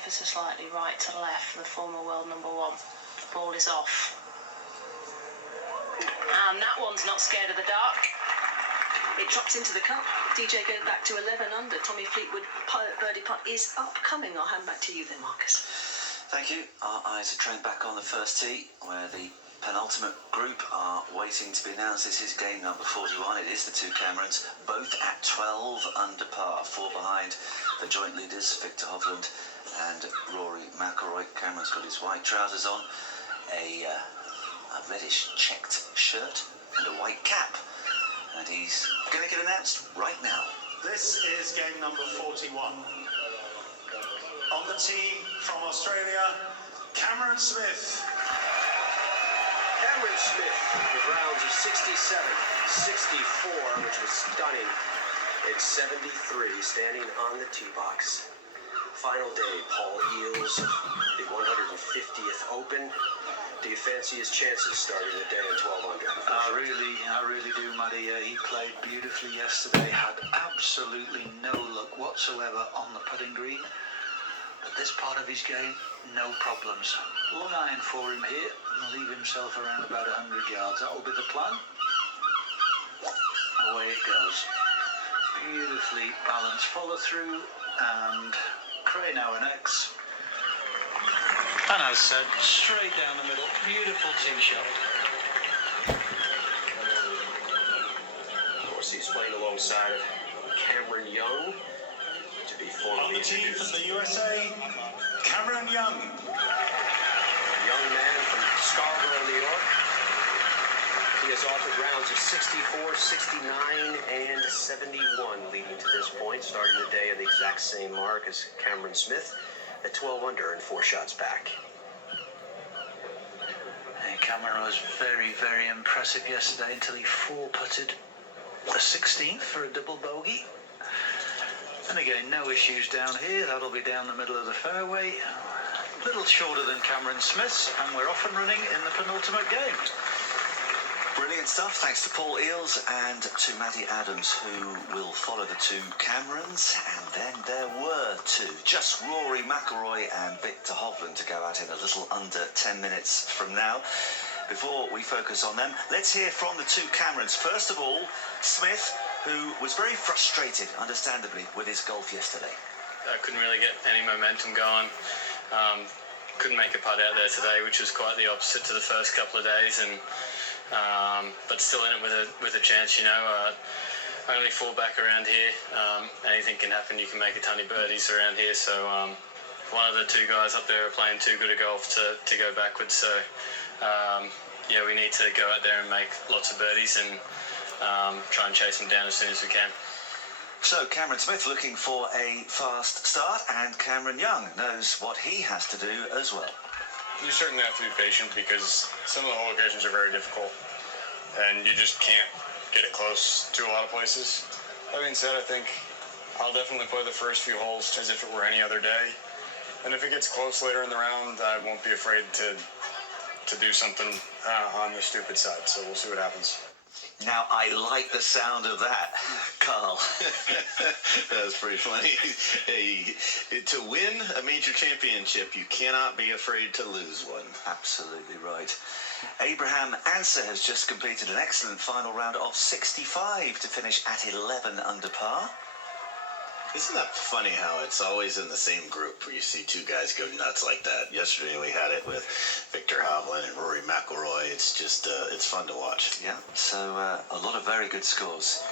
ever so slightly right to left for the former world number one. Ball is off. And that one's not scared of the dark. It drops into the cup. DJ goes back to 11 under. Tommy Fleetwood birdie putt is upcoming. I'll hand back to you then, Marcus. Thank you. Our eyes are trained back on the first tee, where the penultimate group are waiting to be announced. This is game number 41. It is the two Camerons, both at 12 under par, 4 behind the joint leaders, Victor Hovland and Rory McIlroy. Cameron's got his white trousers on, a reddish checked shirt and a white cap, and he's going to get announced right now. This is game number 41. On the tee from Australia, Cameron Smith. Cameron Smith with rounds of 67, 64, which was stunning, and 73 standing on the tee box. Final day, Paul Eales, the 150th Open. Do you fancy his chances starting the day at 12 under? I really do, Matty. He played beautifully yesterday, had absolutely no luck whatsoever on the putting green. But this part of his game, no problems. Long iron for him here, and leave himself around about 100 yards. That will be the plan. Away it goes. Beautifully balanced follow through, and Cray now an X. And as said, straight down the middle. Beautiful tee shot. Of course, he's playing alongside of Cameron Young. On the tee from the USA, Cameron Young. Young man from Scarborough, New York. He has offered rounds of 64, 69, and 71 leading to this point, starting the day at the exact same mark as Cameron Smith at 12 under and 4 shots back. Hey, Cameron was very, very impressive yesterday until he 4-putted the 16th for a double bogey. And again, no issues down here. That'll be down the middle of the fairway. A little shorter than Cameron Smith's, and we're off and running in the penultimate game. Brilliant stuff. Thanks to Paul Eales and to Matty Adams, who will follow the two Camerons. And then there were two, just Rory McIlroy and Victor Hovland, to go out in a little under 10 minutes from now. Before we focus on them, let's hear from the two Camerons. First of all, Smith, who was very frustrated, understandably, with his golf yesterday. I couldn't really get any momentum going. Couldn't make a putt out there today, which was quite the opposite to the first couple of days, and but still in it with a chance, you know. Only 4 back around here. Anything can happen. You can make a ton of birdies around here. So one of the two guys up there are playing too good a golf to go backwards. So yeah, we need to go out there and make lots of birdies and try and chase them down as soon as we can. So Cameron Smith looking for a fast start, and Cameron Young knows what he has to do as well. You certainly have to be patient because some of the hole locations are very difficult and you just can't get it close to a lot of places. That being said, I think I'll definitely play the first few holes as if it were any other day. And if it gets close later in the round, I won't be afraid to do something on the stupid side. So we'll see what happens. Now, I like the sound of that, Carl. That was pretty funny. To win a major championship, you cannot be afraid to lose one. Absolutely right. Abraham Answer has just completed an excellent final round of 65 to finish at 11 under par. Isn't that funny how it's always in the same group where you see two guys go nuts like that? Yesterday we had it with Victor Hovland and Rory McIlroy. It's just, it's fun to watch. Yeah, so a lot of very good scores.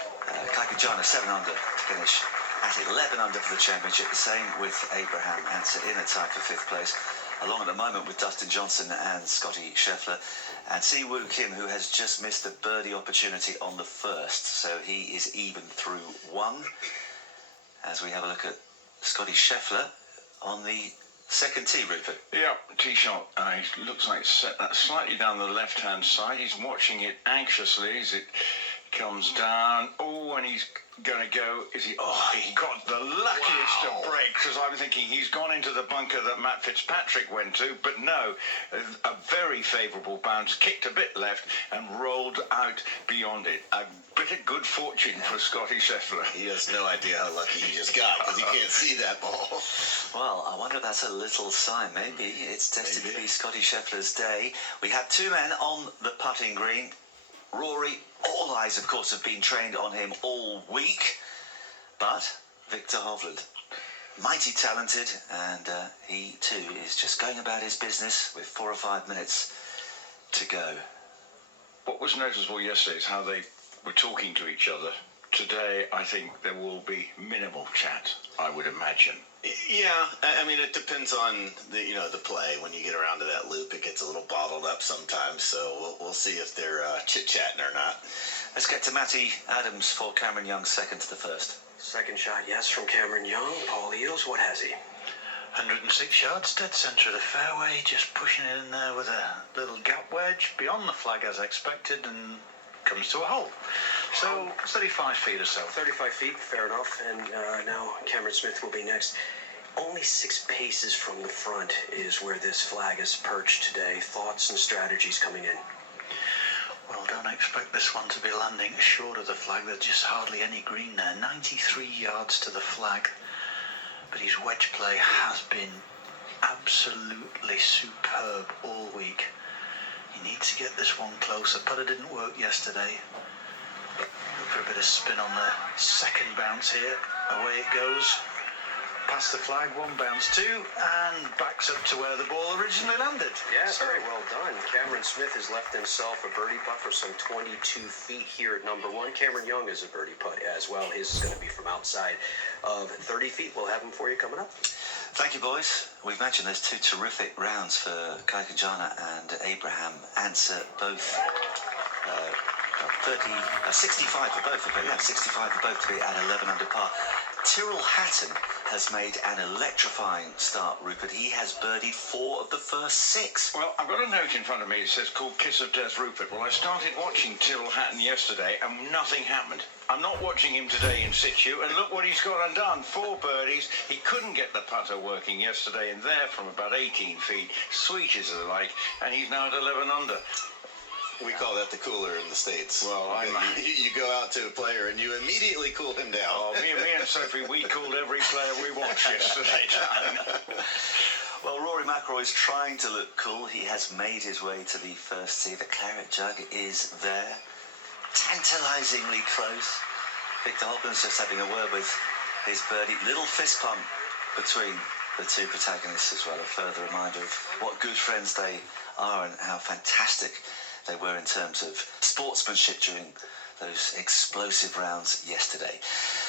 Kaikajana 7 under to finish at 11 under for the championship. The same with Abraham Answer in a tie for 5th place. Along at the moment with Dustin Johnson and Scotty Scheffler. And Siwoo Kim, who has just missed the birdie opportunity on the first. So he is even through 1. As we have a look at Scotty Scheffler on the second tee, Rupert. Yeah, tee shot. He looks like it's set that slightly down the left-hand side. He's watching it anxiously as it comes down. Oh, and he's going to go. Is he? Oh, he got the luckiest of breaks, because I'm thinking he's gone into the bunker that Matt Fitzpatrick went to, but no, a very favourable bounce, kicked a bit left and rolled out beyond it. A bit of good fortune for Scotty Scheffler. He has no idea how lucky he just got, because he can't see that ball. Well, I wonder if that's a little sign. Maybe it's destined to be Scotty Scheffler's day. We have two men on the putting green. Rory, all eyes, of course, have been trained on him all week. But Victor Hovland, mighty talented, and he too is just going about his business with 4 or 5 minutes to go. What was noticeable yesterday is how they were talking to each other. Today, I think there will be minimal chat, I would imagine. Yeah, I mean, it depends on the play. When you get around to that loop, it gets a little bottled up sometimes. So we'll see if they're chit-chatting or not. Let's get to Matty Adams for Cameron Young's second to the first. Second shot, yes, from Cameron Young. Paul Eels, what has he? 106 yards, dead centre of the fairway, just pushing it in there with a little gap wedge, beyond the flag as expected, and comes to a hole. So 35 feet or so. 35 feet, fair enough. And now Cameron Smith will be next. Only 6 paces from the front is where this flag is perched today. Thoughts and strategies coming in? Well, don't expect this one to be landing short of the flag. There's just hardly any green there. 93 yards to the flag. But his wedge play has been absolutely superb all week. He needs to get this one closer. Putter didn't work yesterday. Look for a bit of spin on the second bounce here. Away it goes. Past the flag, one bounce, two, and backs up to where the ball originally landed. Yeah, very well done. Cameron Smith has left himself a birdie putt for some 22 feet here at number one. Cameron Young is a birdie putt as well. His is going to be from outside of 30 feet. We'll have him for you coming up. Thank you, boys. We've mentioned there's 2 terrific rounds for Kaikajana and Abraham Answer, both 65 for both of them. Yeah, 65 for both to be at 11 under par. Tyrrell Hatton has made an electrifying start, Rupert. He has birdied 4 of the first 6. Well, I've got a note in front of me that says called Kiss of Death Rupert. Well, I started watching Tyrrell Hatton yesterday and nothing happened. I'm not watching him today in situ, and look what he's got undone. 4 birdies. He couldn't get the putter working yesterday in there from about 18 feet, sweet as they like, and he's now at 11 under. We call that the cooler in the States. Well, you go out to a player and you immediately cool him down. Oh, me and Sophie, we cooled every player we watched yesterday. Well, Rory McIlroy is trying to look cool. He has made his way to the first tee. The claret jug is there, tantalisingly close. Victor Hovland's just having a word with his birdie. Little fist pump between the 2 protagonists as well. A further reminder of what good friends they are and how fantastic they were in terms of sportsmanship during those explosive rounds yesterday.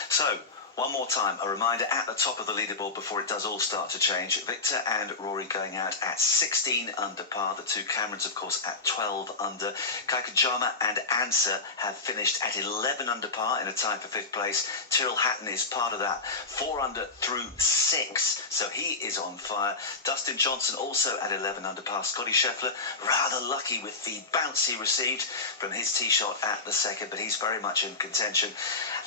So, one more time, a reminder at the top of the leaderboard before it does all start to change. Victor and Rory going out at 16 under par. The 2 Camerons, of course, at 12 under. Kaikajama and Answer have finished at 11 under par in a tie for 5th place. Tyrrell Hatton is part of that, 4 under through 6. So he is on fire. Dustin Johnson also at 11 under par. Scotty Scheffler rather lucky with the bounce he received from his tee shot at the second, but he's very much in contention.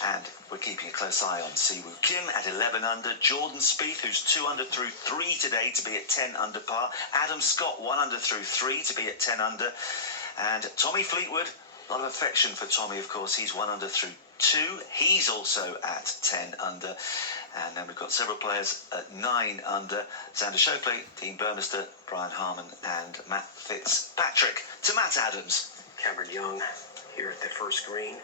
And we're keeping a close eye on Siwoo Kim at 11 under. Jordan Spieth, who's 2 under through 3 today to be at 10 under par. Adam Scott, 1 under through 3 to be at 10 under. And Tommy Fleetwood, a lot of affection for Tommy, of course. He's 1 under through 2. He's also at 10 under. And then we've got several players at 9 under. Xander Schauffele, Dean Burmester, Brian Harmon and Matt Fitzpatrick. To Matt Adams. Cameron Young here at the first green.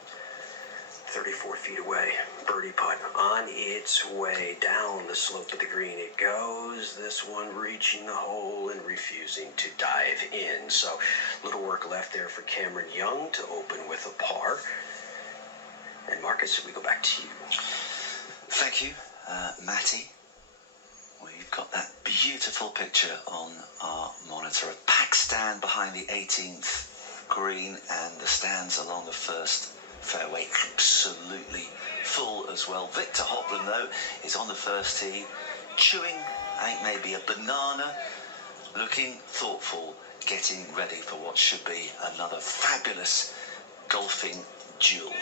34 feet away, birdie putt on its way down the slope of the green. It goes, this one reaching the hole and refusing to dive in. So little work left there for Cameron Young to open with a par. And Marcus, we go back to you. Thank you, Matty. We've got that beautiful picture on our monitor. A packed stand behind the 18th green and the stands along the first fairway absolutely full as well. Victor Hovland, though, is on the first tee, chewing, I think maybe a banana, looking thoughtful, getting ready for what should be another fabulous golfing duel.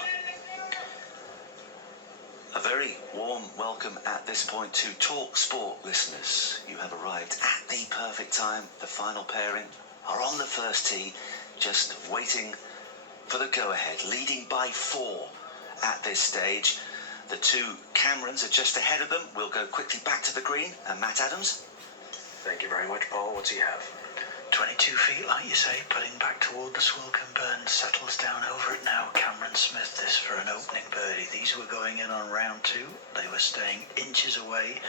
A very warm welcome at this point to Talk Sport listeners. You have arrived at the perfect time. The final pairing are on the first tee, just waiting for the go-ahead, leading by 4 at this stage. The 2 Camerons are just ahead of them. We'll go quickly back to the green. And Matt Adams? Thank you very much, Paul. What's he have? 22 feet, like you say, putting back toward the Swilkenburn, settles down over it now. Cameron Smith, this for an opening birdie. These were going in on round 2. They were staying inches away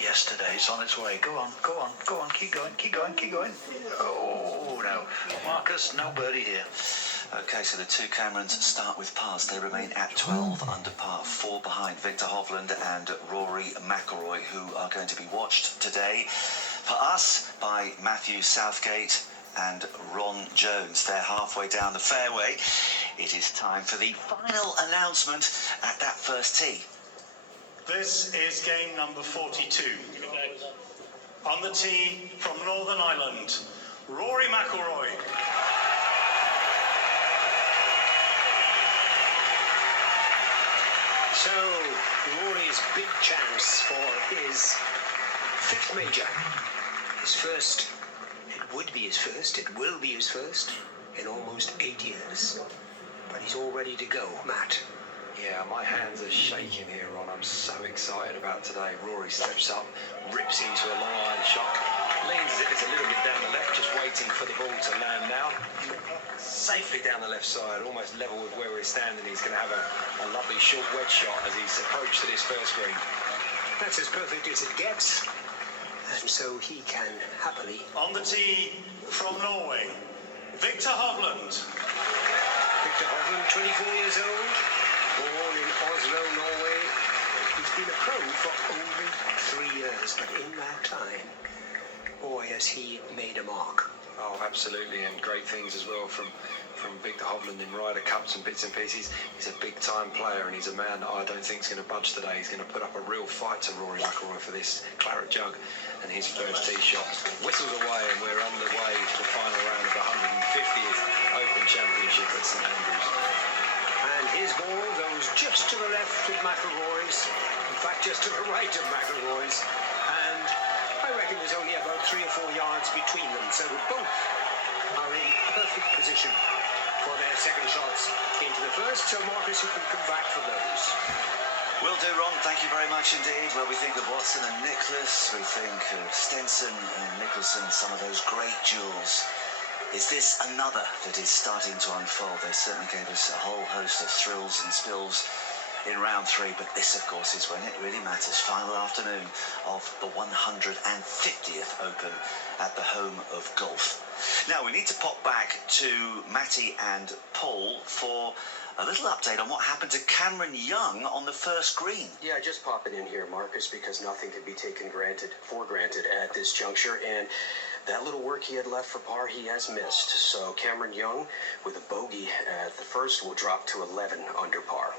yesterday. It's on its way. Go on, go on, go on. Keep going, keep going, keep going. Oh, no. Marcus, no birdie here. Okay, so the two Camerons start with pars. They remain at 12 under par, 4 behind Victor Hovland and Rory McIlroy, who are going to be watched today for us by Matthew Southgate and Ron Jones. They're halfway down the fairway. It is time for the final announcement at that first tee. This is game number 42. On the tee from Northern Ireland, Rory McIlroy. So, Rory's big chance for his 5th major. His first. It would be his first. It will be his first in almost 8 years. But he's all ready to go, Matt. Yeah, my hands are shaking here, Ron. I'm so excited about today. Rory steps up, rips into a long iron shot, leans as if it's a little bit down the left, just waiting for the ball to land now. Safely down the left side, almost level with where we're standing. He's going to have a lovely short wedge shot as he's approached to this first green. That's as perfect as it gets. And so he can happily. On the tee from Norway, Victor Hovland. Victor Hovland, 24 years old, born in Oslo, Norway. He's been a pro for only 3 years, but in that time, boy, has he made a mark. Oh, absolutely, and great things as well from Victor Hovland in Ryder Cups and bits and pieces. He's a big-time player, and he's a man that I don't think is going to budge today. He's going to put up a real fight to Rory McIlroy for this claret jug, and his first tee shot whistles away, and we're on the way to the final round of the 150th Open Championship at St Andrews. And his ball goes just to the left of McIlroy's, in fact, just to the right of McIlroy's, and I reckon there's only about 3 or 4 yards between them, so both are in perfect position for their second shots into the first, so Marcus, you can come back for those. Will do, Ron. Thank you very much indeed. Well, we think of Watson and Nicklaus. We think of Stenson and Nicholson, some of those great duels. Is this another that is starting to unfold? They certainly gave us a whole host of thrills and spills in round 3, but this, of course, is when it really matters. Final afternoon of the 150th Open at the home of golf. Now, we need to pop back to Matty and Paul for a little update on what happened to Cameron Young on the first green. Yeah, just popping in here, Marcus, because nothing can be taken for granted at this juncture, and that little work he had left for par, he has missed. So Cameron Young, with a bogey at the first, will drop to 11 under par.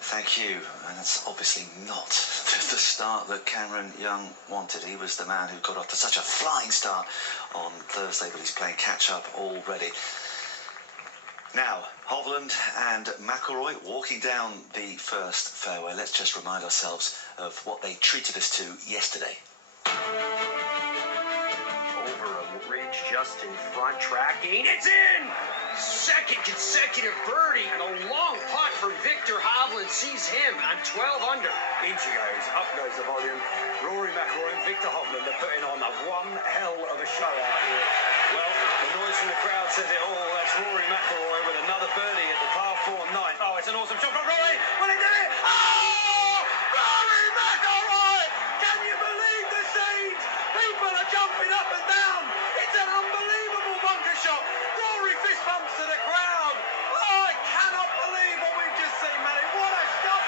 Thank you. And it's obviously not the start that Cameron Young wanted. He was the man who got off to such a flying start on Thursday, but he's playing catch-up already. Now, Hovland and McIlroy walking down the first fairway. Let's just remind ourselves of what they treated us to yesterday. Over a ridge just in front, tracking, it's in! Second consecutive birdie and a long putt from Victor Hovland sees him on 12 under. In she goes, up goes the volume. Rory McIlroy and Victor Hovland are putting on one hell of a show out here. Well, the noise from the crowd says it all. That's Rory McIlroy with another birdie at the par 4 9. Oh, it's an awesome shot from Rory. Will he do it? Oh! Rory McIlroy! Can you believe the scenes? People are jumping up and down. It's an unbelievable bunker shot. Rory fist bumps to the crowd. Oh, I cannot believe what we've just seen, Matty. What a shot!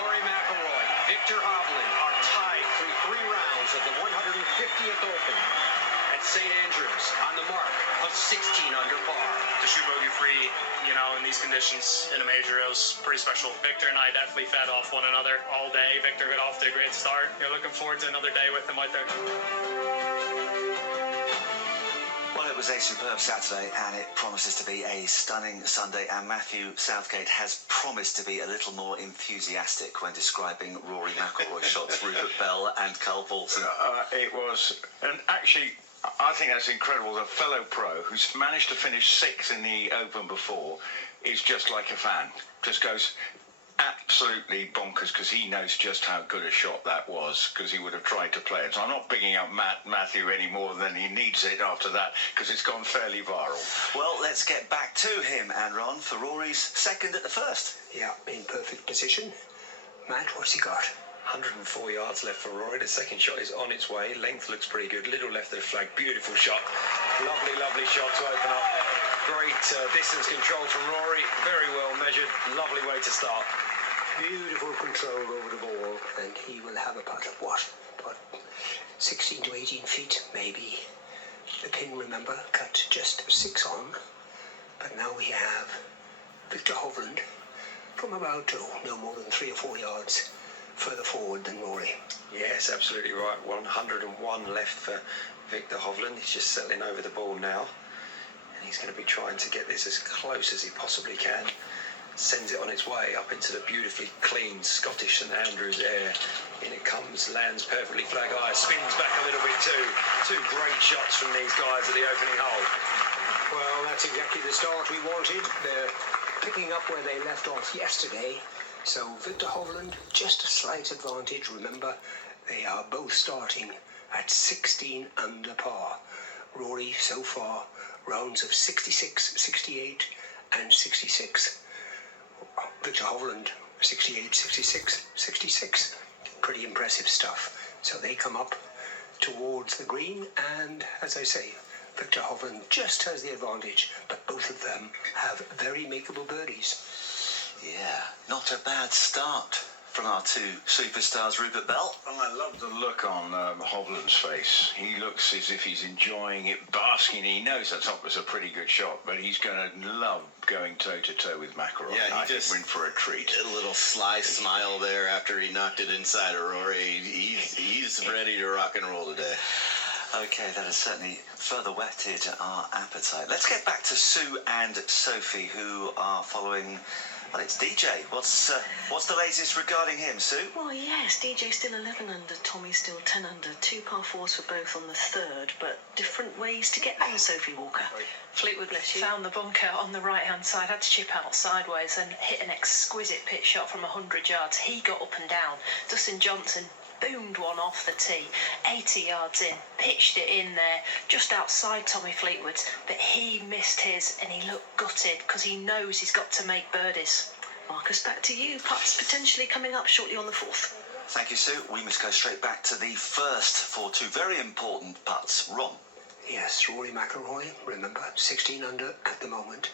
Rory McIlroy, Victor Hovland are tied through 3 rounds of the 150th Open at St Andrews on the mark of 16 under par. To shoot bogey free, you know, in these conditions in a major, it was pretty special. Victor and I definitely fed off one another all day. Victor got off to a great start. You're looking forward to another day with him out there. Well, it was a superb Saturday, and it promises to be a stunning Sunday, and Matthew Southgate has promised to be a little more enthusiastic when describing Rory McIlroy's shots, Rupert Bell and Carl Paulson. It was, and actually, I think that's incredible. The fellow pro who's managed to finish 6th in the Open before is just like a fan. Just goes absolutely bonkers because he knows just how good a shot that was because he would have tried to play it. So I'm not bigging up Matthew any more than he needs it after that because it's gone fairly viral. Well, let's get back to him and Ron for Rory's second at the first. Yeah, in perfect position. Matt, what's he got? 104 yards left for Rory. The second shot is on its way. Length looks pretty good. Little left of the flag. Beautiful shot. Lovely, lovely shot to open up. Great distance control from Rory. Very well measured. Lovely way to start. Beautiful control over the ball, and he will have a putt of what? About 16 to 18 feet, maybe. The pin, remember, cut just 6 on. But now we have Victor Hovland from about, no more than 3 or 4 yards further forward than Rory. Yes, absolutely right. 101 left for Victor Hovland. He's just settling over the ball now. And he's going to be trying to get this as close as he possibly can. Sends it on its way up into the beautifully clean Scottish St Andrews air. In it comes, lands perfectly flag high, spins back a little bit too. 2 great shots from these guys at the opening hole. Well, that's exactly the start we wanted. They're picking up where they left off yesterday. So Victor Hovland, just a slight advantage. Remember, they are both starting at 16 under par. Rory, so far, rounds of 66, 68 and 66. Victor Hovland, 68, 66, 66. Pretty impressive stuff. So they come up towards the green, and as I say, Victor Hovland just has the advantage, but both of them have very makeable birdies. Yeah, not a bad start from our 2 superstars, Rupert Bell. I love the look on Hovland's face. He looks as if he's enjoying it, basking. He knows that top was a pretty good shot, but he's going to love going toe-to-toe with McIlroy. Yeah, I think we're in for a treat. A little sly smile there after he knocked it inside of Rory. He's ready to rock and roll today. Okay, that has certainly further whetted our appetite. Let's get back to Sue and Sophie, who are following. Well, it's DJ. What's the latest regarding him, Sue? Well, yes, DJ's still 11 under, Tommy's still 10 under. 2 par 4s for both on the third, but different ways to get there, Sophie Walker. Fleetwood, bless you. Found the bunker on the right-hand side, had to chip out sideways and hit an exquisite pitch shot from 100 yards. He got up and down. Dustin Johnson boomed one off the tee, 80 yards in, pitched it in there, just outside Tommy Fleetwood's, but he missed his and he looked gutted because he knows he's got to make birdies. Marcus, back to you. Putts potentially coming up shortly on the 4th. Thank you, Sue. We must go straight back to the first for 2 very important putts. Ron. Yes, Rory McIlroy, remember, 16 under at the moment,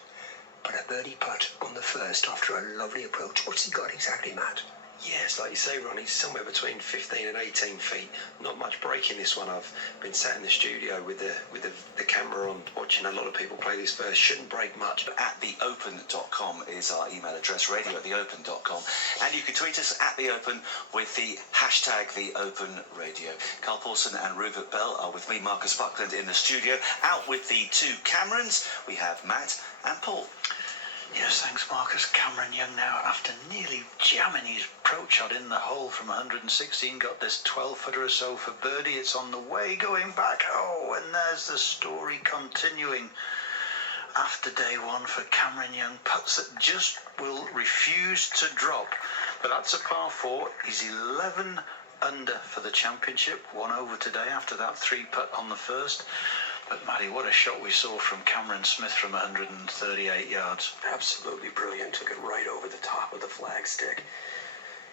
but a birdie putt on the first after a lovely approach. What's he got exactly, Matt? Yes, like you say, Ron, he's somewhere between 15 and 18 feet. Not much break in this one. I've been sat in the studio with the camera on, watching a lot of people play this first. Shouldn't break much. At theopen.com is our email address, radio@theopen.com. And you can tweet us at The Open with the hashtag #TheOpenRadio. Carl Paulson and Rupert Bell are with me, Marcus Buckland, in the studio. Out with the 2 Camerons, we have Matt and Paul. Yes, thanks, Marcus. Cameron Young now, after nearly jamming his approach shot in the hole from 116, got this 12-footer or so for birdie. It's on the way, going back. Oh, and there's the story continuing after day 1 for Cameron Young. Putts that just will refuse to drop. But that's a par 4. He's 11 under for the championship. 1 over today after that 3-putt on the first. But, Matty, what a shot we saw from Cameron Smith from 138 yards. Absolutely brilliant. Took it right over the top of the flagstick.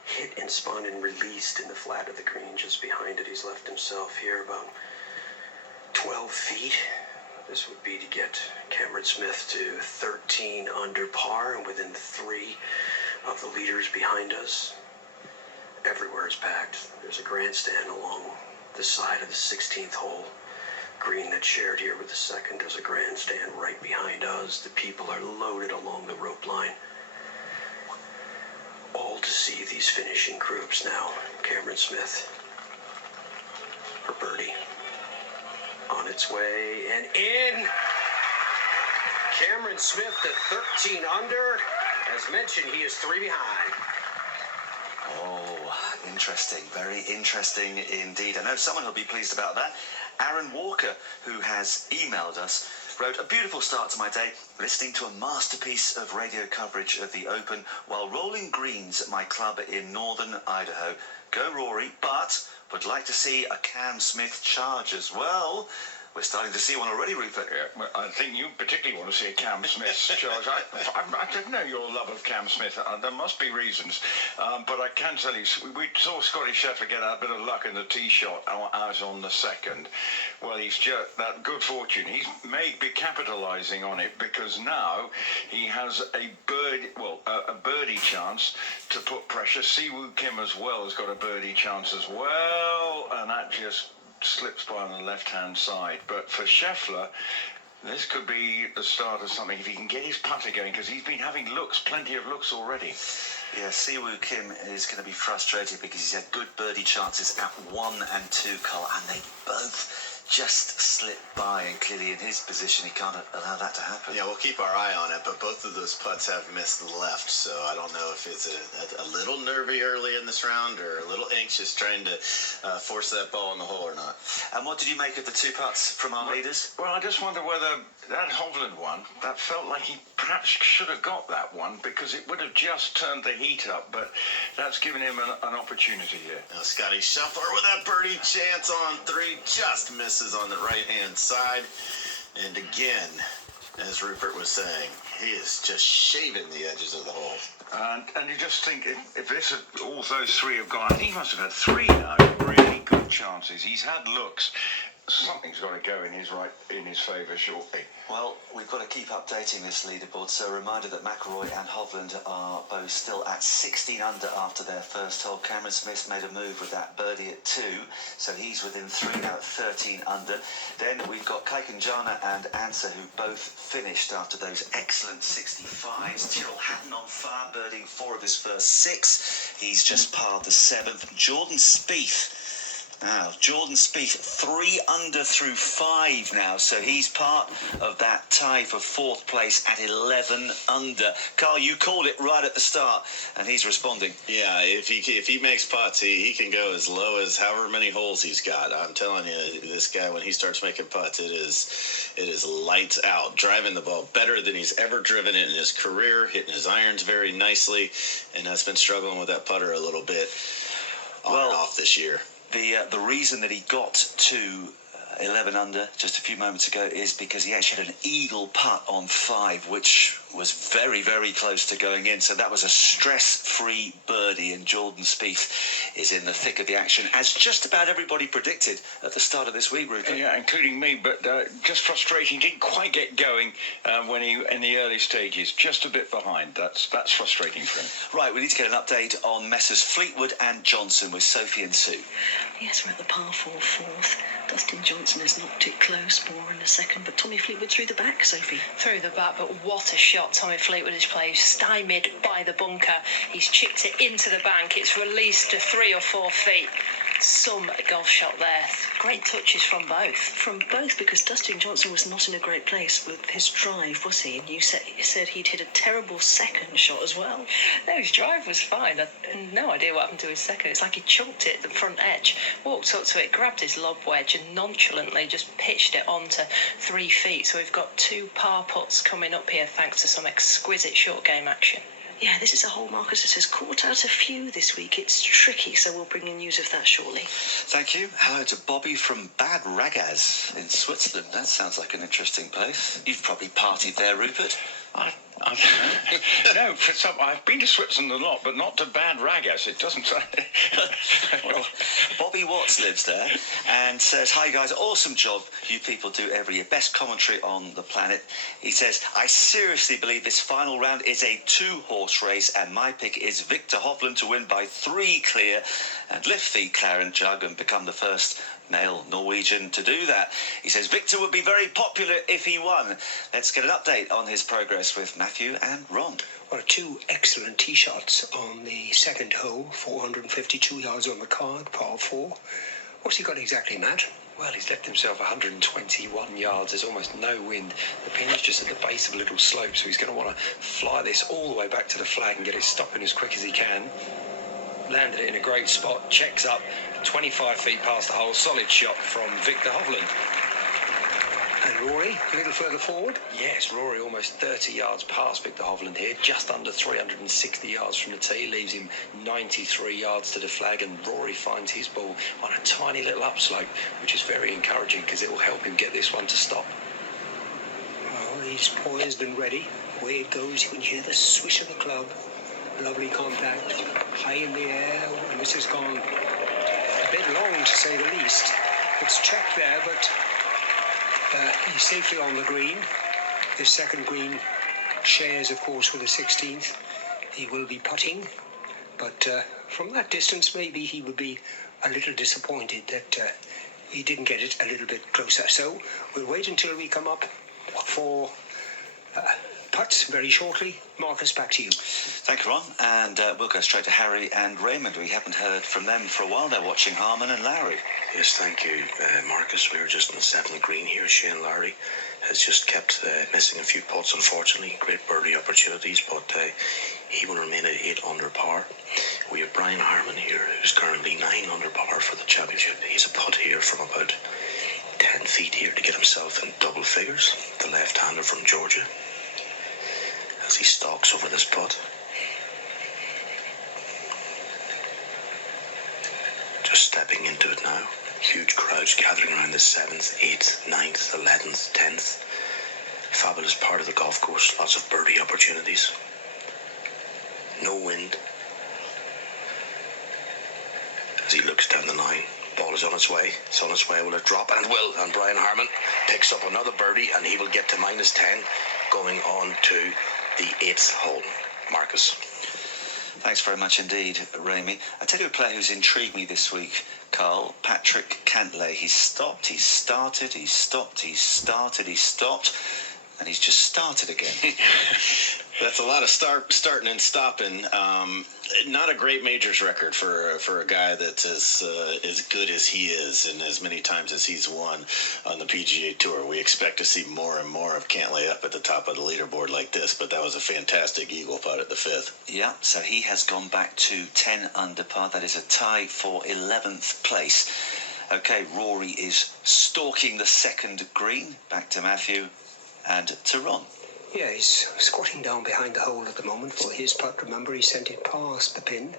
Hit and spun and released in the flat of the green just behind it. He's left himself here about 12 feet. This would be to get Cameron Smith to 13 under par and within 3 of the leaders behind us. Everywhere is packed. There's a grandstand along the side of the 16th hole. Green that's shared here with the second. There's a grandstand right behind us. The people are loaded along the rope line. All to see these finishing groups now. Cameron Smith for birdie. On its way and in. Cameron Smith to 13 under. As mentioned, he is 3 behind. Oh, interesting. Very interesting indeed. I know someone will be pleased about that. Aaron Walker, who has emailed us wrote, a beautiful start to my day, listening to a masterpiece of radio coverage of the Open while rolling greens at my club in northern Idaho. Go Rory, but would like to see a Cam Smith charge as well. We're starting to see one already, Rupert. Yeah, well, I think you particularly want to see a Cam Smith charge. I don't know your love of Cam Smith. There must be reasons. But I can tell you, we saw Scotty Scheffler get a bit of luck in the tee shot out on the second. Well, he's just that good fortune. He may be capitalising on it because now he has a birdie chance to put pressure. Siwoo Kim as well has got a birdie chance as well, and that just slips by on the left-hand side. But for Scheffler, this could be the start of something if he can get his putter going, because he's been having plenty of looks already. Yeah, Siwoo Kim is going to be frustrated because he's had good birdie chances at 1 and 2, Carl, and they both just slip by, and clearly in his position he can't allow that to happen. Yeah, we'll keep our eye on it, but both of those putts have missed the left, so I don't know if it's a little nervy early in this round or a little anxious trying to force that ball in the hole or not. And what did you make of the 2 putts from our leaders? Well, I just wonder whether that Hovland one, that felt like he perhaps should have got that one because it would have just turned the heat up, but that's given him an opportunity here. Now Scotty Scheffler with that birdie chance on 3, just misses on the right-hand side. And again, as Rupert was saying, he is just shaving the edges of the hole. And you just think, if all those 3 have gone, I think he must have had 3 now, really good chances. He's had looks. Something's got to go in his favour shortly. Well, we've got to keep updating this leaderboard, so a reminder that McIlroy and Hovland are both still at 16 under after their first hole. Cameron Smith made a move with that birdie at 2, so he's within 3 now at 13 under. Then we've got Kaikanjana and Ansa, who both finished after those excellent 65s. Tyrrell Hatton on fire, birding 4 of his first 6. He's just parred the 7th. Jordan Spieth. Now, Jordan Spieth, 3 under through 5 now, so he's part of that tie for 4th place at 11 under. Carl, you called it right at the start, and he's responding. Yeah, if he makes putts, he can go as low as however many holes he's got. I'm telling you, this guy, when he starts making putts, it is lights out. Driving the ball better than he's ever driven it in his career, hitting his irons very nicely, and has been struggling with that putter a little bit on and off this year. The reason that he got to 11 under just a few moments ago is because he actually had an eagle putt on 5, which was very, very close to going in. So that was a stress-free birdie, and Jordan Spieth is in the thick of the action, as just about everybody predicted at the start of this week, Rupert. Yeah, including me, but just frustrating. Didn't quite get going when he in the early stages. Just a bit behind. That's frustrating for him. Right, we need to get an update on Messrs Fleetwood and Johnson with Sophie and Sue. Yes, we're at the par 4 4th. Dustin Johnson has knocked it close, more in a second, but Tommy Fleetwood through the back, Sophie. Through the back, but what a shot Tommy Fleetwood has played. Stymied by the bunker. He's chipped it into the bank. It's released to 3 or 4 feet. Some golf shot there. Great touches from both. From both, because Dustin Johnson was not in a great place with his drive, was he? And you said he'd hit a terrible second shot as well. No, his drive was fine. I had no idea what happened to his second. It's like he chunked it at the front edge, walked up to it, grabbed his lob wedge and nonchalantly just pitched it onto 3 feet. So we've got 2 par putts coming up here thanks to some exquisite short game action. Yeah, this is a hole, Marcus, that has caught out a few this week. It's tricky, so we'll bring you news of that shortly. Thank you. Hello to Bobby from Bad Ragaz in Switzerland. That sounds like an interesting place. You've probably partied there, Rupert. No, I've been to Switzerland a lot, but not to Bad Ragaz. It doesn't say. Well, Bobby Watts lives there and says, hi guys, awesome job you people do every year. Best commentary on the planet. He says, I seriously believe this final round is a 2-horse race, and my pick is Victor Hovland to win by 3 clear and lift the Claret Jug and become the first male Norwegian to do that. He says Victor would be very popular if he won. Let's get an update on his progress with Matthew and Ron. Well, 2 excellent tee shots on the second hole, 452 yards on the card, par 4. What's he got exactly, Matt? Well, he's left himself 121 yards. There's almost no wind. The pin is just at the base of a little slope, so he's going to want to fly this all the way back to the flag and get it stopping as quick as he can. Landed it in a great spot, checks up, 25 feet past the hole, solid shot from Victor Hovland. And Rory, a little further forward. Yes, Rory almost 30 yards past Victor Hovland here, just under 360 yards from the tee, leaves him 93 yards to the flag, and Rory finds his ball on a tiny little upslope, which is very encouraging because it will help him get this one to stop. Well, he's poised and ready. Away it goes. You can hear the swish of the club. Lovely contact, high in the air, and this has gone a bit long to say the least. It's checked there, but he's safely on the green. This second green shares, of course, with the 16th. He will be putting, but from that distance, maybe he would be a little disappointed that he didn't get it a little bit closer. So we'll wait until we come up for putts very shortly. Marcus, back to you. Thank you, Ron. And we'll go straight to Harry and Raymond. We haven't heard from them for a while. They're watching Harman and Lowry. Yes, thank you, Marcus. We were just on the 7th green here. Shane Lowry has just kept missing a few putts, unfortunately. Great birdie opportunities, but he will remain at 8 under par. We have Brian Harman here, who's currently 9 under par for the championship. He's a putt here from about 10 feet here to get himself in double figures. The left-hander from Georgia, as he stalks over this putt. Just stepping into it now. Huge crowds gathering around the 7th, 8th, 9th, 11th, 10th. Fabulous part of the golf course. Lots of birdie opportunities. No wind. As he looks down the line, ball is on its way. It's on its way. Will it drop? And it will. And Brian Harman picks up another birdie, and he will get to -10, going on to the 8th hole. Marcus. Thanks very much indeed, Ramy. I tell you a player who's intrigued me this week, Carl, Patrick Cantlay. He's stopped, he's started, he's stopped, he's started, he's stopped, and he's just started again. That's a lot of starting and stopping. Not a great majors record for a guy that's as good as he is, and as many times as he's won on the PGA Tour. We expect to see more and more of Cantlay up at the top of the leaderboard like this, but that was a fantastic eagle putt at the 5th. Yeah, so he has gone back to 10 under par. That is a tie for 11th place. Okay, Rory is stalking the 2nd green. Back to Matthew and to Ron. Yeah, he's squatting down behind the hole at the moment for his putt. Remember, he sent it past the pin.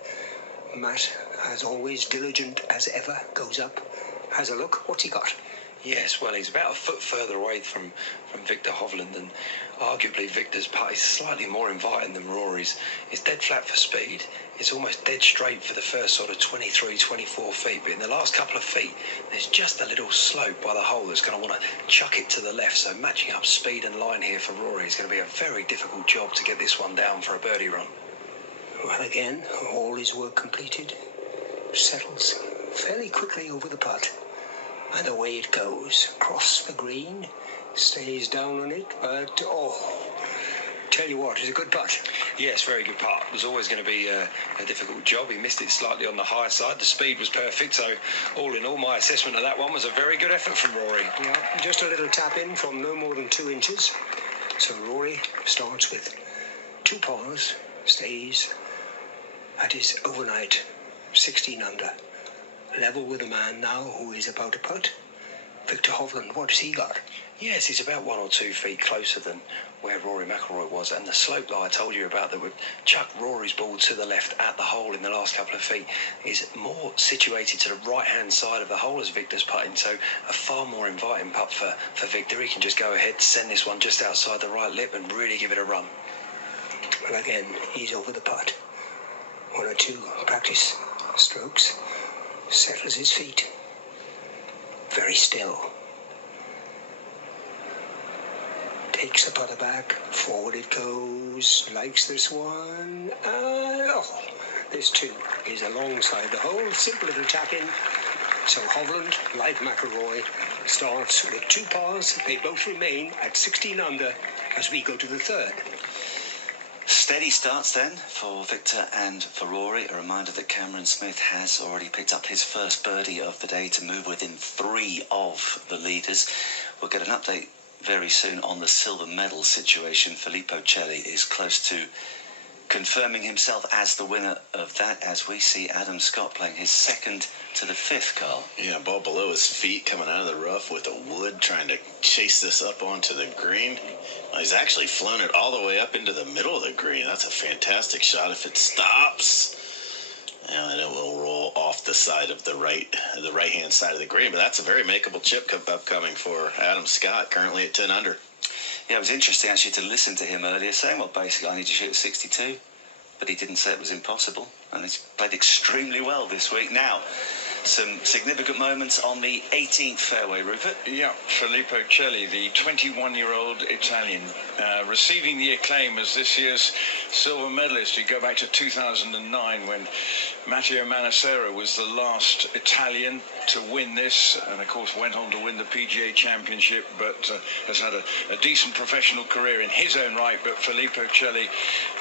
Matt, as always, diligent as ever, goes up, has a look. What's he got? Yes, well, he's about a foot further away from Victor Hovland, and arguably Victor's putt is slightly more inviting than Rory's. It's dead flat for speed. It's almost dead straight for the first sort of 23, 24 feet, but in the last couple of feet, there's just a little slope by the hole that's going to want to chuck it to the left, so matching up speed and line here for Rory is going to be a very difficult job to get this one down for a birdie run. Well, again, all his work completed. Settles fairly quickly over the putt. And away it goes, across the green, stays down on it, but, tell you what, it's a good putt. Yes, very good putt. It was always going to be a difficult job. He missed it slightly on the high side. The speed was perfect, so all in all, my assessment of that one was a very good effort from Rory. Yeah, just a little tap in from no more than 2 inches. So Rory starts with 2 pars, stays at his overnight 16 under. Level with a man now who is about to putt. Victor Hovland, what has he got? Yes, he's about 1 or 2 feet closer than where Rory McIlroy was, and the slope that I told you about that would chuck Rory's ball to the left at the hole in the last couple of feet is more situated to the right-hand side of the hole as Victor's putting, so a far more inviting putt for Victor. He can just go ahead, send this one just outside the right lip and really give it a run. Well, again, he's over the putt. 1 or 2 practice strokes. Settles his feet. Very still. Takes the putter back. Forward it goes. Likes this one. This too is alongside the hole. Simple little tap in. So Hovland, like McIlroy, starts with 2 pars. They both remain at 16 under as we go to the 3rd. Steady starts then for Victor and for Rory. A reminder that Cameron Smith has already picked up his first birdie of the day to move within 3 of the leaders. We'll get an update very soon on the silver medal situation. Filippo Celli is close to confirming himself as the winner of that, as we see Adam Scott playing his second to the fifth, Carl. Yeah, ball below his feet coming out of the rough with a wood trying to chase this up onto the green. Well, he's actually flown it all the way up into the middle of the green. That's a fantastic shot. If it stops, and it will roll off the side of the right-hand side of the green. But that's a very makeable chip upcoming for Adam Scott, currently at 10 under. Yeah, it was interesting actually to listen to him earlier saying, well, basically I need to shoot 62. But he didn't say it was impossible. And he's played extremely well this week. Now, some significant moments on the 18th fairway, Rupert. Yeah, Filippo Celli, the 21-year-old Italian, receiving the acclaim as this year's silver medalist. You go back to 2009 when Matteo Manassero was the last Italian to win this, and of course went on to win the PGA Championship, but has had a decent professional career in his own right. But Filippo Celli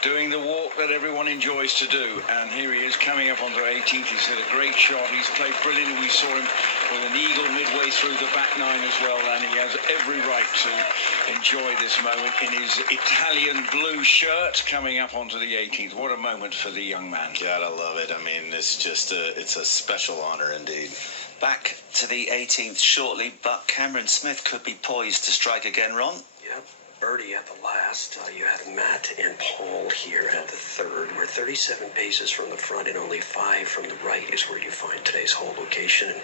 doing the walk that everyone enjoys to do, and here he is coming up onto 18th. He's hit a great shot. He's played brilliantly. We saw him with an eagle midway through the back nine as well, and he has every right to enjoy this moment in his Italian blue shirt coming up onto the 18th. What a moment for the young man. Gotta love it. I mean, it's just it's a special honor indeed. Back to the 18th shortly, but Cameron Smith could be poised to strike again, Ron. Yep. Birdie at the last. You had Matt and Paul here at the third. We're 37 paces from the front and only 5 from the right is where you find today's hole location. And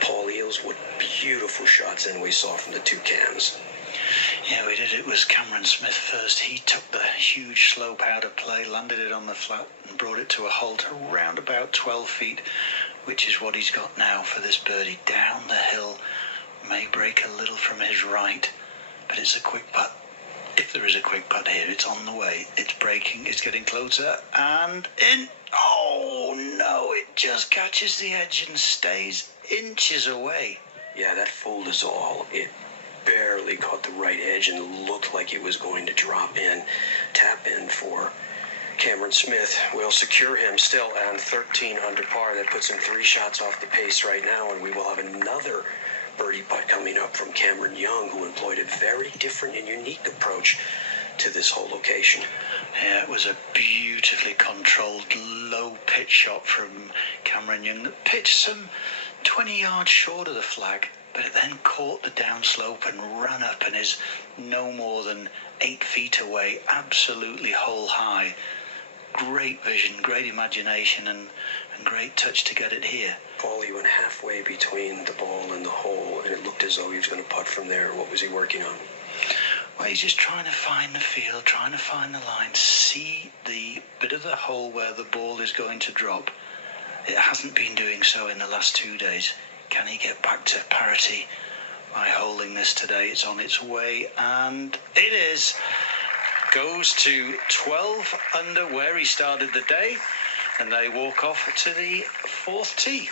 Paul Eales, what beautiful shots in we saw from the two cams. Yeah, we did. It was Cameron Smith first. He took the huge slope out of play, landed it on the flat and brought it to a halt around about 12 feet, which is what he's got now for this birdie. Down the hill, may break a little from his right, but it's a quick putt. If there is a quick putt here, it's on the way. It's breaking, it's getting closer, and in. Oh, no, it just catches the edge and stays inches away. Yeah, that fooled us all. It barely caught the right edge and looked like it was going to drop in, tap in for Cameron Smith. Will secure him still on 13 under par. That puts him 3 shots off the pace right now, and we will have another birdie putt coming up from Cameron Young, who employed a very different and unique approach to this whole location. Yeah, it was a beautifully controlled low pitch shot from Cameron Young that pitched some 20 yards short of the flag, but it then caught the downslope and ran up and is no more than 8 feet away, absolutely hole high. Great vision, great imagination, and great touch to get it here. Paul, he went halfway between the ball and the hole, and it looked as though he was going to putt from there. What was he working on? Well, he's just trying to find the field, trying to find the line, see the bit of the hole where the ball is going to drop. It hasn't been doing so in the last 2 days. Can he get back to parity by holding this today? It's on its way, and it is. Goes to 12 under where he started the day, and they walk off to the 4th tee.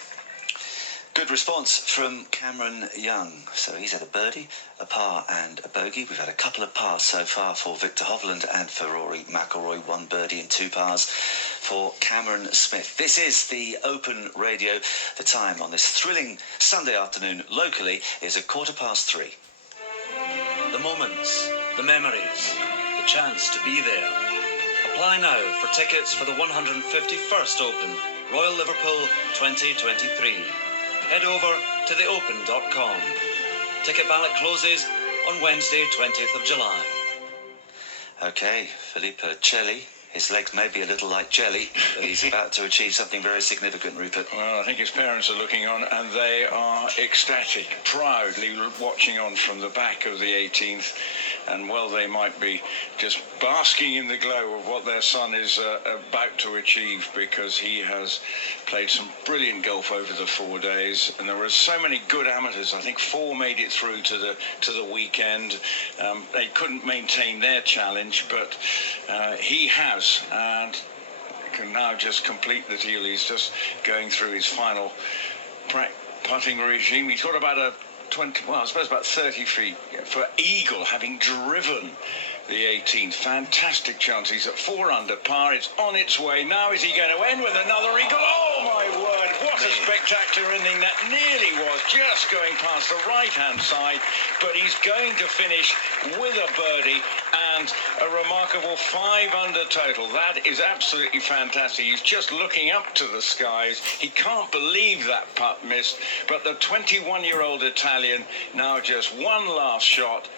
Good response from Cameron Young. So he's had a birdie, a par and a bogey. We've had a couple of pars so far for Victor Hovland and for Rory McIlroy. 1 birdie and 2 pars for Cameron Smith. This is the Open Radio. The time on this thrilling Sunday afternoon locally is 3:15. The moments, the memories, the chance to be there. Apply now for tickets for the 151st Open, Royal Liverpool 2023. Head over to theopen.com. Ticket ballot closes on Wednesday, 20th of July. Okay, Filippo Celli. His legs may be a little like jelly, but he's about to achieve something very significant, Rupert. Well, I think his parents are looking on, and they are ecstatic, proudly watching on from the back of the 18th. And, well, they might be just basking in the glow of what their son is about to achieve, because he has played some brilliant golf over the 4 days. And there were so many good amateurs. I think 4 made it through to the weekend. They couldn't maintain their challenge, but he has. And can now just complete the deal. He's just going through his final putting regime. He's got about about 30 feet for eagle, having driven the 18th. Fantastic chance. He's at 4 under par. It's on its way. Now is he going to end with another eagle? Oh, my word. What a spectacular ending that nearly was, just going past the right-hand side. But he's going to finish with a birdie. stands a remarkable 5 under total. That is absolutely fantastic. He's just looking up to the skies. He can't believe that putt missed. But the 21-year-old Italian, now just one last shot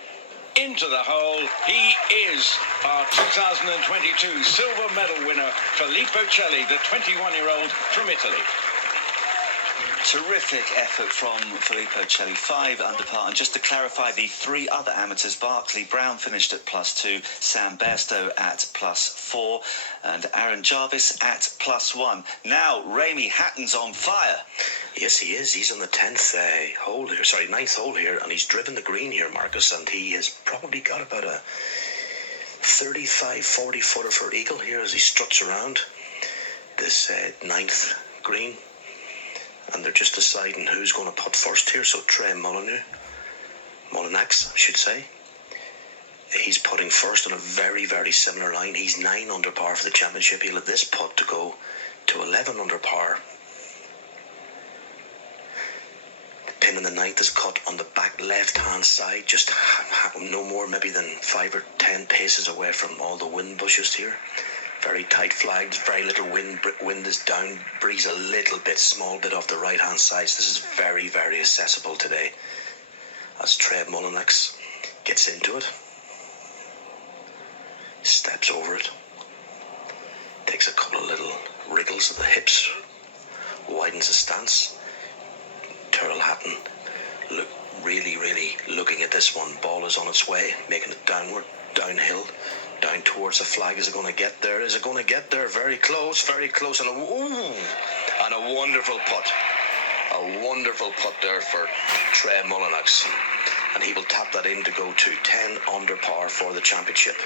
into the hole. He is our 2022 silver medal winner, Filippo Celli, the 21-year-old from Italy. Terrific effort from Filippo Celli, 5 under par. And just to clarify, the 3 other amateurs, Barclay Brown finished at +2, Sam Bairstow at +4, and Aaron Jarvis at +1. Now, Ramy Hatton's on fire. Yes, he is. He's on the 10th hole here, sorry, 9th hole here, and he's driven the green here, Marcus, and he has probably got about a 35, 40 footer for eagle here as he struts around this 9th green. And they're just deciding who's going to putt first here. So Trey Mullinax, I should say. He's putting first on a very, very similar line. He's 9 under par for the championship. He'll have this putt to go to 11 under par. The pin in the 9th is cut on the back left-hand side, just no more maybe than 5 or 10 paces away from all the wind bushes here. Very tight flags, very little wind. Wind is down, breeze a little bit, small bit off the right-hand side. So this is very, very accessible today. As Trey Mullinax gets into it, steps over it, takes a couple of little wriggles of the hips, widens the stance. Tyrrell Hatton really looking at this one. Ball is on its way, making it downhill. Down towards the flag. Is it going to get there? Is it going to get there? Very close, and a wonderful putt. A wonderful putt there for Trey Mullinax. And he will tap that in to go to 10 under par for the championship.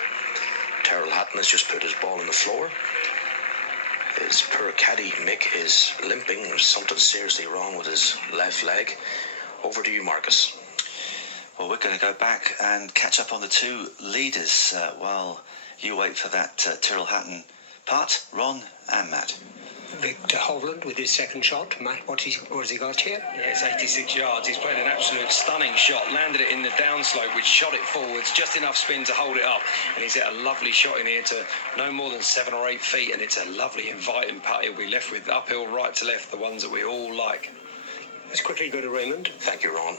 Tyrrell Hatton has just put his ball on the floor. His poor caddy, Mick, is limping. There's something seriously wrong with his left leg. Over to you, Marcus. Well, we're going to go back and catch up on the 2 leaders while you wait for that Tyrrell Hatton putt. Ron and Matt. Victor Hovland with his second shot. Matt, what has he got here? Yeah, it's 86 yards. He's played an absolute stunning shot. Landed it in the downslope, which shot it forwards. Just enough spin to hold it up. And he's hit a lovely shot in here to no more than 7 or 8 feet. And it's a lovely, inviting putt. He'll be left with uphill, right to left, the ones that we all like. Let's quickly go to Raymond. Thank you, Ron.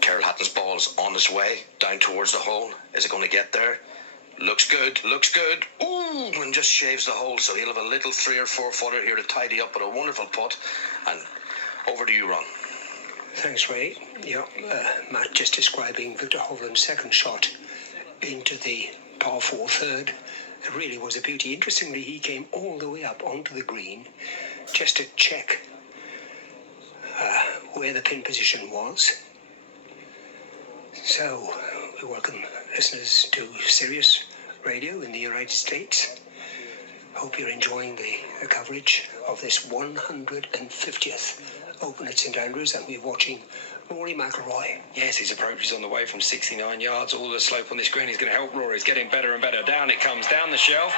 Tyrrell Hatton's ball is on its way down towards the hole. Is it going to get there? Looks good. Ooh, and just shaves the hole. So he'll have a little 3 or 4 footer here to tidy up, but a wonderful putt. And over to you, Ron. Thanks, Ray. Yeah, Matt just describing Victor Hovland's second shot into the par 4 third. It really was a beauty. Interestingly, he came all the way up onto the green just to check where the pin position was. So, we welcome listeners to Sirius Radio in the United States. Hope you're enjoying the coverage of this 150th Open at St Andrews, and we're watching Rory McIlroy. Yes, his approach is on the way from 69 yards. All the slope on this green is going to help Rory. It's getting better and better. Down it comes, down the shelf.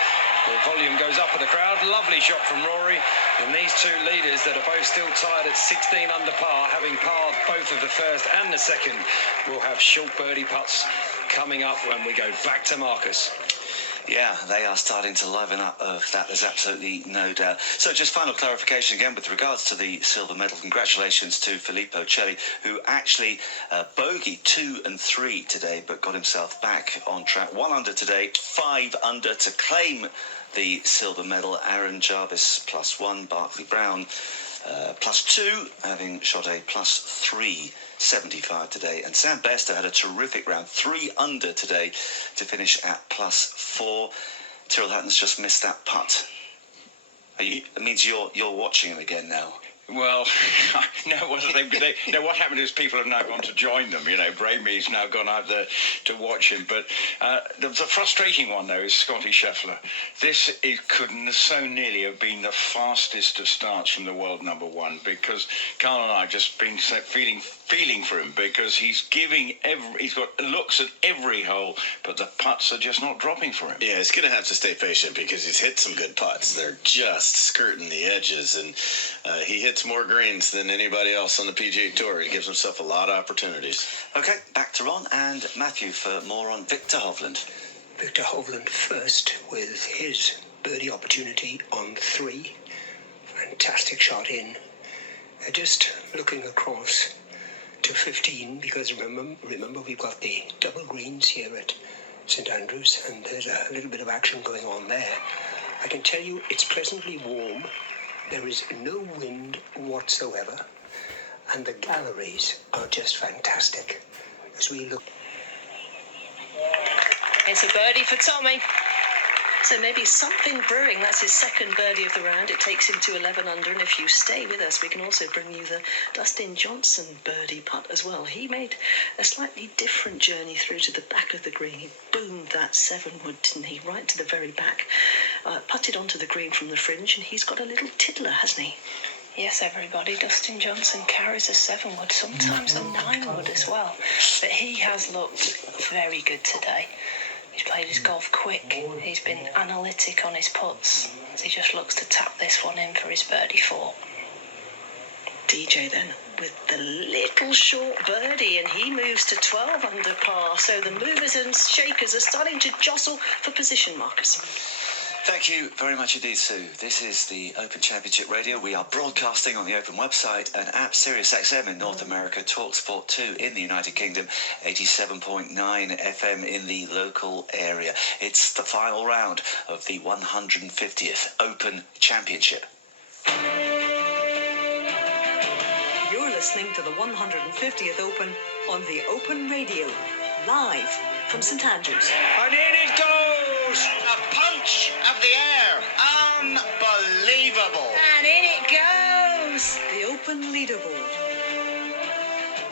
The volume goes up with the crowd. Lovely shot from Rory. And these 2 leaders that are both still tied at 16 under par, having parred both of the first and the second, will have short birdie putts coming up when we go back to Marcus. Yeah, they are starting to liven up of that, there's absolutely no doubt. So just final clarification again with regards to the silver medal. Congratulations to Filippo Celli, who actually bogeyed 2 and 3 today, but got himself back on track. 1 under today, 5 under to claim the silver medal. Aaron Jarvis +1, Barclay Brown +2, having shot a +375 today. And Sam Bairstow had a terrific round, 3 under today to finish at +4. Tyrrell Hatton's just missed that putt. It means you're watching him again now. Well, no, what happened is people have now gone to join them. You know, Bramey's now gone out there to watch him. But the frustrating one, though, is Scotty Scheffler. This couldn't so nearly have been the fastest of starts from the world #1, because Carl and I have just been feeling for him, because he's got looks at every hole, but the putts are just not dropping for him. Yeah, he's going to have to stay patient because he's hit some good putts. They're just skirting the edges, and he hits more greens than anybody else on the PGA Tour. He gives himself a lot of opportunities. Okay, back to Ron and Matthew for more on Victor Hovland. Victor Hovland first with his birdie opportunity on 3. Fantastic shot in. Just looking across to 15, because remember we've got the double greens here at St Andrews, and there's a little bit of action going on there. I can tell you it's pleasantly warm. There is no wind whatsoever, and the galleries are just fantastic as we look. It's a birdie for Tommy. So maybe something brewing. That's his second birdie of the round. It takes him to 11 under. And if you stay with us, we can also bring you the Dustin Johnson birdie putt as well. He made a slightly different journey through to the back of the green. He boomed that 7-wood, didn't he? Right to the very back. Putted onto the green from the fringe, and he's got a little tiddler, hasn't he? Yes, everybody, Dustin Johnson carries a 7-wood, sometimes a 9-wood as well. But he has looked very good today. He's played his golf quick. He's been analytic on his putts as he just looks to tap this one in for his birdie 4. DJ then with the little short birdie, and he moves to 12 under par. So the movers and shakers are starting to jostle for position, Marcus. Thank you very much indeed, Sue. This is the Open Championship Radio. We are broadcasting on the Open website and app SiriusXM in North America, TalkSport 2 in the United Kingdom, 87.9 FM in the local area. It's the final round of the 150th Open Championship. You're listening to the 150th Open on the Open Radio, live from St Andrews. And in it goes! A punch of the air! Unbelievable! And in it goes! The Open Leaderboard.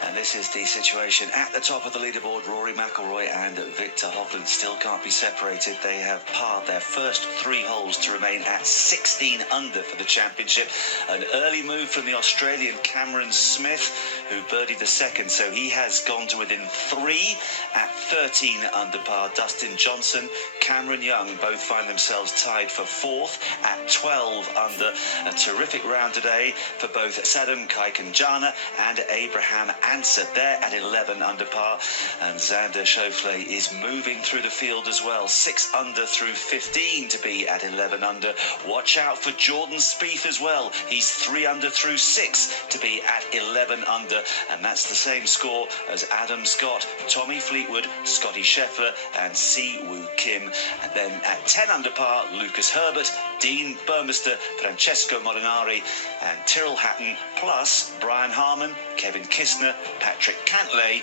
And this is the situation at the top of the leaderboard. Rory McIlroy and Victor Hovland still can't be separated. They have parred their first 3 holes to remain at 16 under for the championship. An early move from the Australian Cameron Smith, who birdied the second, so he has gone to within 3 at 13 under par. Dustin Johnson, Cameron Young both find themselves tied for 4th at 12 under. A terrific round today for both Sadam Kaikanjana and Abraham Ansett there at 11 under par. And Xander Schauffele is moving through the field as well. 6 under through 15 to be at 11 under. Watch out for Jordan Spieth as well. He's 3 under through 6 to be at 11 under. And that's the same score as Adam Scott, Tommy Fleetwood, Scotty Scheffler and Si Woo Kim. And then at 10 under par, Lucas Herbert, Dean Burmester, Francesco Molinari and Tyrrell Hatton, plus Brian Harman, Kevin Kisner, Patrick Cantlay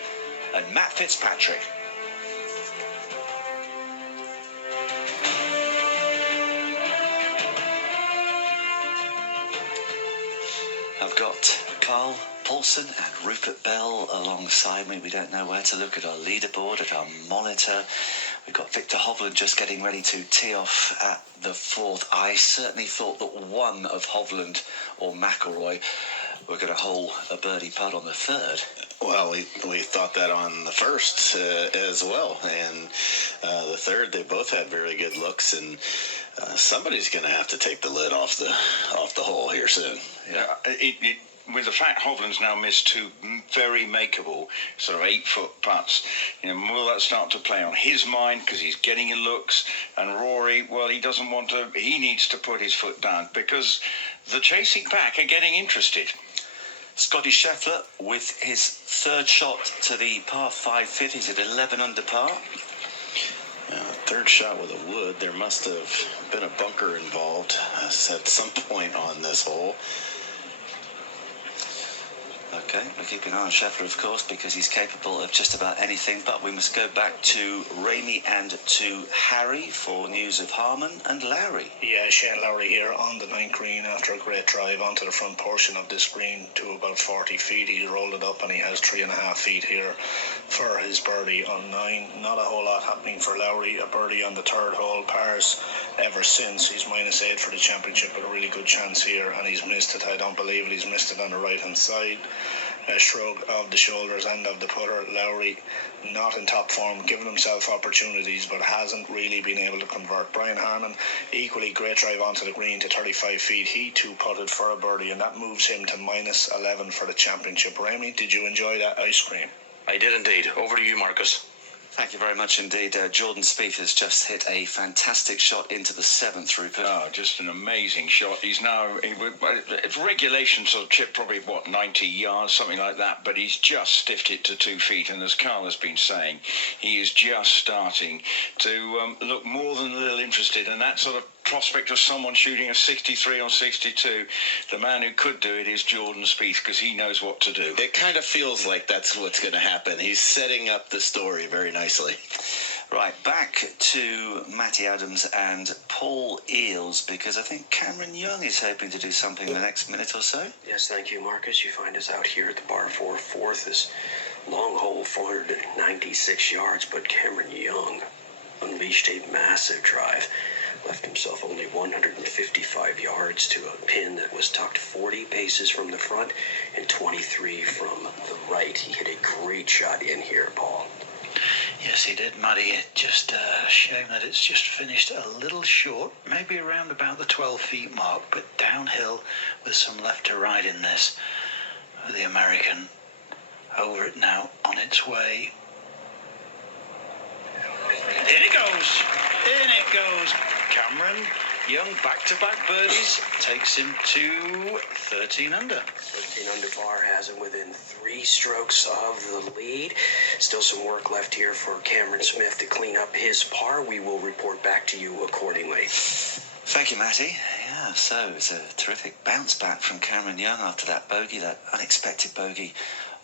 and Matt Fitzpatrick. I've got Carl Paulson and Rupert Bell alongside me. We don't know where to look at our leaderboard, at our monitor. We've got Victor Hovland just getting ready to tee off at the 4th. I certainly thought that one of Hovland or McIlroy were going to hole a birdie putt on the 3rd. Well, we thought that on the 1st as well, and the 3rd they both had very good looks, and somebody's going to have to take the lid off the hole here soon. Yeah, with the fact Hovland's now missed 2 very makeable sort of 8-foot putts, will that start to play on his mind because he's getting looks? And Rory, well, he needs to put his foot down because the chasing back are getting interested. Scotty Scheffler with his 3rd shot to the par 5 fifth. He's at 11 under par. 3rd shot with a wood. There must have been a bunker involved at some point on this hole. Okay, we'll keep an eye on Scheffler, of course, because he's capable of just about anything. But we must go back to Ramey and to Harry for news of Harman and Lowry. Yeah, Shane Lowry here on the 9th green after a great drive onto the front portion of this green to about 40 feet. He rolled it up and he has 3.5 feet here for his birdie on 9. Not a whole lot happening for Lowry. A birdie on the 3rd hole, pars ever since. He's -8 for the championship with a really good chance here, and he's missed it. I don't believe it. He's missed it on the right-hand side. A shrug of the shoulders and of the putter. Lowry not in top form, giving himself opportunities but hasn't really been able to convert. Brian Harman, equally great drive onto the green to 35 feet. He too putted for a birdie, and that moves him to -11 for the championship. Ramey, did you enjoy that ice cream? I did indeed. Over to you, Marcus. Thank you very much indeed. Jordan Spieth has just hit a fantastic shot into the 7th, Rupert. Oh, just an amazing shot. He's now, regulation sort of chip, probably, 90 yards, something like that, but he's just stiffed it to 2 feet, and as Carl has been saying, he is just starting to look more than a little interested, and that sort of prospect of someone shooting a 63 on 62, the man who could do it is Jordan Spieth, because he knows what to do. It kind of feels like that's what's going to happen. He's setting up the story very nicely. Right, back to Matty Adams and Paul Eales, because I think Cameron Young is hoping to do something in the next minute or so. Yes, thank you, Marcus. You find us out here at the par 4 fourth. This long hole, 496 yards, but Cameron Young unleashed a massive drive. Left himself only 155 yards to a pin that was tucked 40 paces from the front and 23 from the right. He hit a great shot in here, Paul. Yes, he did, Muddy. Just a shame that it's just finished a little short, maybe around about the 12 feet mark, but downhill with some left to right in this. The American over it now, on its way. In it goes! In it goes! Cameron Young, back-to-back birdies, takes him to 13 under. 13 under par has him within 3 strokes of the lead. Still some work left here for Cameron Smith to clean up his par. We will report back to you accordingly. Thank you, Matty. Yeah, so it's a terrific bounce back from Cameron Young after that bogey, that unexpected bogey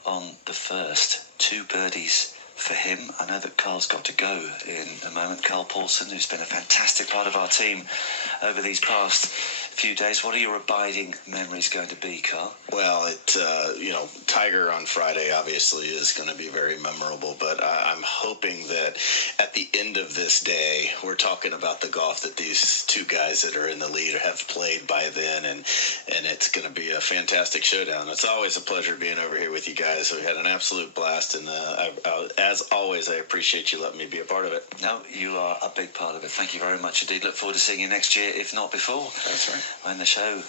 on the first. 2 birdies for him. I know that Carl's got to go in a moment. Carl Paulson, who's been a fantastic part of our team over these past few days. What are your abiding memories going to be, Carl? Well, Tiger on Friday obviously is going to be very memorable, but I'm hoping that at the end of this day, we're talking about the golf that these 2 guys that are in the lead have played by then, and it's going to be a fantastic showdown. It's always a pleasure being over here with you guys. We had an absolute blast, and as always, I appreciate you letting me be a part of it. No, you are a big part of it. Thank you very much indeed. Look forward to seeing you next year, if not before. That's right. When the show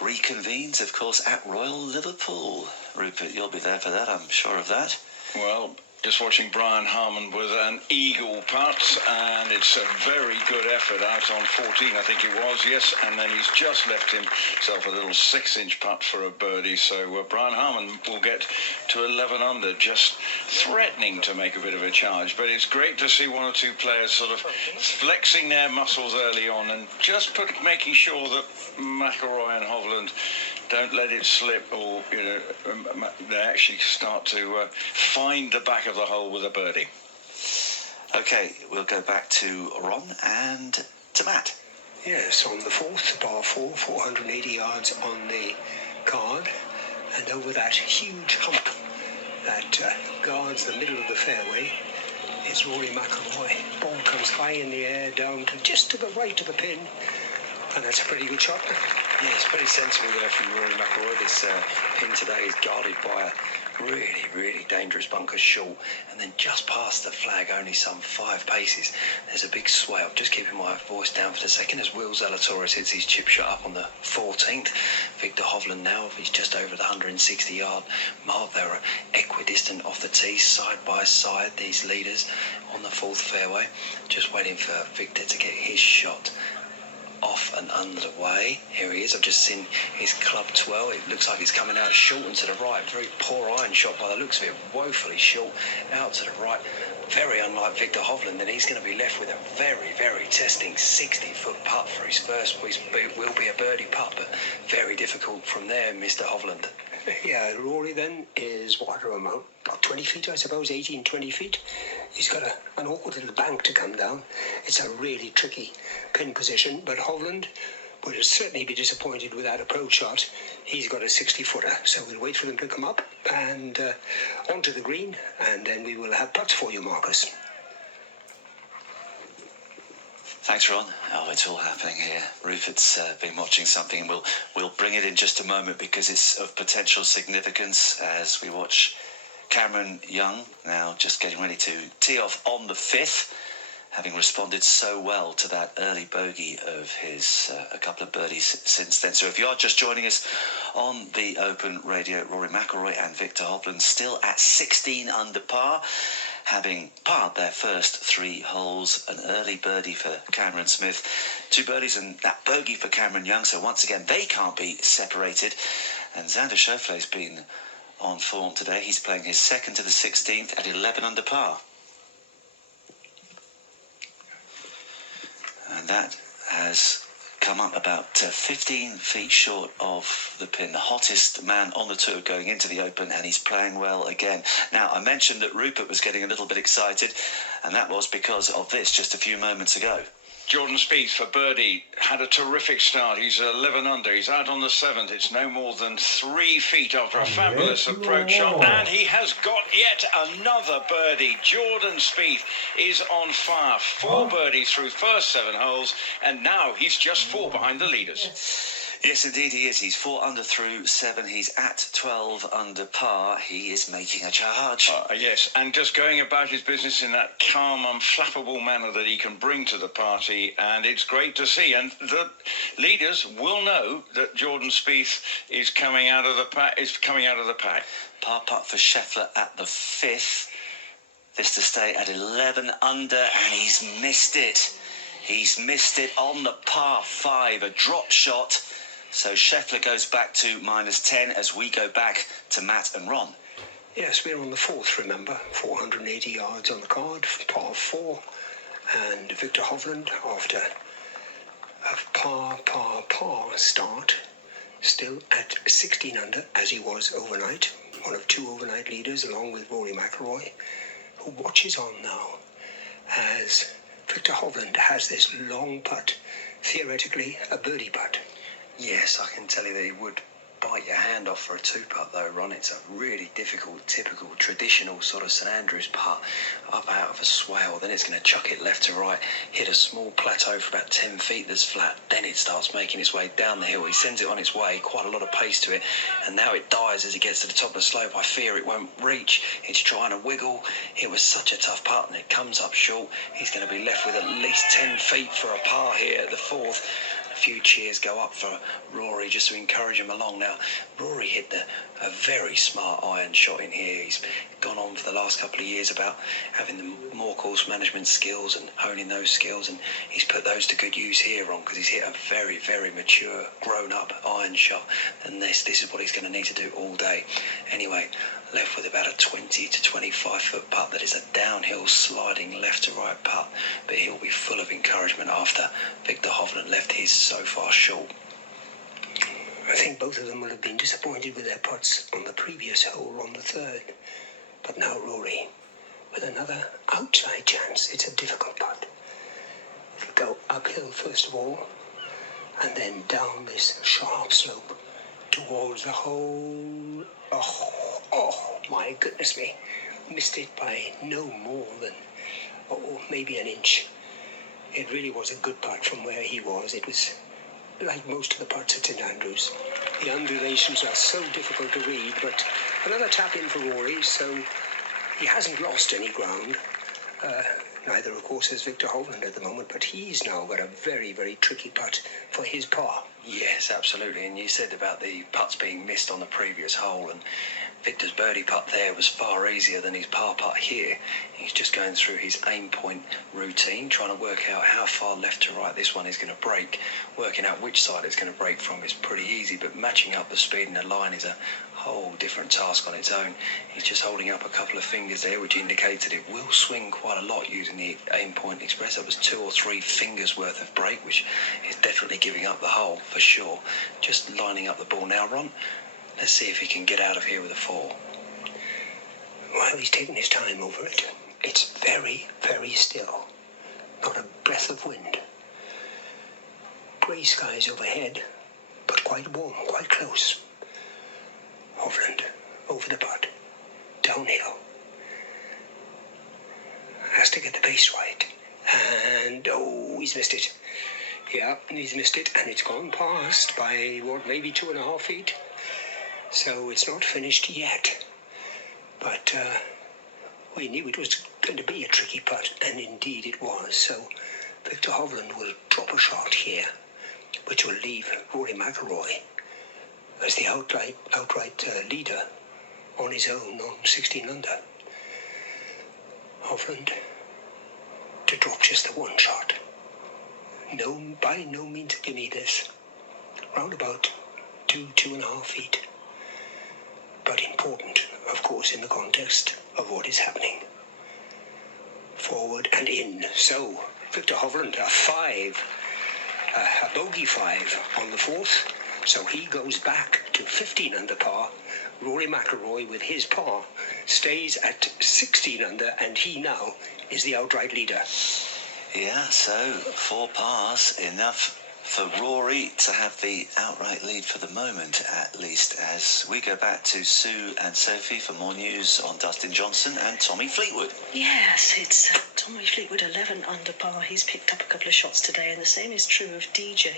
reconvenes, of course, at Royal Liverpool. Rupert, you'll be there for that, I'm sure of that. Well, just watching Brian Harmon with an eagle putt, and it's a very good effort out on 14, I think it was, yes, and then he's just left himself a little 6-inch putt for a birdie, so Brian Harmon will get to 11 under, just threatening to make a bit of a charge, but it's great to see 1 or 2 players sort of flexing their muscles early on and just making sure that McIlroy and Hovland don't let it slip, or they actually start to find the back of the hole with a birdie. Okay, we'll go back to Ron and to Matt. Yes, on the 4th, par 4, 480 yards on the card, and over that huge hump that guards the middle of the fairway is Rory McIlroy. Ball comes high in the air down to just to the right of the pin, and that's a pretty good shot. Yeah, it's pretty sensible there from Rory McIlroy. This pin today is guarded by a really, really dangerous bunker short, and then just past the flag, only some 5 paces, there's a big swale. Just keeping my voice down for a second as Will Zalatoris hits his chip shot up on the 14th. Victor Hovland now, he's just over the 160-yard mark. They were equidistant off the tee, side by side, these leaders on the 4th fairway. Just waiting for Victor to get his shot off and underway. Here he is. I've just seen his club 12. It looks like he's coming out short and to the right. Very poor iron shot by the looks of it. Woefully short out to the right. Very unlike Victor Hovland, and he's going to be left with a very, very testing 60-foot putt for his first, which will be a birdie putt, but very difficult from there, Mr. Hovland. Yeah, Rory then is what amount? About 20 feet, I suppose, 18, 20 feet. He's got an awkward little bank to come down. It's a really tricky pin position, but Hovland would certainly be disappointed with that approach shot. He's got a 60-footer, so we'll wait for them to come up and onto the green, and then we will have putts for you, Marcus. Thanks, Ron. Oh, it's all happening here. Rupert's been watching something, and we'll bring it in just a moment because it's of potential significance as we watch Cameron Young now just getting ready to tee off on the 5th, having responded so well to that early bogey of his, a couple of birdies since then. So if you are just joining us on the Open Radio, Rory McIlroy and Victor Hovland still at 16 under par. having parred their first 3 holes. An early birdie for Cameron Smith, 2 birdies and that bogey for Cameron Young, so once again they can't be separated. And Xander Schauffele's been on form today. He's playing his second to the 16th at 11 under par. And that has come up about 15 feet short of the pin. The hottest man on the tour going into the Open, and he's playing well again. Now, I mentioned that Rupert was getting a little bit excited, and that was because of this just a few moments ago. Jordan Spieth for birdie had a terrific start. He's 11 under. He's out on the 7th. It's no more than 3 feet after a fabulous approach shot, and he has got yet another birdie. Jordan Spieth is on fire. 4 birdies through first 7 holes, and now he's just 4 behind the leaders. Yes, indeed he is. He's 4 under through 7. He's at 12 under par. He is making a charge. Yes, and just going about his business in that calm, unflappable manner that he can bring to the party, and it's great to see. And the leaders will know that Jordan Spieth is coming out of the pack. Par putt for Scheffler at the 5th. This to stay at 11 under, and he's missed it. He's missed it on the par 5, a drop shot. So Scheffler goes back to -10 as we go back to Matt and Ron. Yes, we're on the 4th, remember. 480 yards on the card, par 4. And Victor Hovland, after a par start, still at 16 under, as he was overnight. One of 2 overnight leaders, along with Rory McIlroy, who watches on now as Victor Hovland has this long putt, theoretically a birdie putt. Yes, I can tell you that he would bite your hand off for a 2-putt though, Ron. It's a really difficult, typical, traditional sort of St Andrews putt up out of a swale. Then it's going to chuck it left to right, hit a small plateau for about 10 feet that's flat. Then it starts making its way down the hill. He sends it on its way, quite a lot of pace to it, and now it dies as it gets to the top of the slope. I fear it won't reach. It's trying to wiggle. It was such a tough putt, and it comes up short. He's going to be left with at least 10 feet for a par here at the 4th. A few cheers go up for Rory just to encourage him along. Now, Rory hit a very smart iron shot in here. He's gone on for the last couple of years about having the more course management skills and honing those skills, and he's put those to good use here, Ron, because he's hit a very, very mature, grown-up iron shot, and this is what he's going to need to do all day. Anyway, left with about a 20 to 25 foot putt that is a downhill sliding left to right putt, but he'll be full of encouragement after Victor Hovland left his so far short. I think both of them will have been disappointed with their putts on the previous hole on the 3rd, but now Rory with another outside chance. It's a difficult putt. It'll go uphill first of all, and then down this sharp slope towards the hole. Oh, my goodness me. Missed it by no more than, maybe an inch. It really was a good putt from where he was. It was like most of the putts at St Andrews. The undulations are so difficult to read, but another tap in for Rory, so he hasn't lost any ground. Neither, of course, has Victor Hovland at the moment, but he's now got a very, very tricky putt for his par. Yes, absolutely. And you said about the putts being missed on the previous hole, and Victor's birdie putt there was far easier than his par putt here. He's just going through his aim point routine, trying to work out how far left to right this one is going to break. Working out which side it's going to break from is pretty easy, but matching up the speed and the line is a whole different task on its own. He's just holding up a couple of fingers there, which indicates that it will swing quite a lot using the aim point express. That was 2 or 3 fingers worth of break, which is definitely giving up the hole for sure. Just lining up the ball now, Ron. Let's see if he can get out of here with a 4. While he's taking his time over it, it's very, very still. Not a breath of wind. Grey skies overhead, but quite warm, quite close. Hovland over the putt, downhill. Has to get the pace right. And, he's missed it. Yeah, he's missed it, and it's gone past by, maybe 2.5 feet. So it's not finished yet. But we knew it was going to be a tricky putt, and indeed it was. So Victor Hovland will drop a shot here, which will leave Rory McIlroy as the outright leader on his own on 16 under. Hovland to drop just the one shot. No, by no means a gimme this. Round about 2.5 feet. But important, of course, in the context of what is happening. Forward and in. So, Victor Hovland, a bogey 5 on the 4th. So he goes back to 15 under par. Rory McIlroy, with his par, stays at 16 under, and he now is the outright leader. Yeah, so 4 pars, enough for Rory to have the outright lead for the moment, at least, as we go back to Sue and Sophie for more news on Dustin Johnson and Tommy Fleetwood. Yes, it's Tommy Fleetwood, 11 under par. He's picked up a couple of shots today, and the same is true of DJ,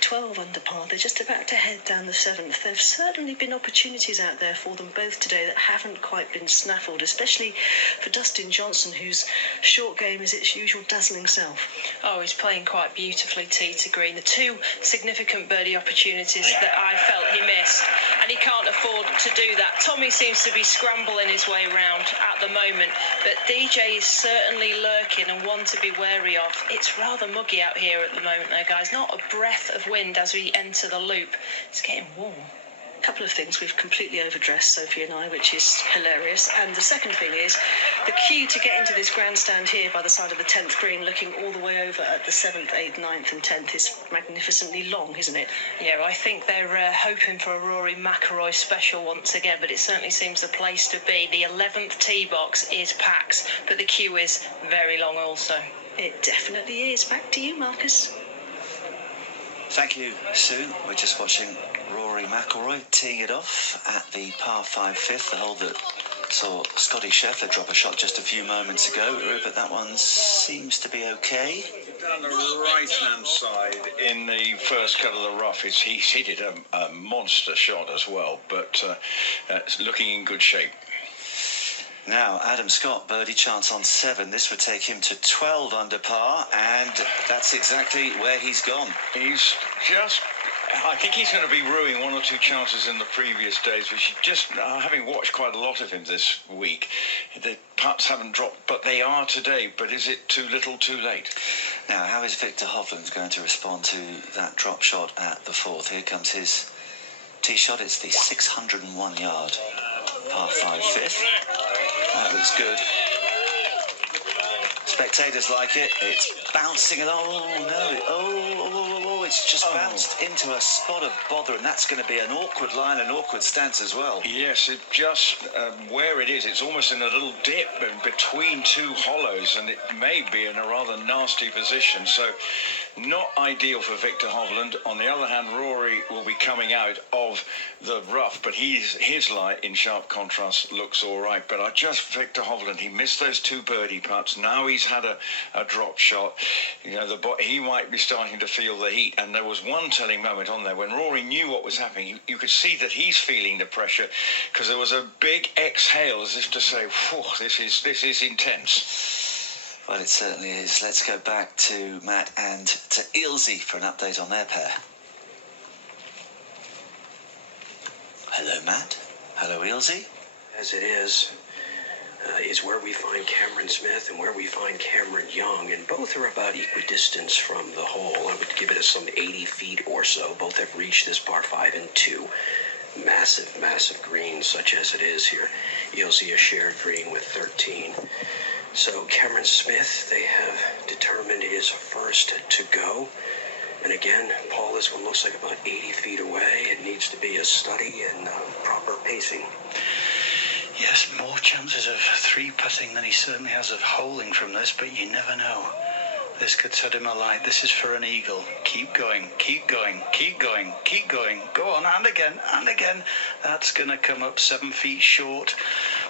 12 under par. They're just about to head down the 7th. There've certainly been opportunities out there for them both today that haven't quite been snaffled, especially for Dustin Johnson, whose short game is its usual dazzling self. Oh, he's playing quite beautifully tee to green. The 2 significant birdie opportunities that I felt he missed, and he can't afford to do that. Tommy seems to be scrambling his way round at the moment, but DJ is certainly lurking and one to be wary of. It's rather muggy out here at the moment though, guys. Not a breath of wind as we enter the loop. It's getting warm. A couple of things. We've completely overdressed, Sophie and I, which is hilarious. And the second thing is the queue to get into this grandstand here by the side of the 10th green, looking all the way over at the 7th, 8th, 9th and 10th, is magnificently long, isn't it? Yeah, I think they're hoping for a Rory McIlroy special once again, but it certainly seems the place to be. The 11th tee box is packed, but the queue is very long also. It definitely is. Back to you, Marcus. Thank you, Sue. We're just watching Rory McIlroy teeing it off at the par 5 5th, the hole that saw Scotty Scheffler drop a shot just a few moments ago. Rupert, that one seems to be okay. Down the right-hand side in the first cut of the rough, he's hit it a monster shot as well, but it's looking in good shape. Now, Adam Scott, birdie chance on 7. This would take him to 12 under par, and that's exactly where he's gone. He's just... I think he's going to be ruining 1 or 2 chances in the previous days, which just, having watched quite a lot of him this week, the putts haven't dropped, but they are today. But is it too little, too late? Now, how is Victor Hovland going to respond to that drop shot at the 4th? Here comes his tee shot. It's the 601-yard par 5 5th. That looks good. Spectators like it. It's bouncing along. Oh, no. It's just bounced into a spot of bother, and that's going to be an awkward line, an awkward stance as well. Yes, it just, where it is, it's almost in a little dip between 2 hollows, and it may be in a rather nasty position. So, not ideal for Victor Hovland. On the other hand, Rory will be coming out of the rough, but his lie, in sharp contrast, looks all right. But Victor Hovland, he missed those 2 birdie putts. Now he's had a drop shot. You know, he might be starting to feel the heat. And there was one telling moment on there when Rory knew what was happening. You could see that he's feeling the pressure, because there was a big exhale as if to say, this is intense. Well, it certainly is. Let's go back to Matt and to Ilse for an update on their pair. Hello, Matt. Hello, Ilse. As it is where we find Cameron Smith and where we find Cameron Young, and both are about equidistance from the hole. I would give it some 80 feet or so. Both have reached this par 5 and 2. Massive greens, such as it is here. You'll see a shared green with 13. So Cameron Smith, they have determined, is first to go. And again, Paul, this one looks like about 80 feet away. It needs to be a study and proper pacing. Yes, more chances of 3-putting than he certainly has of holing from this, but you never know. This could set him alight. This is for an eagle. Keep going, keep going, keep going, keep going. Go on, and again, and again. That's going to come up 7 feet short.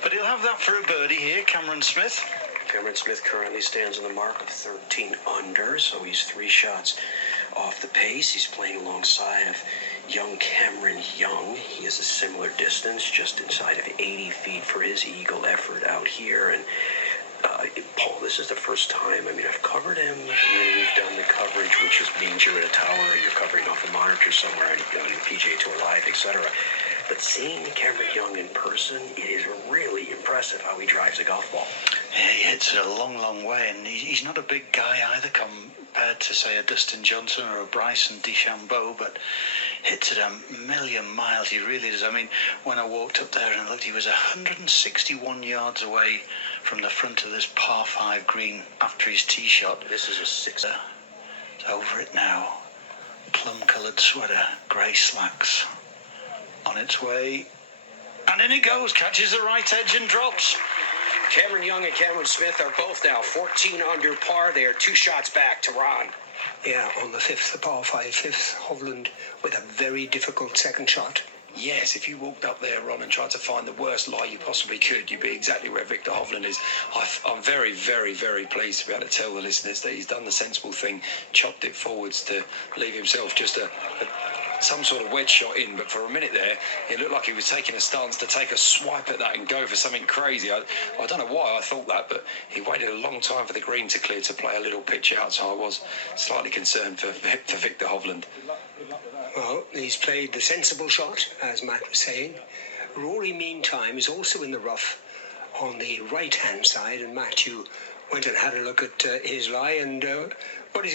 But he'll have that for a birdie here, Cameron Smith. Cameron Smith currently stands on the mark of 13 under, so he's 3 shots off the pace. He's playing alongside of young Cameron Young. He is a similar distance, just inside of 80 feet for his eagle effort out here. And Paul, this is the first time. I mean, I've covered him when we've done the coverage, which is means you're in a tower or you're covering off a monitor somewhere on PGA Tour Live, etc. But seeing Cameron Young in person, it is really impressive how he drives a golf ball. Yeah, he hits it a long, long way, and he's not a big guy either compared to, say, a Dustin Johnson or a Bryson DeChambeau, but hits it a million miles. He really does. I mean, when I walked up there and looked, he was 161 yards away from the front of this par 5 green after his tee shot. This is a 6. It's over it now. Plum-coloured sweater, grey slacks. On its way. And in it goes, catches the right edge and drops. Cameron Young and Cameron Smith are both now 14 under par. They are 2 shots back to Ron. Yeah, on the 5th, the par 5 5th, Hovland with a very difficult second shot. Yes, if you walked up there, Ron, and tried to find the worst lie you possibly could, you'd be exactly where Victor Hovland is. I'm very, very, very pleased to be able to tell the listeners that he's done the sensible thing, chopped it forwards to leave himself just some sort of wedge shot in, but for a minute there, it looked like he was taking a stance to take a swipe at that and go for something crazy. I don't know why I thought that, but he waited a long time for the green to clear to play a little pitch out, so I was slightly concerned for Victor Hovland. Well, he's played the sensible shot, as Matt was saying. Rory, meantime, is also in the rough on the right-hand side, and Matthew went and had a look at his lie, and what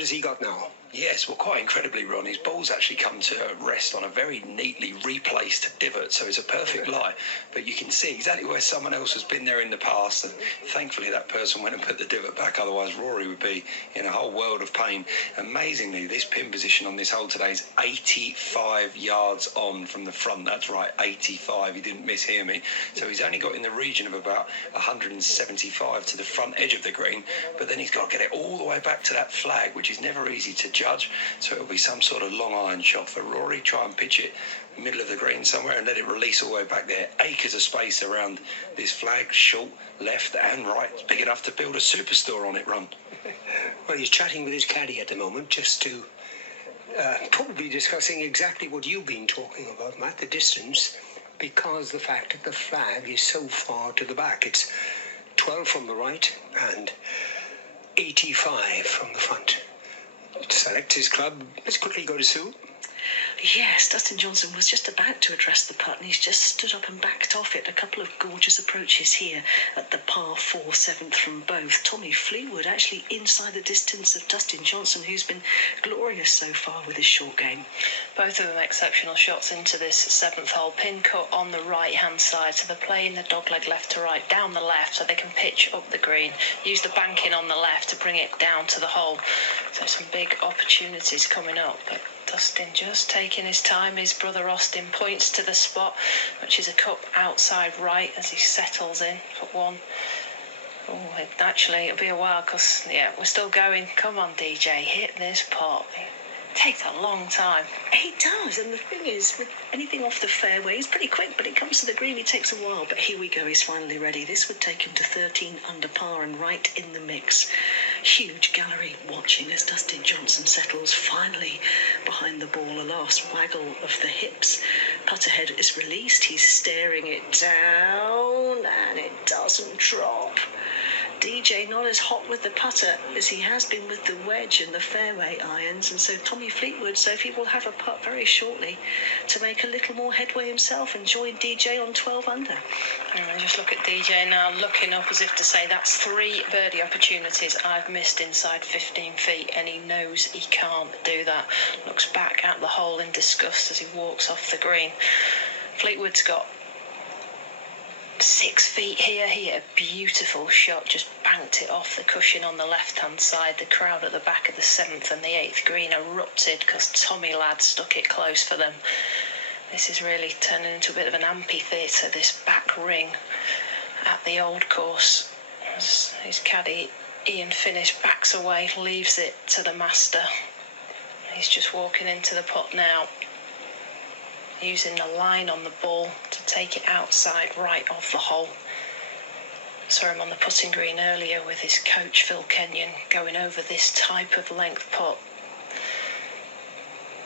has he got now? Yes, well, quite incredibly, Ron, his ball's actually come to rest on a very neatly replaced divot, so it's a perfect lie. But you can see exactly where someone else has been there in the past, and thankfully that person went and put the divot back, otherwise Rory would be in a whole world of pain. Amazingly, this pin position on this hole today is 85 yards on from the front. That's right, 85. He didn't mishear me. So he's only got in the region of about 175 to the front edge of the green, but then he's got to get it all the way back to that flag, which is never easy to judge, so it'll be some sort of long iron shot for Rory. Try and pitch it middle of the green somewhere and let it release all the way back there. Acres of space around this flag, short, left and right. It's big enough to build a superstore on it, Ron. Well, he's chatting with his caddy at the moment, just to probably discussing exactly what you've been talking about, Matt, the distance, because the fact that the flag is so far to the back. It's 12 from the right and 85 from the front. To select his club, let's quickly go to Sue. Yes, Dustin Johnson was just about to address the putt, and he's just stood up and backed off it. A couple of gorgeous approaches here at the par 4 7th from both. Tommy Fleetwood actually inside the distance of Dustin Johnson, who's been glorious so far with his short game. Both of them exceptional shots into this 7th hole. Pin cut on the right-hand side, so they're playing the dogleg left to right, down the left, so they can pitch up the green. Use the banking on the left to bring it down to the hole. So some big opportunities coming up, but Dustin just taking his time. His brother Austin points to the spot, which is a cup outside right as he settles in. Put one. Oh, actually, it'll be a while because, yeah, we're still going. Come on, DJ, hit this pot. It takes a long time. He does, and the thing is, with anything off the fairway, he's pretty quick, but it comes to the green, it takes a while. But here we go, he's finally ready. This would take him to 13 under par and right in the mix. Huge gallery watching as Dustin Johnson settles finally behind the ball. A last waggle of the hips. Putter head is released. He's staring it down, and it doesn't drop. DJ not as hot with the putter as he has been with the wedge and the fairway irons, and so Tommy Fleetwood, Sophie, will have a putt very shortly to make a little more headway himself and join DJ on 12 under. And just look at DJ now, looking up as if to say, that's 3 birdie opportunities I've missed inside 15 feet, and he knows he can't do that. Looks back at the hole in disgust as he walks off the green. Fleetwood's got 6 feet here. He hit a beautiful shot, just banked it off the cushion on the left-hand side. The crowd at the back of the 7th and the 8th green erupted because Tommy Ladd stuck it close for them. This is really turning into a bit of an amphitheatre, this back ring at the old course. As his caddy, Ian Finnish, backs away, leaves it to the master. He's just walking into the putt now, using the line on the ball to take it outside right of the hole. Saw him on the putting green earlier with his coach Phil Kenyon going over this type of length putt.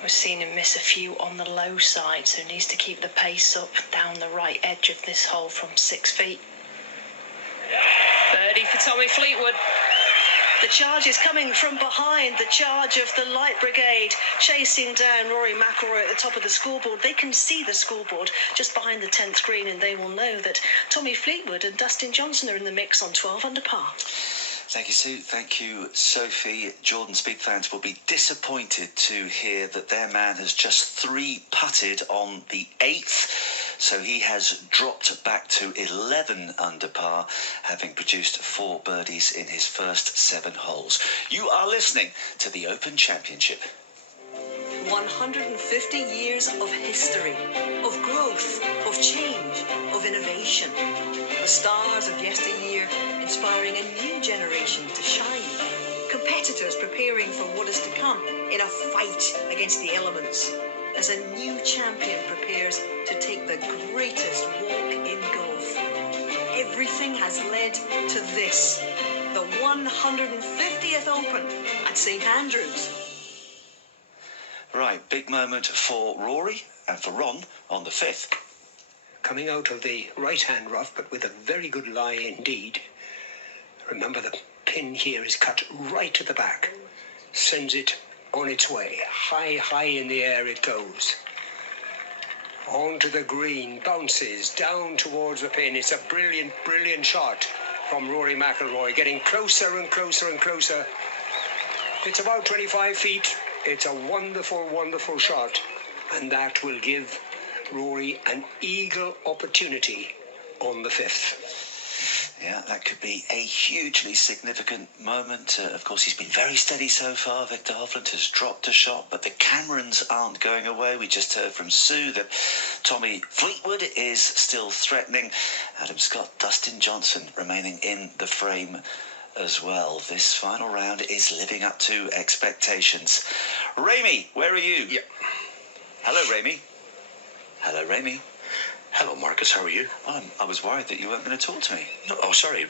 We've seen him miss a few on the low side, so he needs to keep the pace up down the right edge of this hole from 6 feet. birdie for Tommy Fleetwood. The charge is coming from behind, the charge of the Light Brigade, chasing down Rory McIlroy at the top of the scoreboard. They can see the scoreboard just behind the 10th green, and they will know that Tommy Fleetwood and Dustin Johnson are in the mix on 12 under par. Thank you, Sue. Thank you, Sophie. Jordan Speed fans will be disappointed to hear that their man has just 3-putted on the 8th. So he has dropped back to 11 under par, having produced 4 birdies in his first 7 holes. You are listening to the Open Championship. 150 years of history, of growth, of change, of innovation. The stars of yesteryear inspiring a new generation to shine. Competitors preparing for what is to come in a fight against the elements. As a new champion prepares to take the greatest walk in golf. Everything has led to this, the 150th Open at St Andrews. Right, big moment for Rory and for Ron on the 5th. Coming out of the right-hand rough, but with a very good lie indeed. Remember, the pin here is cut right at the back. Sends it on its way. High in the air it goes. Onto the green, bounces down towards the pin. It's a brilliant shot from Rory McIlroy, getting closer and closer and closer. It's about 25 feet. It's a wonderful shot, and that will give Rory an eagle opportunity on the 5th. Yeah, that could be a hugely significant moment. Of course, he's been very steady so far. Victor Hovland has dropped a shot, but the Camerons aren't going away. We just heard from Sue that Tommy Fleetwood is still threatening. Adam Scott, Dustin Johnson remaining in the frame as well. This final round is living up to expectations. Ramy, where are you? Yep. Hello, Ramy. Hello, Ramy. Hello, Marcus. How are you? Well, I was worried that you weren't going to talk to me. No, oh, sorry,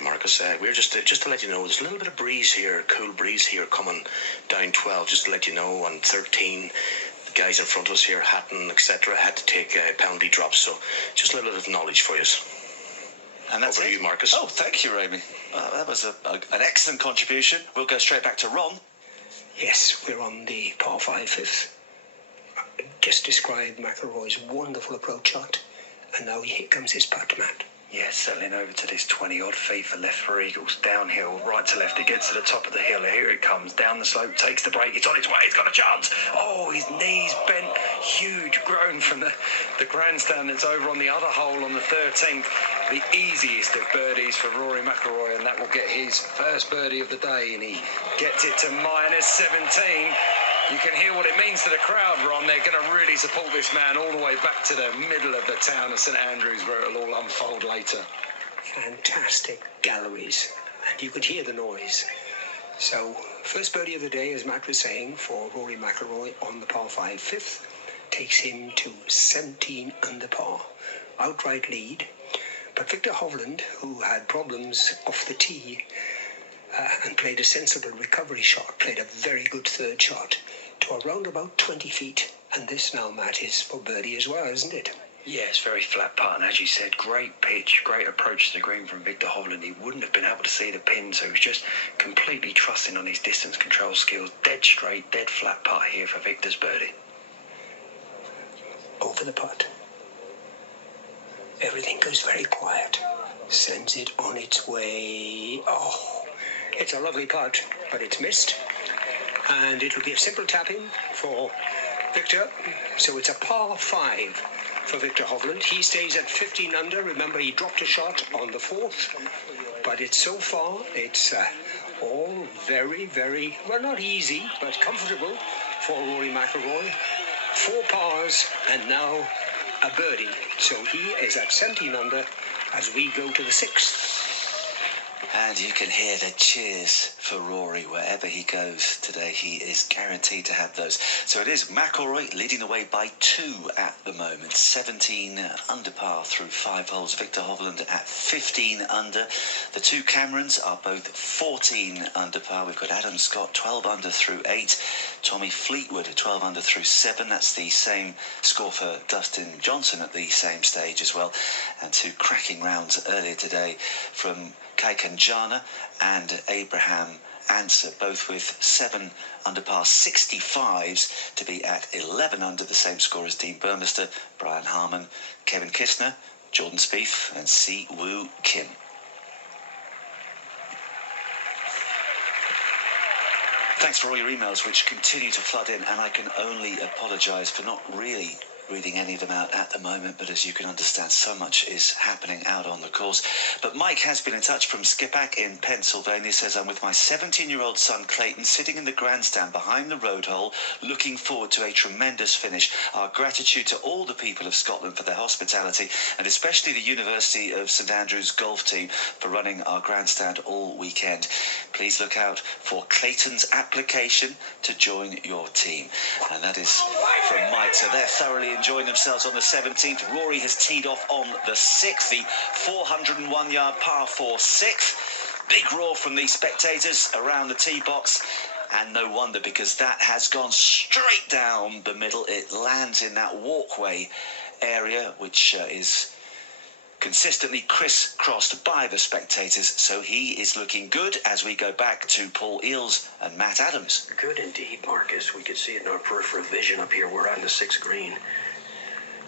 Marcus. We're just to let you know, there's a little bit of breeze here, cool breeze here coming down 12. Just to let you know, on 13, the guys in front of us here, Hatton, etc., had to take penalty drops. So, just a little bit of knowledge for you. And that's over it. to you, Marcus. Oh, thank you, Ramy. That was an excellent contribution. We'll go straight back to Ron. Yes, we're on the par 5 5th. Just described McIlroy's wonderful approach shot, and now here comes his putt, Matt. Yeah, settling over to this 20-odd feet for left for eagles, downhill, right to left, it gets to the top of the hill, here it comes, down the slope, takes the break, it's on its way, it's got a chance. Oh, his knees bent, huge groan from the grandstand that's over on the other hole on the 13th. The easiest of birdies for Rory McIlroy, and that will get his first birdie of the day, and he gets it to -17. You can hear what it means to the crowd, Ron. They're going to really support this man all the way back to the middle of the town of St Andrews, where it'll all unfold later. Fantastic galleries, and you could hear the noise. So, first birdie of the day, as Matt was saying, for Rory McIlroy on the par 5 5th, takes him to 17 under par. Outright lead. But Victor Hovland, who had problems off the tee, and played a sensible recovery shot, played a very good third shot to around about 20 feet. And this now, Matt, is for birdie as well, isn't it? Yeah, it's very flat putt, and as you said, great pitch, great approach to the green from Victor Hovland. He wouldn't have been able to see the pin, so he was just completely trusting on his distance control skills. Dead straight, dead flat putt here for Victor's birdie. Over the putt. Everything goes very quiet. Sends it on its way. Oh, it's a lovely putt, but it's missed. And it'll be a simple tap-in for Victor. So it's a par 5 for Victor Hovland. He stays at 15 under. Remember, he dropped a shot on the 4th. But it's all very, well, not easy, but comfortable for Rory McIlroy. 4 pars and now a birdie. So he is at 17 under as we go to the 6th. And you can hear the cheers for Rory. Wherever he goes today, he is guaranteed to have those. So it is McIlroy leading the way by 2 at the moment. 17 under par through 5 holes. Victor Hovland at 15 under. The 2 Camerons are both 14 under par. We've got Adam Scott 12 under through 8. Tommy Fleetwood 12 under through 7. That's the same score for Dustin Johnson at the same stage as well. And 2 cracking rounds earlier today from Kai Kanjana and Abraham Answer, both with 7 under par 65s to be at 11 under, the same score as Dean Burmester, Brian Harman, Kevin Kistner, Jordan Spieth and Si Woo Kim. Thanks for all your emails, which continue to flood in, and I can only apologise for not really reading any of them out at the moment, but as you can understand, so much is happening out on the course. But Mike has been in touch from Skippack in Pennsylvania. Says, I'm with my 17-year-old son Clayton sitting in the grandstand behind the road hole, looking forward to a tremendous finish. Our gratitude to all the people of Scotland for their hospitality, and especially the University of St Andrews golf team for running our grandstand all weekend. Please look out for Clayton's application to join your team. And that is from Mike. So they're thoroughly enjoying themselves on the 17th. Rory has teed off on the 6th, the 401-yard par 4 6th. Big roar from the spectators around the tee box, and no wonder, because that has gone straight down the middle. It lands in that walkway area, which is consistently crisscrossed by the spectators, so he is looking good as we go back to Paul Eales and Matt Adams. Good indeed, Marcus. We could see it in our peripheral vision up here. We're on the 6th green,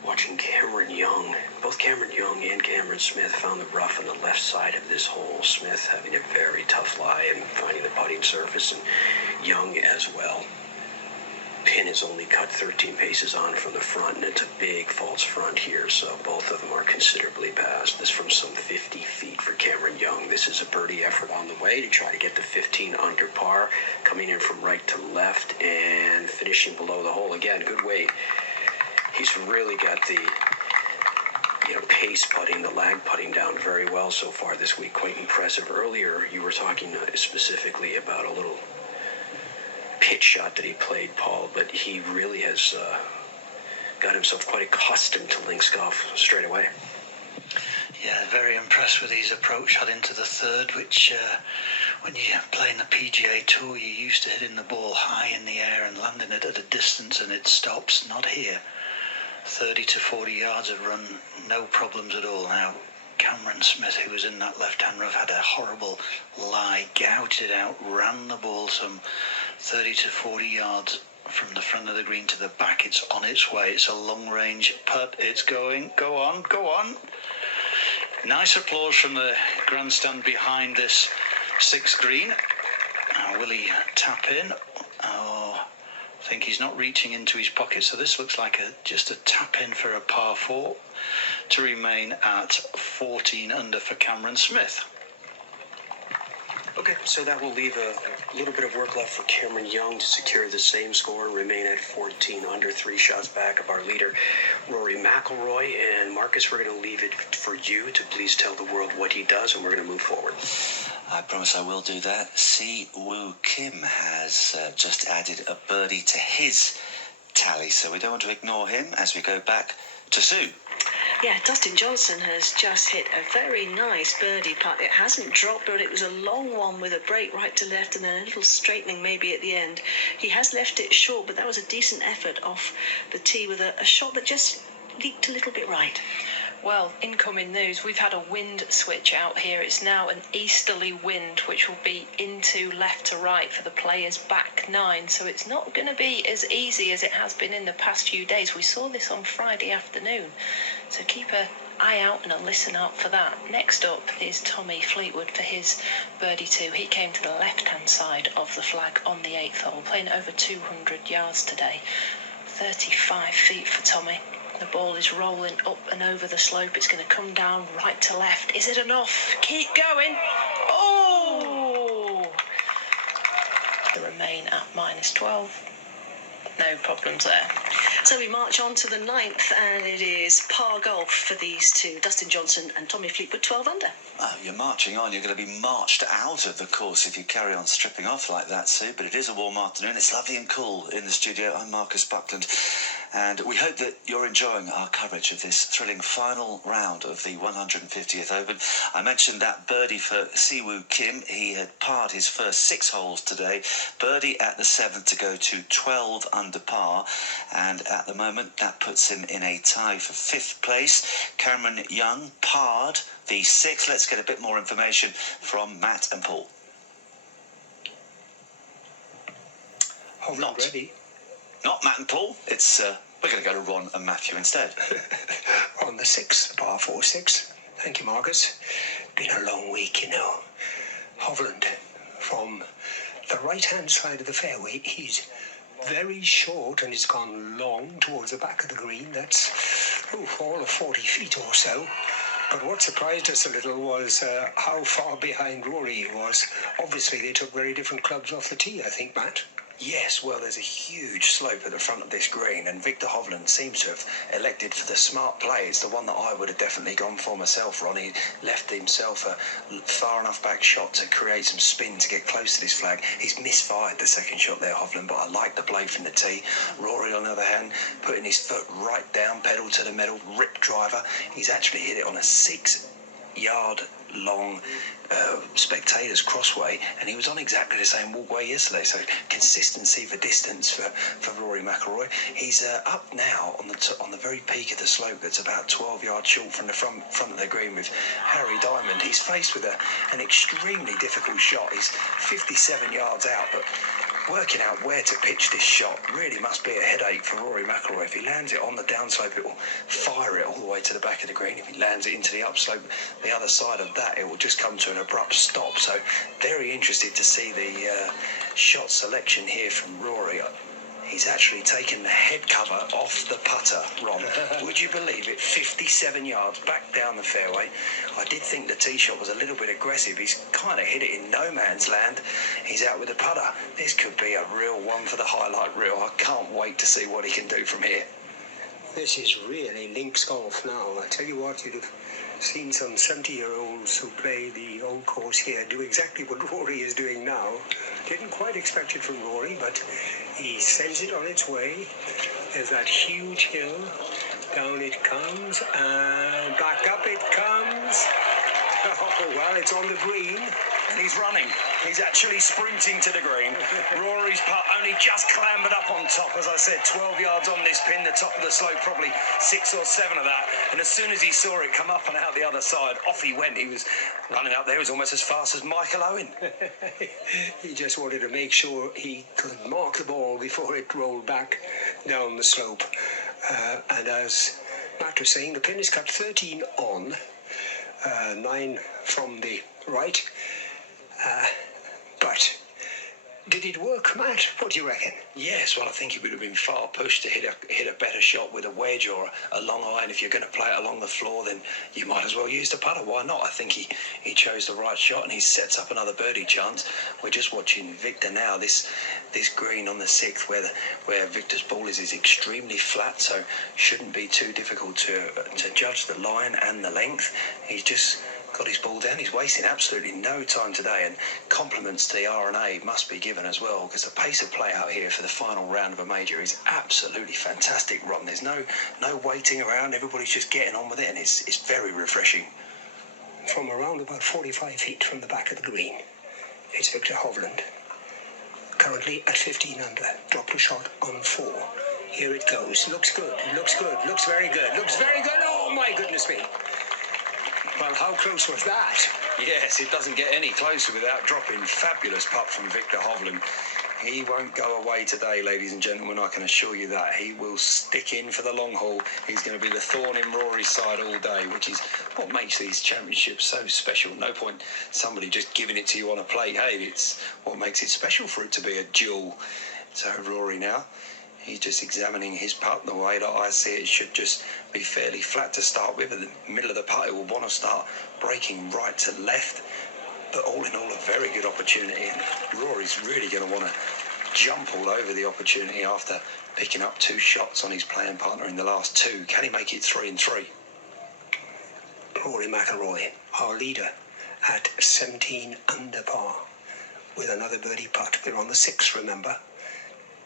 watching Cameron Young. Both Cameron Young and Cameron Smith found the rough on the left side of this hole. Smith having a very tough lie and finding the putting surface, and Young as well. Pin is only cut 13 paces on from the front, and it's a big false front here, so both of them are considerably past. This from some 50 feet for Cameron Young. This is a birdie effort on the way to try to get to 15 under par, coming in from right to left and finishing below the hole. Again, good weight. He's really got the pace putting, the lag putting down very well so far this week. Quite impressive. Earlier, you were talking specifically about a little pitch shot that he played, Paul, but he really has got himself quite accustomed to links golf straight away. Yeah, very impressed with his approach shot into the 3rd, which when you're playing the PGA Tour, you're used to hitting the ball high in the air and landing it at a distance, and it stops. Not here. 30 to 40 yards of run, no problems at all. Now, Cameron Smith, who was in that left-hand rough, had a horrible lie, gouged it out, ran the ball some 30 to 40 yards from the front of the green to the back. It's on its way. It's a long-range putt. It's going. Go on, go on. Nice applause from the grandstand behind this 6th green. Now, will he tap in? Oh, I think he's not reaching into his pocket, so this looks like just a tap in for a par 4 to remain at 14 under for Cameron Smith. Okay, so that will leave a little bit of work left for Cameron Young to secure the same score and remain at 14 under, 3 shots back of our leader, Rory McIlroy. And Marcus, we're going to leave it for you to please tell the world what he does, and we're going to move forward. I promise I will do that. Si Woo Kim has just added a birdie to his tally, so we don't want to ignore him as we go back to Sue. Yeah, Dustin Johnson has just hit a very nice birdie putt. It hasn't dropped, but it was a long one with a break right to left and then a little straightening maybe at the end. He has left it short, but that was a decent effort off the tee with a shot that just leaked a little bit right. Well, incoming news, we've had a wind switch out here. It's now an easterly wind, which will be into left to right for the players' back 9. So it's not going to be as easy as it has been in the past few days. We saw this on Friday afternoon. So keep an eye out and a listen out for that. Next up is Tommy Fleetwood for his birdie 2. He came to the left-hand side of the flag on the 8th hole, playing over 200 yards today. 35 feet for Tommy. The ball is rolling up and over the slope. It's going to come down right to left. Is it enough? Keep going. Oh! They remain at -12. No problems there. So we march on to the 9th, and it is par golf for these two, Dustin Johnson and Tommy Fleetwood, 12 under. Oh, you're marching on. You're going to be marched out of the course if you carry on stripping off like that, Sue. But it is a warm afternoon. It's lovely and cool in the studio. I'm Marcus Buckland, and we hope that you're enjoying our coverage of this thrilling final round of the 150th Open. I mentioned that birdie for Siwoo Kim. He had parred his first 6 holes today. Birdie at the 7th to go to 12 under par, and at the moment that puts him in a tie for 5th place. Cameron Young parred the 6th. Let's get a bit more information from Matt and Paul. Not ready. Not Matt and Paul. It's we're going to go to Ron and Matthew instead. On the 6th, par 4-6. Thank you, Marcus. Been a long week, you know. Hovland, from the right-hand side of the fairway, he's very short and it's gone long towards the back of the green. That's all of 40 feet or so. But what surprised us a little was how far behind Rory he was. Obviously, they took very different clubs off the tee, I think, Matt. Yes, well, there's a huge slope at the front of this green, and Victor Hovland seems to have elected for the smart play. It's the one that I would have definitely gone for myself, Ron. He left himself a far enough back shot to create some spin to get close to this flag. He's misfired the second shot there, Hovland, but I like the play from the tee. Rory, on the other hand, putting his foot right down, pedal to the metal, rip driver. He's actually hit it on a 6-yard long spectators crossway, and he was on exactly the same walkway yesterday, so consistency for distance for Rory McIlroy. He's up now on the very peak of the slope that's about 12 yards short from the front of the green with Harry Diamond. He's faced with an extremely difficult shot. He's 57 yards out, but working out where to pitch this shot really must be a headache for Rory McIlroy. If he lands it on the downslope, it will fire it all the way to the back of the green. If he lands it into the upslope, the other side of that, it will just come to an abrupt stop. So very interested to see the shot selection here from Rory. He's actually taken the head cover off the putter, Ron. Would you believe it? 57 yards back down the fairway. I did think the tee shot was a little bit aggressive. He's kind of hit it in no man's land. He's out with the putter. This could be a real one for the highlight reel. I can't wait to see what he can do from here. This is really links golf now. I tell you what, you'd have seen some 70-year-olds who play the old course here do exactly what Rory is doing now. Didn't quite expect it from Rory, but he sends it on its way. There's that huge hill. Down it comes, and back up it comes. Oh, well, it's on the green. And he's running. He's actually sprinting to the green. Rory's putt only just clambered up on top. As I said, 12 yards on this pin, the top of the slope, probably 6 or 7 of that. And as soon as he saw it come up and out the other side, off he went. He was running up there. He was almost as fast as Michael Owen. He just wanted to make sure he could mark the ball before it rolled back down the slope. And as Matt was saying, the pin is cut 13 on, 9 from the right. But did it work, Matt? What do you reckon? Yes, well, I think he would have been far pushed to hit a better shot with a wedge or a long iron. If you're going to play it along the floor, then you might as well use the putter. Why not? I think he chose the right shot, and he sets up another birdie chance. We're just watching Victor now. This green on the 6th, where Victor's ball is extremely flat, so shouldn't be too difficult to judge the line and the length. He's just got his ball down. He's wasting absolutely no time today, and compliments to the R&A must be given as well, because the pace of play out here for the final round of a major is absolutely fantastic, Ron. There's no waiting around. Everybody's just getting on with it, and it's very refreshing. From around about 45 feet from the back of the green, it's Victor Hovland, currently at 15 under. Dropped a shot on 4. Here it goes. Looks good. Looks good. Looks very good. Looks very good. Oh, my goodness me. Well, how close was that? Yes, it doesn't get any closer without dropping. Fabulous putt from Victor Hovland. He won't go away today, ladies and gentlemen, I can assure you that. He will stick in for the long haul. He's going to be the thorn in Rory's side all day, which is what makes these championships so special. No point somebody just giving it to you on a plate. Hey, it's what makes it special for it to be a duel. So Rory now, he's just examining his putt. The way that I see it, should just be fairly flat to start with. At the middle of the putt, it will want to start breaking right to left. But all in all, a very good opportunity. And Rory's really going to want to jump all over the opportunity after picking up 2 shots on his playing partner in the last 2. Can he make it 3 and 3? Rory McIlroy, our leader, at 17 under par with another birdie putt. We're on the 6th, remember.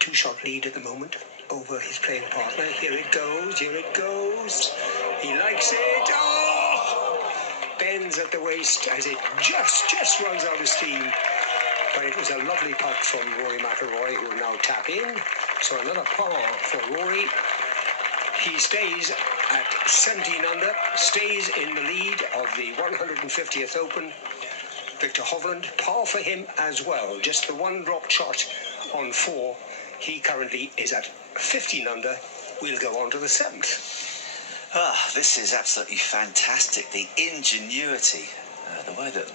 2-shot lead at the moment over his playing partner. Here it goes, here it goes. He likes it. Oh! Bends at the waist as it just runs out of steam. But it was a lovely putt from Rory McIlroy, who will now tap in. So another par for Rory. He stays at 17 under, stays in the lead of the 150th Open. Victor Hovland, par for him as well. Just the 1 drop shot on 4. He currently is at 15 under. We'll go on to the 7th. This is absolutely fantastic. The ingenuity, the way that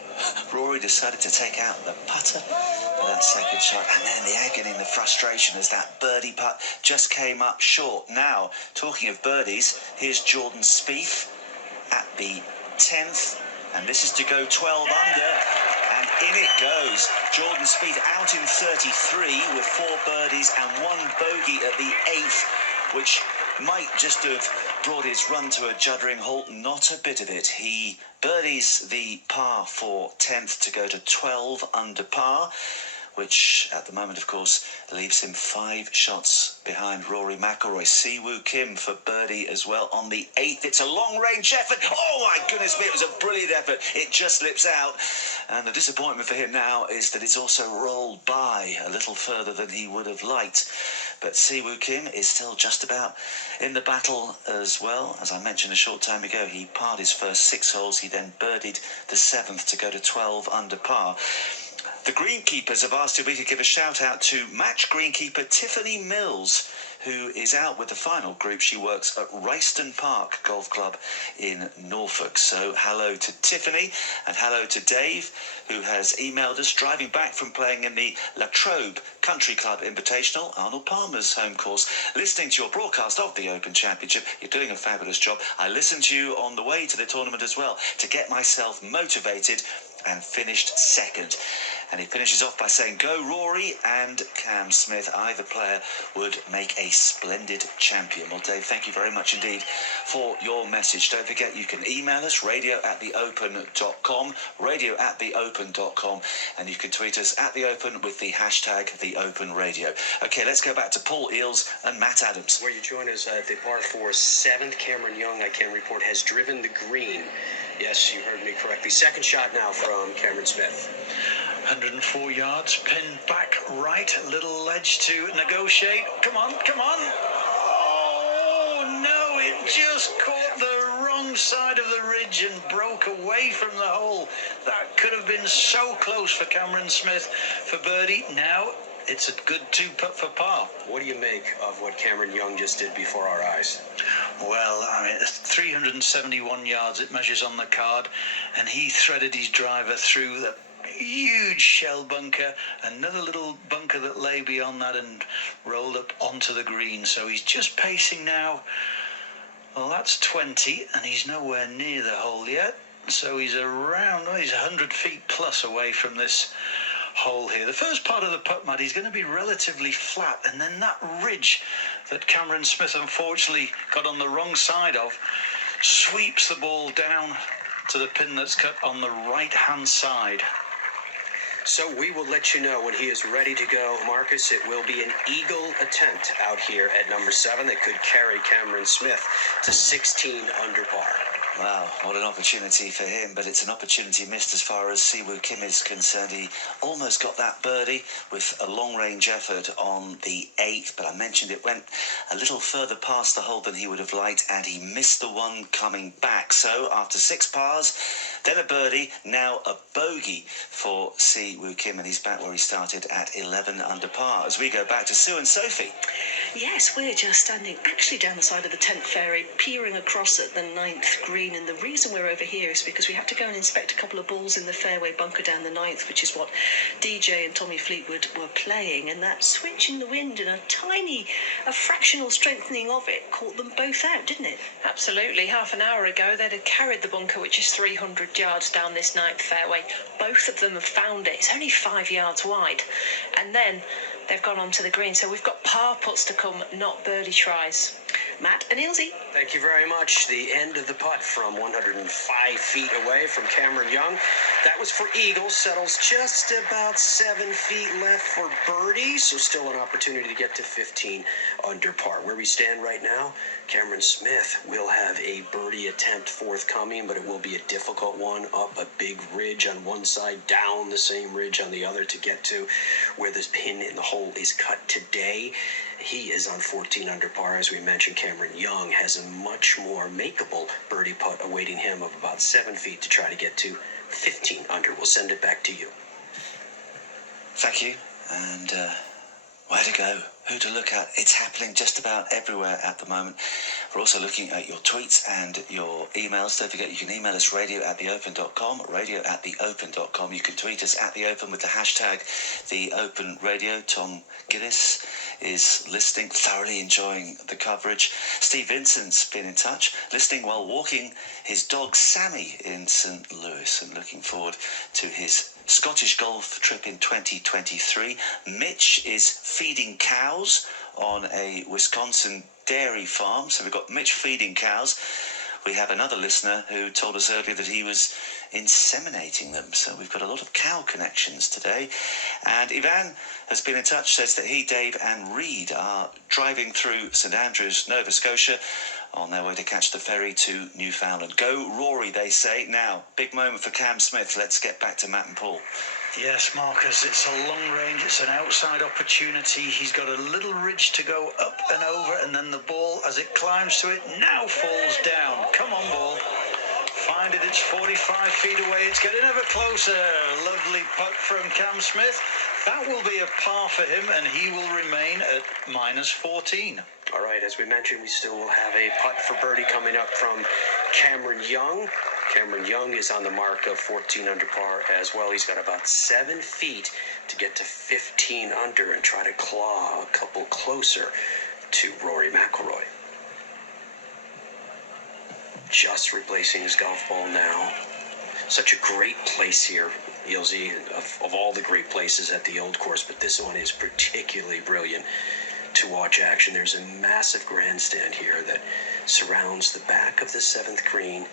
Rory decided to take out the putter for that second shot, and then the agony and the frustration as that birdie putt just came up short. Now, talking of birdies, here's Jordan Spieth at the 10th, and this is to go 12 under, and in it goes. Jordan Spieth out in 33 with 4 birdies and 1 bogey at the 8th, which might just have brought his run to a juddering halt. Not a bit of it. He birdies the par for 10th to go to 12 under par, which at the moment, of course, leaves him 5 shots behind Rory McIlroy. Siwoo Kim for birdie as well on the 8th. It's a long-range effort. Oh, my goodness me, it was a brilliant effort. It just slips out. And the disappointment for him now is that it's also rolled by a little further than he would have liked. But Siwoo Kim is still just about in the battle as well. As I mentioned a short time ago, he parred his first 6 holes. He then birdied the 7th to go to 12 under par. The greenkeepers have asked if we could give a shout out to match greenkeeper Tiffany Mills, who is out with the final group. She works at Royston Park Golf Club in Norfolk. So hello to Tiffany and hello to Dave, who has emailed us driving back from playing in the La Trobe Country Club Invitational, Arnold Palmer's home course, listening to your broadcast of the Open Championship. You're doing a fabulous job. I listened to you on the way to the tournament as well to get myself motivated, and finished 2nd. And he finishes off by saying, go Rory and Cam Smith. Either player would make a splendid champion. Well, Dave, thank you very much indeed for your message. Don't forget, you can email us, radio@theopen.com, radio@theopen.com, and you can tweet us at The Open with the hashtag #TheOpenRadio. Okay, let's go back to Paul Eales and Matt Adams. Where you join us at the par 4 7th, Cameron Young, I can report, has driven the green. Yes, you heard me correctly. Second shot now from Cameron Smith. 104 yards, pin back right, little ledge to negotiate. Come on, come on. Oh, no, it just caught the wrong side of the ridge and broke away from the hole. That could have been so close for Cameron Smith for birdie. Now it's a good 2-putt for par. What do you make of what Cameron Young just did before our eyes? Well, I mean, 371 yards it measures on the card, and he threaded his driver through the huge shell bunker, another little bunker that lay beyond that, and rolled up onto the green. So he's just pacing now. Well, that's 20, and he's nowhere near the hole yet. So he's around, well, he's 100 feet plus away from this hole here. The first part of the putt, Matt, is going to be relatively flat, and then that ridge that Cameron Smith unfortunately got on the wrong side of sweeps the ball down to the pin that's cut on the right-hand side. So we will let you know when he is ready to go, Marcus. It will be an eagle attempt out here at number 7 that could carry Cameron Smith to 16 under par. Wow, what an opportunity for him, but it's an opportunity missed as far as Siwoo Kim is concerned. He almost got that birdie with a long-range effort on the 8th, but I mentioned it went a little further past the hole than he would have liked, and he missed the one coming back. So after 6 pars, then a birdie, now a bogey for Siwoo Kim, and he's back where he started at 11 under par. As we go back to Sue and Sophie. Yes, we're just standing actually down the side of the 10th fairway, peering across at the 9th green, and the reason we're over here is because we have to go and inspect a couple of balls in the fairway bunker down the 9th, which is what DJ and Tommy Fleetwood were playing, and that switch in the wind and a fractional strengthening of it caught them both out, didn't it? Absolutely. Half an hour ago, they'd have carried the bunker, which is 300 yards down this ninth fairway. Both of them have found it. It's only 5 yards wide. And then they've gone onto the green. So we've got par putts to come, not birdie tries. Matt and Ilse. Thank you very much. The end of the putt from 105 feet away from Cameron Young. That was for eagle. Settles just about 7 feet left for birdie, so still an opportunity to get to 15 under par. Where we stand right now, Cameron Smith will have a birdie attempt forthcoming, but it will be a difficult one, up a big ridge on one side, down the same ridge on the other to get to where this pin in the hole is cut today. He is on 14 under par. As we mentioned, Cameron Young has a much more makeable birdie putt awaiting him of about 7 feet to try to get to 15 under. We'll send it back to you. Thank you, and where to go, who to look at. It's happening just about everywhere at the moment. We're also looking at your tweets and your emails. Don't forget, you can email us radio@theopen.com, radio@theopen.com. You can tweet us at the Open with the hashtag #TheOpenRadio. Tom Gillis is listening, thoroughly enjoying the coverage. Steve Vincent's been in touch, listening while walking his dog Sammy in St. Louis, and looking forward to his Scottish golf trip in 2023. Mitch is feeding cows on a Wisconsin dairy farm. So we've got Mitch feeding cows. We have another listener who told us earlier that he was inseminating them. So we've got a lot of cow connections today. And Ivan has been in touch, says that he, Dave and Reed are driving through St Andrews, Nova Scotia, on their way to catch the ferry to Newfoundland. Go Rory, they say. Now, big moment for Cam Smith. Let's get back to Matt and Paul. Yes, Marcus, it's a long range, it's an outside opportunity. He's got a little ridge to go up and over, and then the ball, as it climbs to it, now falls down. Come on, ball. Find it, it's 45 feet away. It's getting ever closer. Lovely putt from Cam Smith. That will be a par for him, and he will remain at -14. All right, as we mentioned, we still will have a putt for birdie coming up from Cameron Young. Cameron Young is on the mark of 14 under par as well. He's got about 7 feet to get to 15 under and try to claw a couple closer to Rory McIlroy. Just replacing his golf ball now. Such a great place here, Ilse, of all the great places at the old course, but this one is particularly brilliant to watch action. There's a massive grandstand here that surrounds the back of the 7th green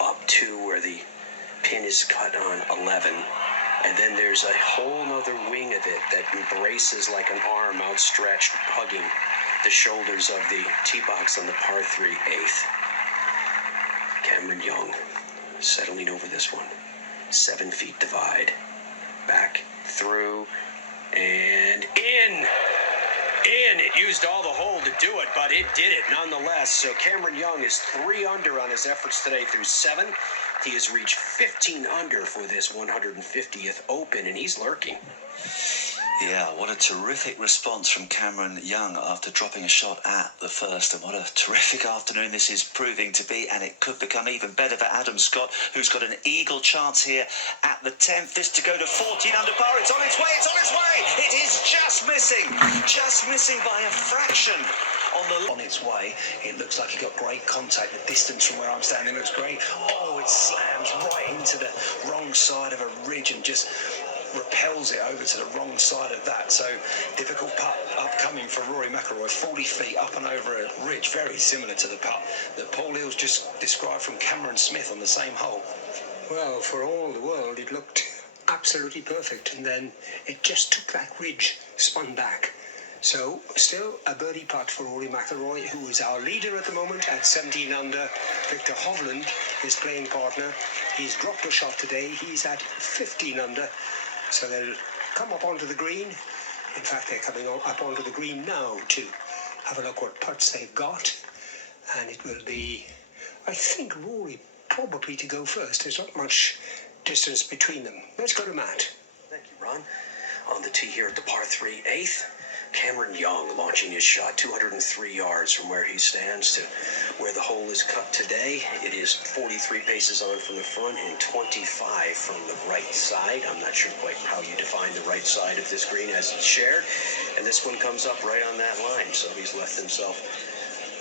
up to where the pin is cut on 11, and then there's a whole nother wing of it that embraces like an arm outstretched, hugging the shoulders of the tee box on the par 3 8th. Cameron Young settling over this one. 7 feet divide. Back, through, and in. It used all the hole to do it, but it did it nonetheless. So Cameron Young is 3 under on his efforts today through 7. He has reached 15 under for this 150th Open, and he's lurking. Yeah, what a terrific response from Cameron Young after dropping a shot at the first, and what a terrific afternoon this is proving to be, and it could become even better for Adam Scott, who's got an eagle chance here at the 10th. This to go to 14 under par. It's on its way, it's on its way! It is just missing by a fraction. On its way, it looks like he got great contact. The distance from where I'm standing looks great. Oh, it slams right into the wrong side of a ridge and just repels it over to the wrong side of that. So difficult putt upcoming for Rory McIlroy. 40 feet up and over a ridge, very similar to the putt that Paul Eales just described from Cameron Smith on the same hole. Well, for all the world, it looked absolutely perfect, and then it just took that ridge, spun back. So, still a birdie putt for Rory McIlroy, who is our leader at the moment at 17 under. Victor Hovland, his playing partner, he's dropped a shot today. He's at 15 under. So they'll come up onto the green. In fact, they're coming up onto the green now to have a look what putts they've got. And it will be, I think, Rory probably to go first. There's not much distance between them. Let's go to Matt. Thank you, Ron. On the tee here at the par 3 8th. Cameron Young launching his shot 203 yards from where he stands to where the hole is cut today. It is 43 paces on from the front and 25 from the right side. I'm not sure quite how you define the right side of this green as it's shared. And this one comes up right on that line. So he's left himself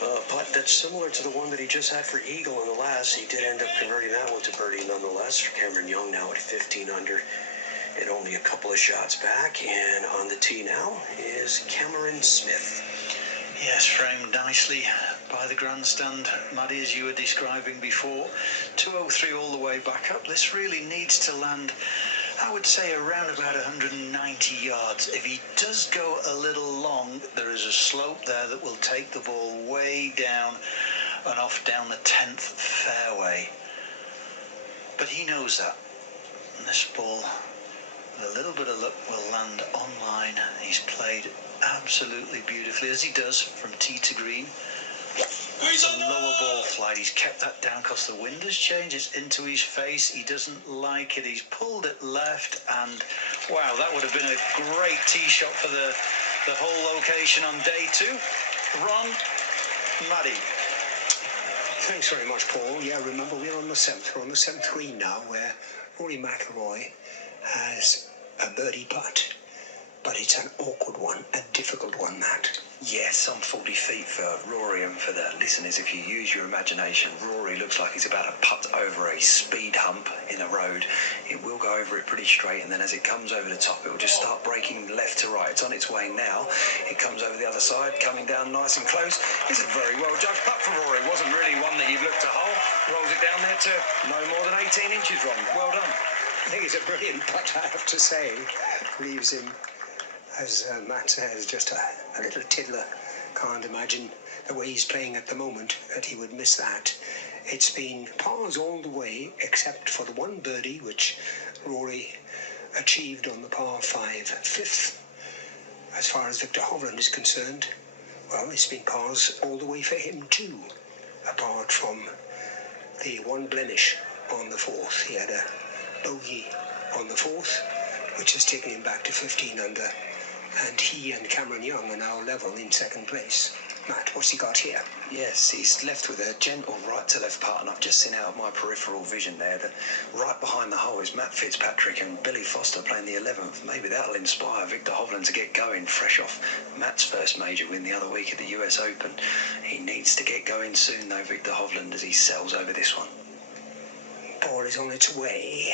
Putt that's similar to the one that he just had for eagle in the last. He did end up converting that one to birdie nonetheless. Cameron Young now at 15 under and only a couple of shots back. And on the tee now is Cameron Smith. Yes, framed nicely by the grandstand, Maddie, as you were describing before. 203 all the way back up. This really needs to land, I would say, around about 190 yards. If he does go a little long, there is a slope there that will take the ball way down and off down the 10th fairway. But he knows that. And this ball, with a little bit of luck, will land online. He's played absolutely beautifully, as he does from tee to green. It's a lower ball flight. He's kept that down because the wind has changed. It's into his face. He doesn't like it. He's pulled it left, and wow, that would have been a great tee shot for the whole location on day 2. Ron, Maddie. Thanks very much, Paul. Yeah, remember, we're on the 7th. We're on the 7th green now, where Rory McIlroy has a birdie putt. But it's an awkward one, a difficult one, Matt. Yes, on 40 feet for Rory, and for the listeners, if you use your imagination, Rory looks like he's about to putt over a speed hump in a road. It will go over it pretty straight, and then as it comes over the top, it will just start breaking left to right. It's on its way now. It comes over the other side, coming down nice and close. It's a very well judged putt for Rory. It wasn't really one that you'd look to hole. Rolls it down there to no more than 18 inches, Ron. Well done. I think it's a brilliant putt, I have to say. Leaves him, as Matt says, just a little tiddler. Can't imagine the way he's playing at the moment that he would miss that. It's been pars all the way, except for the one birdie which Rory achieved on the par 5 fifth. As far as Victor Hovland is concerned, well, it's been pars all the way for him too, apart from the one blemish on the 4th. He had a bogey on the 4th, which has taken him back to 15 under, and he and Cameron Young are now level in 2nd place. Matt, what's he got here? Yes, he's left with a gentle right to left putt, and I've just seen out of my peripheral vision there that right behind the hole is Matt Fitzpatrick and Billy Foster playing the 11th. Maybe that'll inspire Victor Hovland to get going, fresh off Matt's first major win the other week at the US Open. He needs to get going soon though, Victor Hovland, as he settles over this one. Ball is on its way,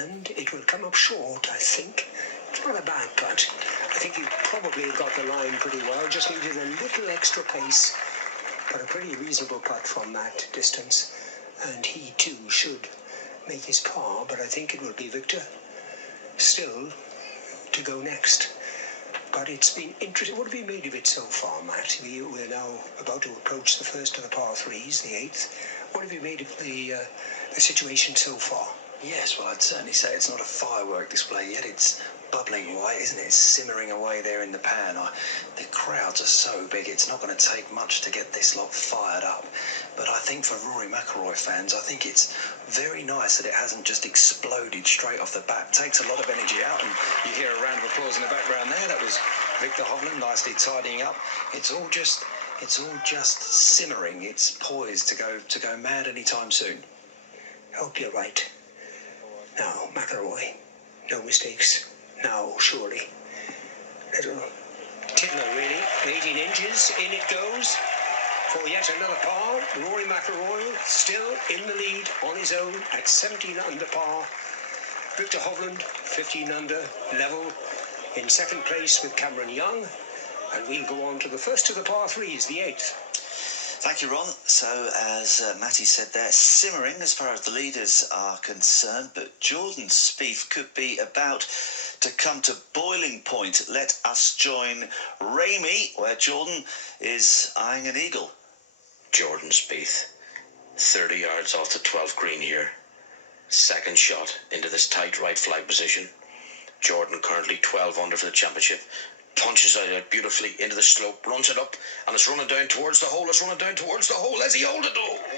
and it will come up short, I think. It's not a bad putt. I think you probably got the line pretty well, just needed a little extra pace, but a pretty reasonable putt from that distance, and he too should make his par, but I think it will be Victor still to go next. But it's been interesting. What have you made of it so far, Matt? We're now about to approach the first of the par 3s, the 8th. What have you made of the situation so far? Yes, well, I'd certainly say it's not a firework display yet. It's bubbling away, isn't it? It's simmering away there in the pan. The crowds are so big, it's not going to take much to get this lot fired up. But I think for Rory McIlroy fans, I think it's very nice that it hasn't just exploded straight off the bat. It takes a lot of energy out, and you hear a round of applause in the background there. That was Victor Hovland nicely tidying up. It's all just simmering. It's poised to go mad anytime soon. Hope you're right. Now, McIlroy, no mistakes. Now, surely. Little tiddler, really. 18 inches, in it goes. For yet another par, Rory McIlroy still in the lead on his own at 17 under par. Victor Hovland, 15 under, level in 2nd place with Cameron Young. And we'll go on to the first of the par 3s, the 8th. Thank you, Ron. So, as Matty said there, simmering as far as the leaders are concerned, but Jordan Spieth could be about to come to boiling point. Let us join Ramey, where Jordan is eyeing an eagle. Jordan Spieth, 30 yards off the 12th green here. 2nd shot into this tight right flag position. Jordan currently 12 under for the championship. Punches out beautifully into the slope, runs it up, and it's running down towards the hole. It's running down towards the hole as he holds it.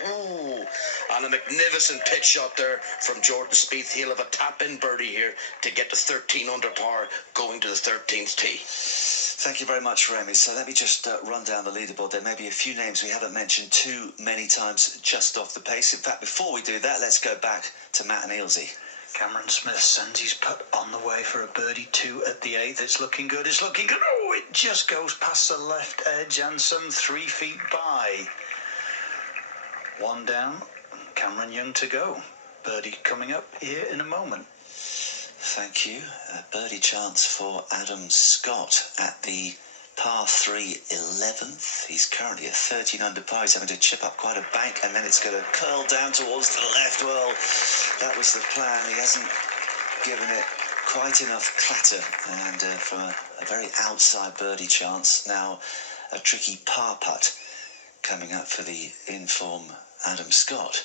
Oh, and a magnificent pitch shot there from Jordan Spieth. He'll have a tap-in birdie here to get to 13 under par, going to the 13th tee. Thank you very much, Remy. So let me just run down the leaderboard. There may be a few names we haven't mentioned too many times just off the pace. In fact, before we do that, let's go back to Matt and Ailsey. Cameron Smith sends his putt on the way for a birdie 2 at the 8th. It's looking good. It's looking good. Oh, it just goes past the left edge and some 3 feet by. One down, Cameron Young to go. Birdie coming up here in a moment. Thank you. A birdie chance for Adam Scott at the par 3 11th. He's currently at 13 under par. He's having to chip up quite a bank, and then it's going to curl down towards the left. Well, that was the plan. He hasn't given it quite enough clatter, and from a very outside birdie chance, now a tricky par putt coming up for the in-form Adam Scott.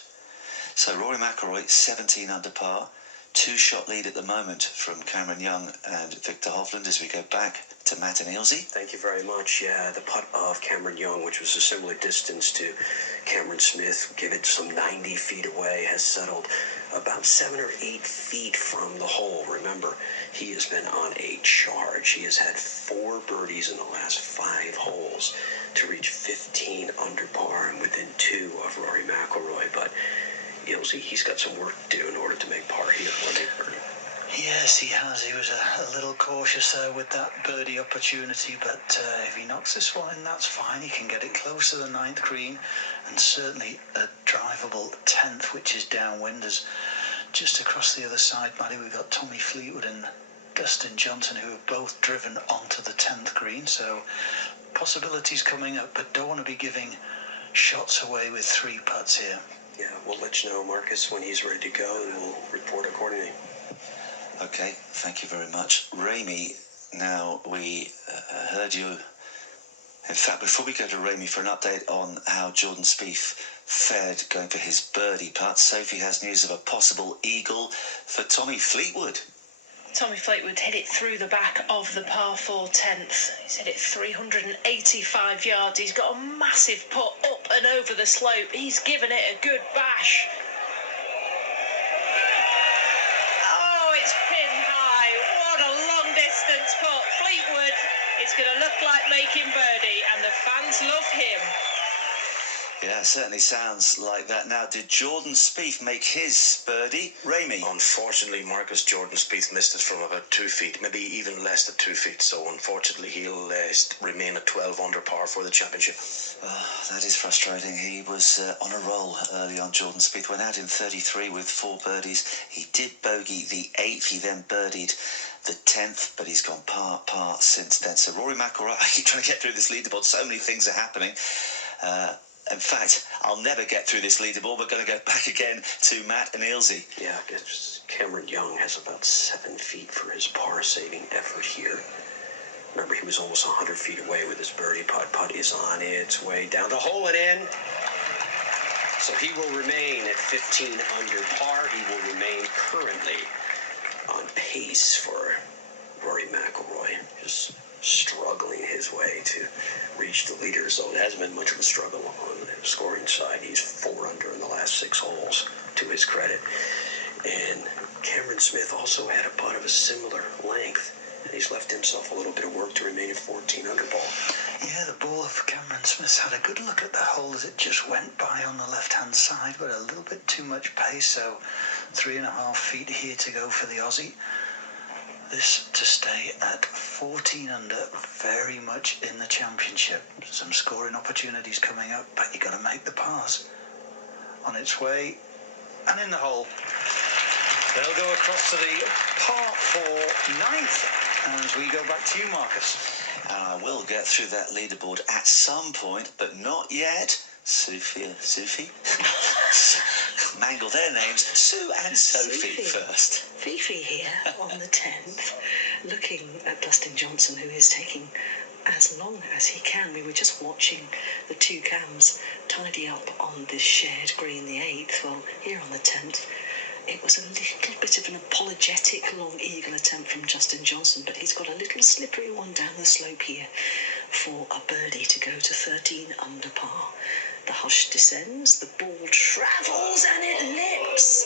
So Rory McIlroy, 17 under par. 2-shot lead at the moment from Cameron Young and Victor Hovland as we go back to Matt and Ilse. Thank you very much. Yeah, the putt of Cameron Young, which was a similar distance to Cameron Smith, give it some 90 feet away, has settled about 7 or 8 feet from the hole. Remember, he has been on a charge. He has had 4 birdies in the last 5 holes to reach 15 under par and within 2 of Rory McIlroy. But Ilse, he's got some work to do in order to make par here or make birdie. Yes, he has. He was a little cautious there with that birdie opportunity, but if he knocks this one in, that's fine. He can get it close to the 9th green, and certainly a drivable 10th, which is downwind. As just across the other side, Maddie, we've got Tommy Fleetwood and Dustin Johnson, who have both driven onto the 10th green, so possibilities coming up, but don't want to be giving shots away with 3 putts here. Yeah, we'll let you know, Marcus, when he's ready to go, and we'll report accordingly. Okay, thank you very much. Ramey, now we heard you. In fact, before we go to Ramey for an update on how Jordan Spieth fared going for his birdie putt, Sophie has news of a possible eagle for Tommy Fleetwood. Tommy Fleetwood hit it through the back of the par 4 10th. He's hit it 385 yards. He's got a massive putt up and over the slope. He's given it a good bash. Oh, it's pin high. What a long distance putt. Fleetwood is going to look like making birdie, and the fans love him. Yeah, certainly sounds like that. Now, did Jordan Spieth make his birdie? Ramey? Unfortunately, Marcus, Jordan Spieth missed it from about 2 feet, maybe even less than 2 feet. So unfortunately, he'll remain at 12 under par for the championship. Oh, that is frustrating. He was on a roll early on. Jordan Spieth went out in 33 with 4 birdies. He did bogey the 8th. He then birdied the 10th, but he's gone par since then. So Rory McIlroy, I keep trying to get through this leaderboard. So many things are happening. In fact, I'll never get through this leaderboard. We're going to go back again to Matt and Ilse. Yeah, Cameron Young has about 7 feet for his par-saving effort here. Remember, he was almost 100 feet away with his birdie putt. Putt is on its way down the hole and in. So he will remain at 15 under par. He will remain currently on pace for Rory McIlroy. Just struggling his way to reach the leaders, though it hasn't been much of a struggle on the scoring side. He's 4 under in the last 6 holes, to his credit. And Cameron Smith also had a putt of a similar length, and he's left himself a little bit of work to remain at 14 under ball. Yeah, the ball of Cameron Smith had a good look at the hole as it just went by on the left-hand side, but a little bit too much pace, so 3.5 feet here to go for the Aussie. This to stay at 14 under, very much in the championship. Some scoring opportunities coming up, but you got to make the pars. On its way, and in the hole. They'll go across to the par 4 9th, as we go back to you, Marcus. I will get through that leaderboard at some point, but not yet. Sophie? Mangle their names. Sue and Sophie first. Fifi here on the 10th, looking at Dustin Johnson, who is taking as long as he can. We were just watching the 2 cams tidy up on this shared green, the 8th. Well, here on the 10th, it was a little bit of an apologetic long eagle attempt from Justin Johnson, but he's got a little slippery one down the slope here for a birdie to go to 13 under par. The hush descends, the ball travels, and it lips.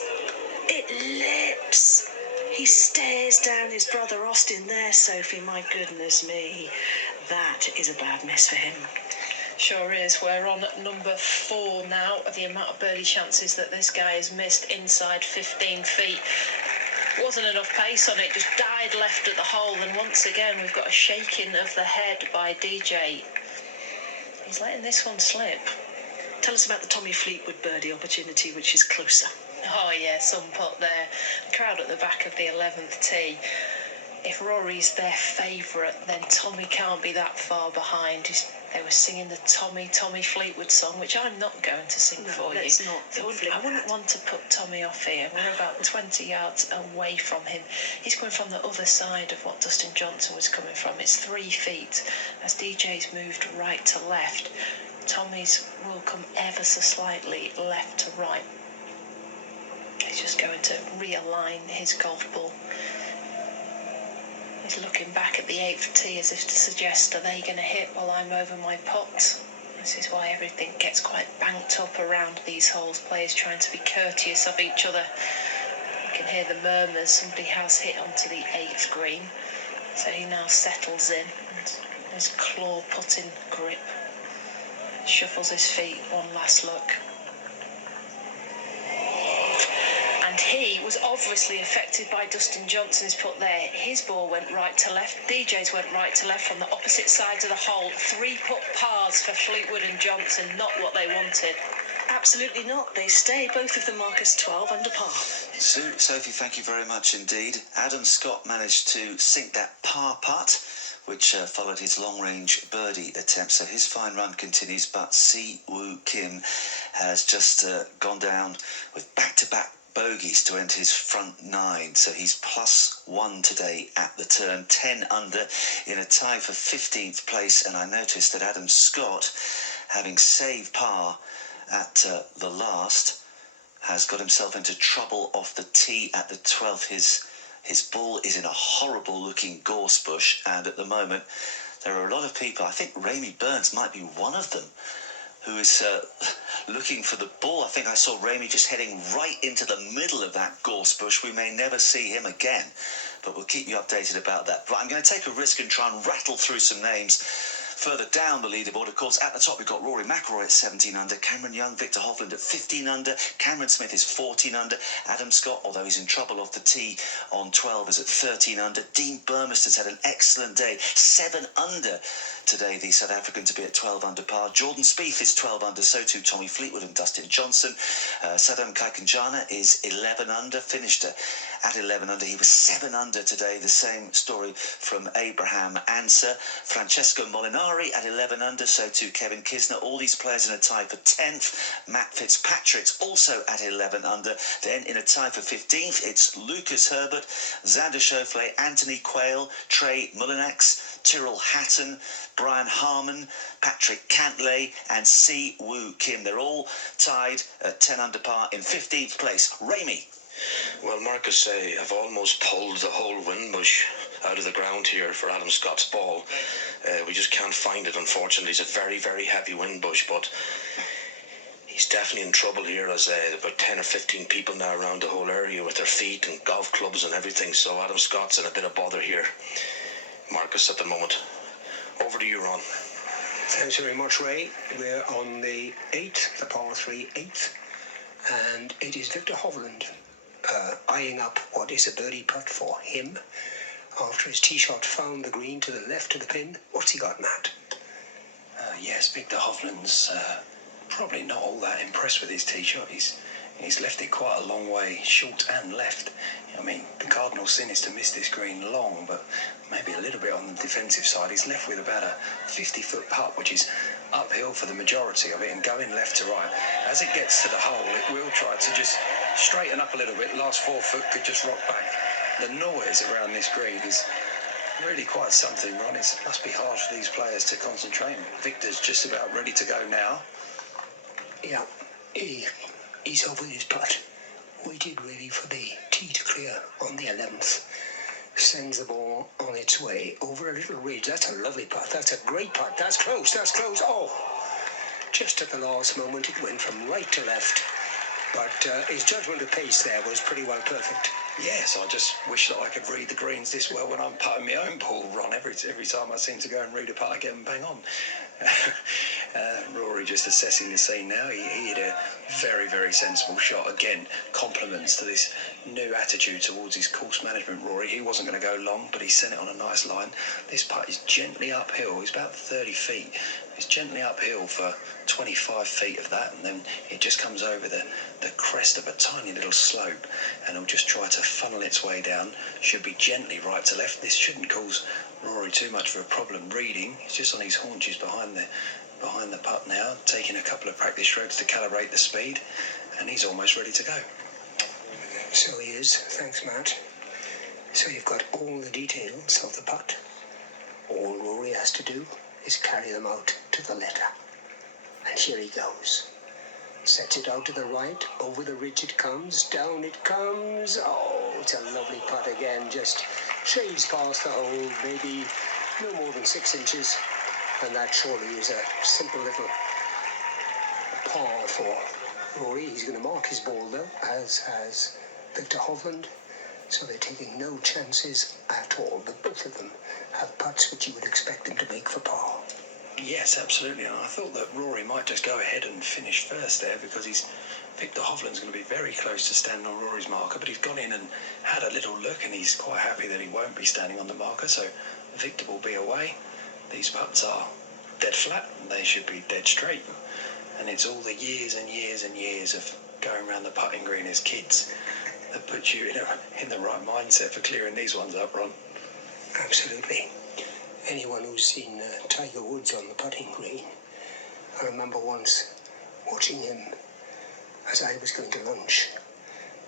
It lips. He stares down his brother Austin there, Sophie. My goodness me. That is a bad miss for him. Sure is. We're on number 4 now. The amount of birdie chances that this guy has missed inside 15 feet. Wasn't enough pace on it, just died left at the hole, and once again we've got a shaking of the head by DJ. He's letting this one slip. Tell us about the Tommy Fleetwood birdie opportunity, which is closer. Oh yeah, some putt there. The crowd at the back of the 11th tee. If Rory's their favourite, then Tommy can't be that far behind. They were singing the Tommy Fleetwood song, which I'm not going to sing for let's you. not. I wouldn't want to put Tommy off here. We're about 20 yards away from him. He's coming from the other side of what Dustin Johnson was coming from. It's 3 feet. As DJ's moved right to left, Tommy's will come ever so slightly left to right. He's just going to realign his golf ball. He's looking back at the 8th tee as if to suggest, are they going to hit while I'm over my pot? This is why everything gets quite banked up around these holes. Players trying to be courteous of each other. You can hear the murmurs. Somebody has hit onto the 8th green. So he now settles in and his claw putting grip. Shuffles his feet, one last look. And he was obviously affected by Dustin Johnson's putt there. His ball went right to left. DJ's went right to left from the opposite sides of the hole. 3 putt pars for Fleetwood and Johnson, not what they wanted. Absolutely not. They stay. Both of them mark as 12 under par. Sophie, thank you very much indeed. Adam Scott managed to sink that par putt, which followed his long-range birdie attempt. So his fine run continues, but Si Woo Kim has just gone down with back-to-back bogeys to end his front 9. So he's +1 today at the turn, 10 under in a tie for 15th place. And I noticed that Adam Scott, having saved par at the last, has got himself into trouble off the tee at the 12th. His ball is in a horrible-looking gorse bush, and at the moment there are a lot of people, I think Ramey Burns might be one of them, who is looking for the ball. I think I saw Ramey just heading right into the middle of that gorse bush. We may never see him again, but we'll keep you updated about that. But I'm going to take a risk and try and rattle through some names. Further down the leaderboard, of course, at the top we've got Rory McIlroy at 17 under, Cameron Young, Victor Hovland at 15 under, Cameron Smith is 14 under, Adam Scott, although he's in trouble off the tee on 12, is at 13 under. Dean Burmester's had an excellent day, 7 under today, the South African to be at 12 under par. Jordan Spieth is 12 under, so too Tommy Fleetwood and Dustin Johnson. Sadam Kaikanjana is 11 under, finished at 11 under. He was 7 under today. The same story from Abraham Anser. Francesco Molinari at 11 under, so too Kevin Kisner. All these players in a tie for 10th. Matt Fitzpatrick's also at 11 under. Then in a tie for 15th, it's Lucas Herbert, Xander Schauffele, Anthony Quayle, Trey Mullinax, Tyrrell Hatton, Brian Harmon, Patrick Cantlay and Si Woo Kim. They're all tied at 10 under par in 15th place. Ramey. Well, Marcus, I've almost pulled the whole windbush out of the ground here for Adam Scott's ball. We just can't find it, unfortunately. It's a very, very heavy windbush, but he's definitely in trouble here, as about 10 or 15 people now around the whole area with their feet and golf clubs and everything. So Adam Scott's in a bit of bother here, Marcus, at the moment. Over to you, Ron. Thanks very much, Ray. We're on the 8th, the par 3 8th, and it is Victor Hovland eyeing up what is a birdie putt for him after his tee shot found the green to the left of the pin. What's he got, Matt? Yes, Victor Hovland's probably not all that impressed with his tee shot. He's left it quite a long way, short and left. I mean, the cardinal sin is to miss this green long, but maybe a little bit on the defensive side. He's left with about a 50-foot putt, which is uphill for the majority of it and going left to right. As it gets to the hole, it will try to just straighten up a little bit. Last 4 foot could just rock back. The noise around this green is really quite something, Ron. It must be hard for these players to concentrate. Victor's just about ready to go now. Yeah, he's over his putt. Waited really for the tee to clear on the 11th. Sends the ball on its way over a little ridge. That's a lovely putt. That's a great putt. That's close. That's close. Oh, just at the last moment, it went from right to left. But his judgment of pace there was pretty well perfect. Yes, I just wish that I could read the greens this well when I'm putting my own ball, Ron. Every time I seem to go and read a putt, I get them bang on. Rory just assessing the scene now. He had a very, very sensible shot. Again, compliments to this new attitude towards his course management, Rory. He wasn't going to go long, but he sent it on a nice line. This putt is gently uphill. It's about 30 feet. It's gently uphill for 25 feet of that, and then it just comes over the crest of a tiny little slope, and it'll just try to funnel its way down. Should be gently right to left. This shouldn't cause Rory too much of a problem reading. He's just on his haunches behind the putt now, taking a couple of practice strokes to calibrate the speed, and he's almost ready to go. So he is. Thanks, Matt. So you've got all the details of the putt. All Rory has to do is carry them out to the letter. And here he goes. Sets it out to the right, over the ridge it comes, down it comes. Oh, it's a lovely putt again, just shades past the hole, maybe no more than 6 inches. And that surely is a simple little par for Rory. He's going to mark his ball though, as has Victor Hovland. So they're taking no chances at all, but both of them have putts which you would expect them to make for par. Yes, absolutely. And I thought that Rory might just go ahead and finish first there, because Victor Hovland's going to be very close to standing on Rory's marker, but he's gone in and had a little look, and he's quite happy that he won't be standing on the marker, so Victor will be away. These putts are dead flat, and they should be dead straight. And it's all the years and years and years of going around the putting green as kids that puts you in the right mindset for clearing these ones up, Ron. Absolutely. Anyone who's seen Tiger Woods on the putting green, I remember once watching him as I was going to lunch.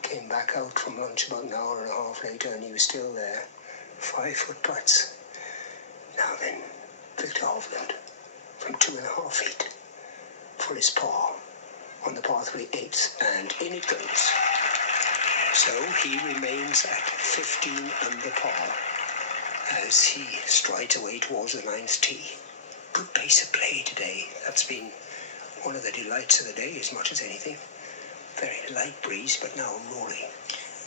Came back out from lunch about an hour and a half later, and he was still there. 5-foot putts. Now then, Victor Hovland from 2.5 feet for his par on the par 3 8th, and in it goes. So he remains at 15 under par as he strides away towards the 9th tee. Good pace of play today. That's been one of the delights of the day as much as anything. Very light breeze, but now Rory.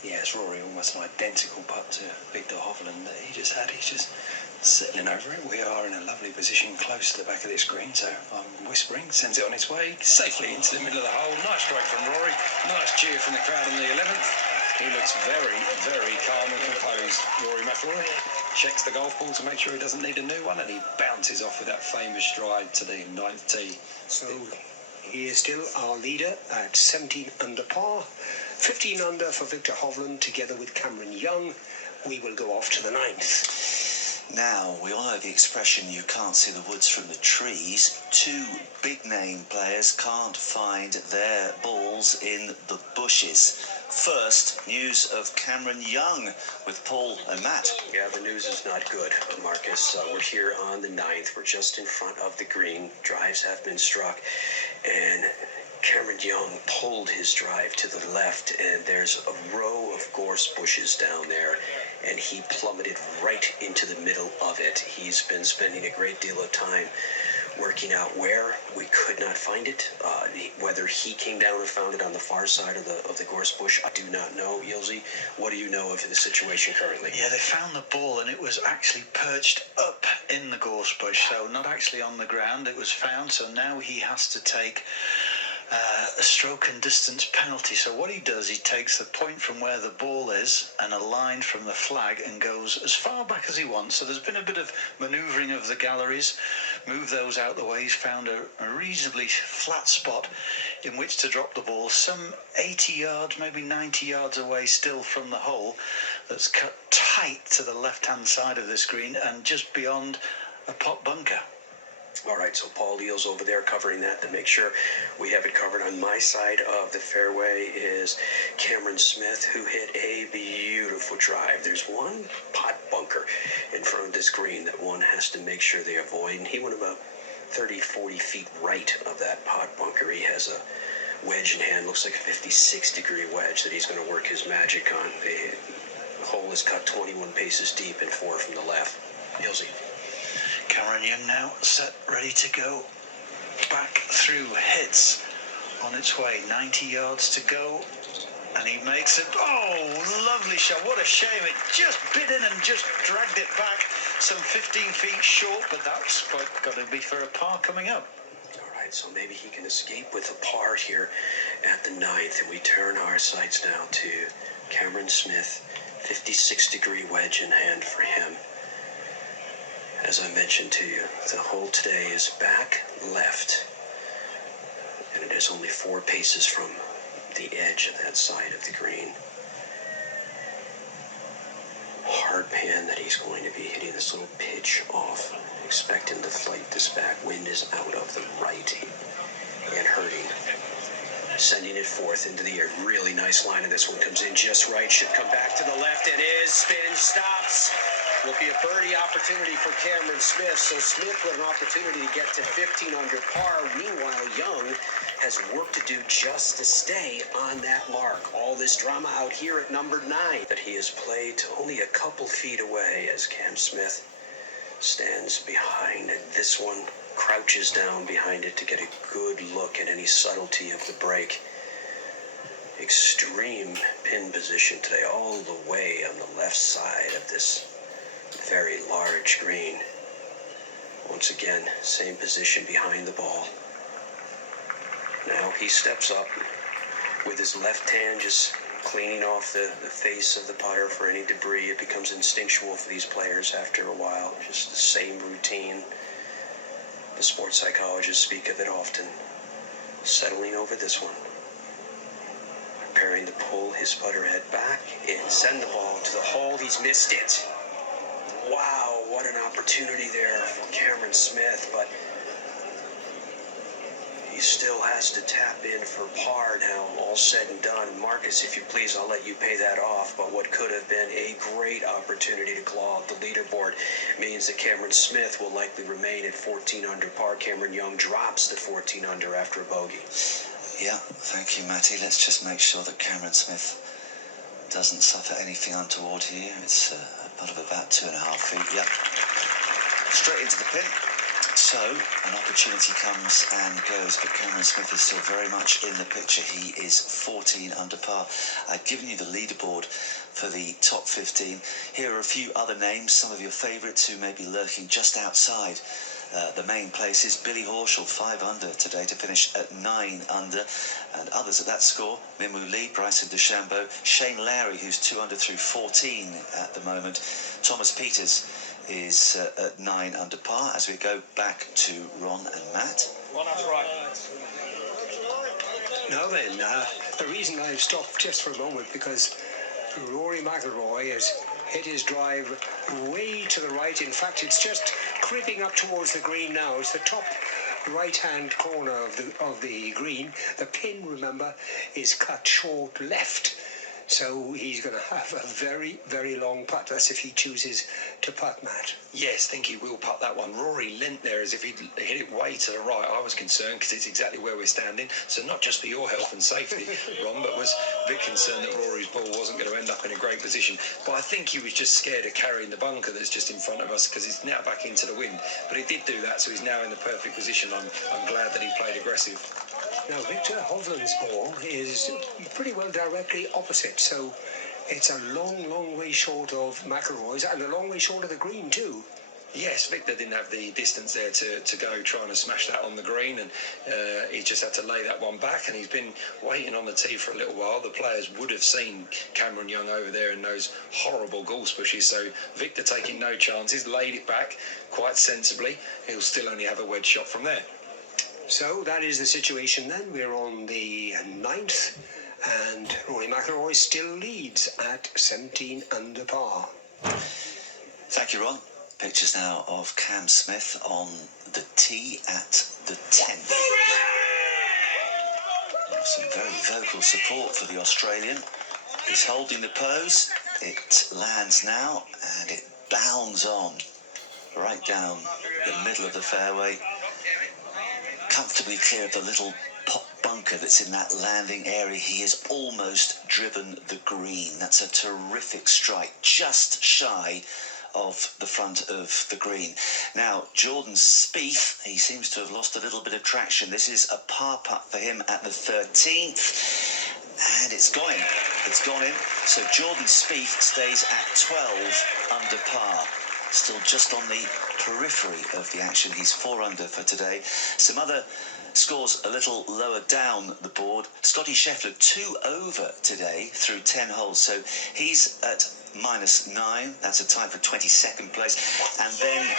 Yes, Rory, almost an identical putt to Victor Hovland that he just had. He's just settling over it. We are in a lovely position close to the back of this green, so I'm whispering, sends it on its way safely into the middle of the hole. Nice strike from Rory. Nice cheer from the crowd on the 11th. He looks very, very calm and composed, Rory McIlroy. Checks the golf ball to make sure he doesn't need a new one, and he bounces off with that famous stride to the 9th tee. So he is still our leader at 17 under par. 15 under for Victor Hovland together with Cameron Young. We will go off to the 9th. Now, we all know the expression, you can't see the woods from the trees. 2 big-name players can't find their balls in the bushes. First, news of Cameron Young with Paul and Matt. Yeah, the news is not good, Marcus. We're here on the 9th. We're just in front of the green. Drives have been struck, and Cameron Young pulled his drive to the left, and there's a row of gorse bushes down there, and he plummeted right into the middle of it. He's been spending a great deal of time working out where. We could not find it. Whether he came down and found it on the far side of the gorse bush, I do not know. Yilzy, what do you know of the situation currently? Yeah, they found the ball, and it was actually perched up in the gorse bush, so not actually on the ground. It was found, so now he has to take a stroke and distance penalty. So what he does, he takes the point from where the ball is and a line from the flag and goes as far back as he wants. So there's been a bit of manoeuvring of the galleries, move those out the way. He's found a reasonably flat spot in which to drop the ball, some 80 yards, maybe 90 yards away still from the hole, that's cut tight to the left-hand side of this green and just beyond a pot bunker. All right, so Paul Eel's over there covering that to make sure we have it covered. On my side of the fairway is Cameron Smith, who hit a beautiful drive. There's one pot bunker in front of this green that one has to make sure they avoid, and he went about 30, 40 feet right of that pot bunker. He has a wedge in hand, looks like a 56-degree wedge that he's going to work his magic on. The hole is cut 21 paces deep and 4 from the left. Yilzy. Cameron Young now set, ready to go. Back through, hits on its way, 90 yards to go, And he makes it. Oh, lovely shot. What a shame. It just bit in and just dragged it back some 15 feet short, but that's got to be for a par coming up. All right, so maybe he can escape with a par here at the 9th, and we turn our sights now to Cameron Smith. 56-degree wedge in hand for him. As I mentioned to you, the hole today is back left, and it is only 4 paces from the edge of that side of the green. Hard pan that he's going to be hitting this little pitch off. Expect him to fight this back. Wind is out of the right and hurting. Sending it forth into the air. Really nice line, and this one comes in just right. Should come back to the left and is. Spin stops. Will be a birdie opportunity for Cameron Smith. So Smith with an opportunity to get to 15 under par. Meanwhile, Young has work to do just to stay on that mark. All this drama out here at number 9 that he has played to only a couple feet away as Cam Smith stands behind this one. Crouches down behind it to get a good look at any subtlety of the break. Extreme pin position today, all the way on the left side of this very large green. Once again, same position behind the ball. Now he steps up with his left hand just cleaning off the face of the putter for any debris. It becomes instinctual for these players after a while. Just the same routine. The sports psychologists speak of it often. Settling over this one. Preparing to pull his putter head back and send the ball to the hole. He's missed it. Wow, what an opportunity there for Cameron Smith, but he still has to tap in for par now, all said and done. Marcus, if you please, I'll let you pay that off, but what could have been a great opportunity to claw up the leaderboard means that Cameron Smith will likely remain at 14 under par. Cameron Young drops to 14 under after a bogey. Yeah, thank you, Matty. Let's just make sure that Cameron Smith doesn't suffer anything untoward here. It's a putt of about 2.5 feet. Yeah, straight into the pin. So, an opportunity comes and goes, but Cameron Smith is still very much in the picture. He is 14 under par. I've given you the leaderboard for the top 15. Here are a few other names, some of your favourites who may be lurking just outside the main places. Billy Horschel, 5 under today to finish at 9 under. And others at that score, Mimu Lee, Bryson DeChambeau, Shane Lowry, who's 2 under through 14 at the moment. Thomas Peters is at 9 under par. As we go back to Ron and Matt. Well, that's right. Now then, the reason I've stopped just for a moment because Rory McIlroy has hit his drive way to the right. In fact, it's just creeping up towards the green now. It's the top right-hand corner of the green. The pin, remember, is cut short left. So he's going to have a very, very long putt. That's if he chooses to putt, Matt. Yes, think he will putt that one. Rory leant there as if he'd hit it way to the right. I was concerned because it's exactly where we're standing. So not just for your health and safety, Ron, but was a bit concerned that Rory's ball wasn't going to end up in a great position. But I think he was just scared of carrying the bunker that's just in front of us because it's now back into the wind. But he did do that, so he's now in the perfect position. I'm glad that he played aggressive. Now, Victor Hovland's ball is pretty well directly opposite, so it's a long, long way short of McIlroy's and a long way short of the green too. Yes, Victor didn't have the distance there to go trying to smash that on the green, and he just had to lay that one back, and he's been waiting on the tee for a little while. The players would have seen Cameron Young over there in those horrible gorse bushes, so Victor taking no chances, laid it back quite sensibly. He'll still only have a wedge shot from there. So that is the situation then. We're on the 9th, and Rory McIlroy still leads at 17 under par. Thank you, Ron. Pictures now of Cam Smith on the tee at the 10th. Some very vocal support for the Australian. He's holding the pose. It lands now, and it bounds on right down the middle of the fairway. Comfortably clear of the little pot bunker that's in that landing area. He has almost driven the green. That's a terrific strike, just shy of the front of the green. Now, Jordan Spieth, he seems to have lost a little bit of traction. This is a par putt for him at the 13th. And it's gone in. It's gone in. So Jordan Spieth stays at 12 under par. Still just on the periphery of the action. He's 4 under for today. Some other scores a little lower down the board. Scotty Scheffler 2 over today through 10 holes. So he's at -9. That's a tie for 22nd place. And then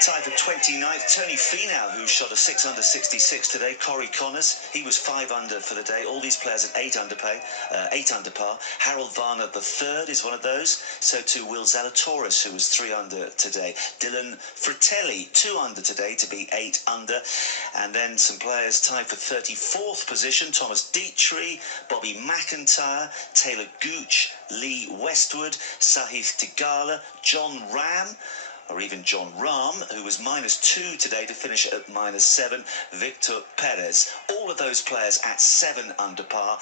tied for 29th, Tony Finau, who shot a 6 under 66 today. Corey Connors, he was 5 under for the day. All these players at 8 under par. Harold Varner, the third, is one of those. So too Will Zalatoris, who was 3 under today. Dylan Fratelli, 2 under today to be 8 under. And then some players tied for 34th position. Thomas Dietrich, Bobby McIntyre, Taylor Gooch, Lee Westwood, Sahith Theegala, John Ram, or even John Rahm, who was -2 today to finish at -7, Victor Perez. All of those players at 7 under par.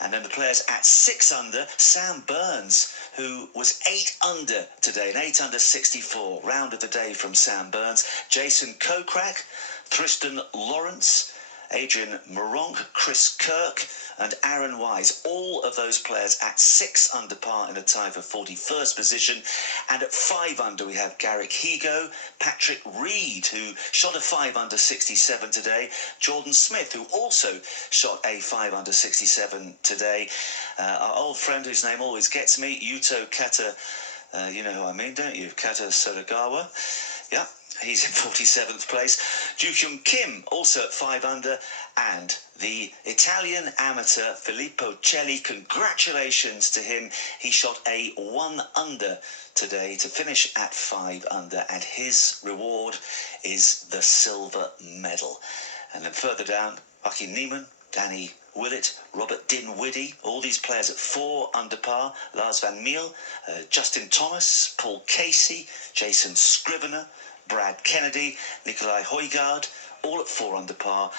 And then the players at 6 under, Sam Burns, who was 8 under today, an 8 under 64. Round of the day from Sam Burns. Jason Kokrak, Tristan Lawrence, Adrian Moronk, Chris Kirk and Aaron Wise. All of those players at 6 under par in a tie for 41st position. And at 5 under we have Garrick Higo, Patrick Reed, who shot a 5 under 67 today, Jordan Smith, who also shot a 5 under 67 today, our old friend whose name always gets me, Yuto Kata, you know who I mean, don't you? Kata Sodagawa. Yeah. He's in 47th place. Joo-Kyung Kim, also at 5 under. And the Italian amateur Filippo Celli, congratulations to him. He shot a 1 under today to finish at 5 under. And his reward is the silver medal. And then further down, Bucky Neiman, Danny Willett, Robert Dinwiddie, all these players at 4 under par. Lars Van Meel, Justin Thomas, Paul Casey, Jason Scrivener, Brad Kennedy, Nikolai Højgaard, all at 4 under par.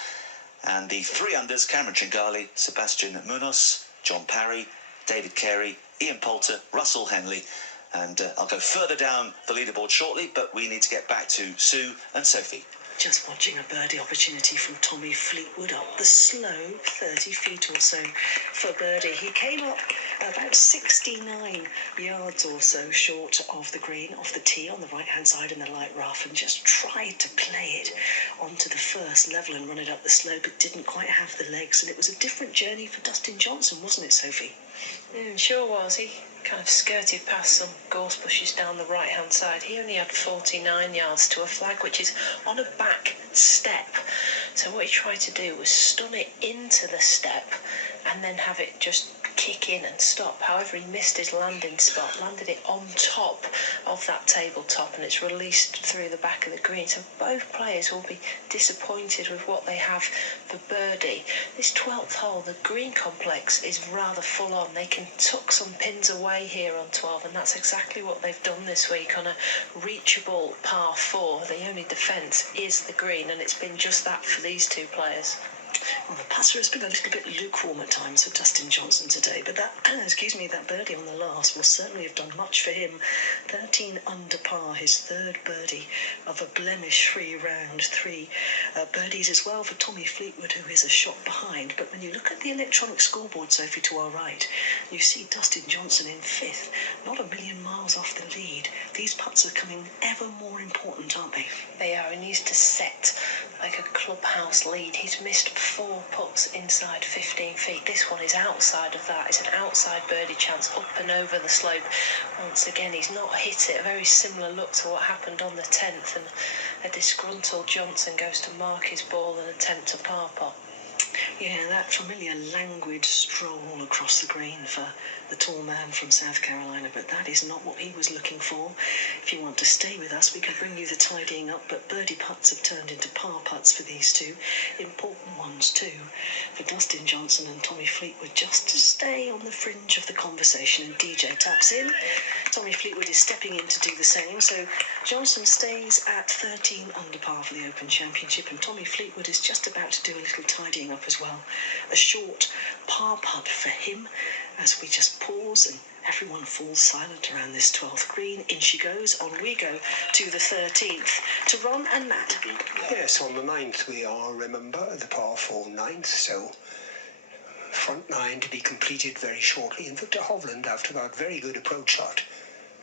And the 3 unders, Cameron Tringali, Sebastian Munoz, John Parry, David Carey, Ian Poulter, Russell Henley. And I'll go further down the leaderboard shortly, but we need to get back to Sue and Sophie. Just watching a birdie opportunity from Tommy Fleetwood up the slow, 30 feet or so for birdie. He came up about 69 yards or so short of the green, off the tee on the right-hand side in the light rough, and just tried to play it onto the first level and run it up the slope. It didn't quite have the legs, and it was a different journey for Dustin Johnson, wasn't it, Sophie? Sure was. He kind of skirted past some gorse bushes down the right-hand side. He only had 49 yards to a flag, which is on a back step. So what he tried to do was stun it into the step and then have it just kick in and stop. However, he missed his landing spot, landed it on top of that tabletop, and it's released through the back of the green. So both players will be disappointed with what they have for birdie. This 12th hole, the green complex is rather full on. They can tuck some pins away here on 12, and that's exactly what they've done this week on a reachable par 4. The only defence is the green, and it's been just that for these two players. Well, the putter has been a little bit lukewarm at times for Dustin Johnson today, but that birdie on the last will certainly have done much for him. 13 under par, his third birdie of a blemish-free round. 3 birdies as well for Tommy Fleetwood, who is a shot behind. But when you look at the electronic scoreboard, Sophie, to our right, you see Dustin Johnson in 5th, not a million miles off the lead. These putts are coming ever more important, aren't they? They are. He needs to set like a clubhouse lead. He's missed 4 putts inside 15 feet. This one is outside of that. It's an outside birdie chance up and over the slope. Once again, he's not hit it. A very similar look to what happened on the 10th, and a disgruntled Johnson goes to mark his ball and attempt a par putt. Yeah, that familiar languid stroll across the green for the tall man from South Carolina, but that is not what he was looking for. If you want to stay with us, we can bring you the tidying up, but birdie putts have turned into par putts for these two. Important ones too, for Dustin Johnson and Tommy Fleetwood, just to stay on the fringe of the conversation. And DJ taps in. Tommy Fleetwood is stepping in to do the same, so Johnson stays at 13 under par for the Open Championship, and Tommy Fleetwood is just about to do a little tidying up as well. A short par putt for him as we just pause and everyone falls silent around this 12th green. In she goes, on we go to the 13th. To Ron and Matt. Yes, on the 9th we are, remember, the par 4 9th, so front nine to be completed very shortly, and Victor Hovland, after that very good approach shot,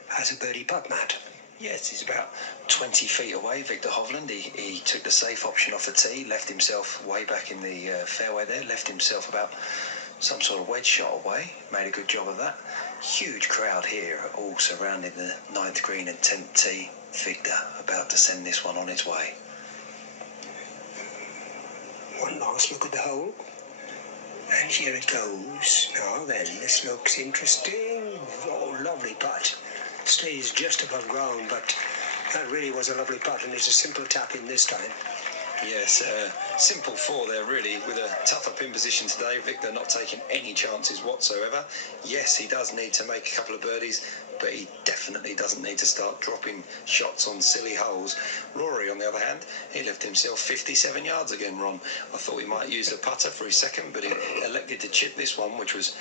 has a birdie putt, Matt. Yes, he's about 20 feet away, Victor Hovland. He took the safe option off the tee, left himself way back in the fairway there, left himself about some sort of wedge shot away, made a good job of that. Huge crowd here, all surrounding the 9th green and 10th tee. Victor about to send this one on its way. One last look at the hole, and here it goes. Now then, this looks interesting. Oh, lovely putt. Stays just above ground, but that really was a lovely putt, and it's a simple tap in this time. Yes, simple four there, really, with a tougher pin position today. Victor not taking any chances whatsoever. Yes, he does need to make a couple of birdies, but he definitely doesn't need to start dropping shots on silly holes. Rory, on the other hand, he left himself 57 yards again, Ron. I thought he might use a putter for his second, but he elected to chip this one, which was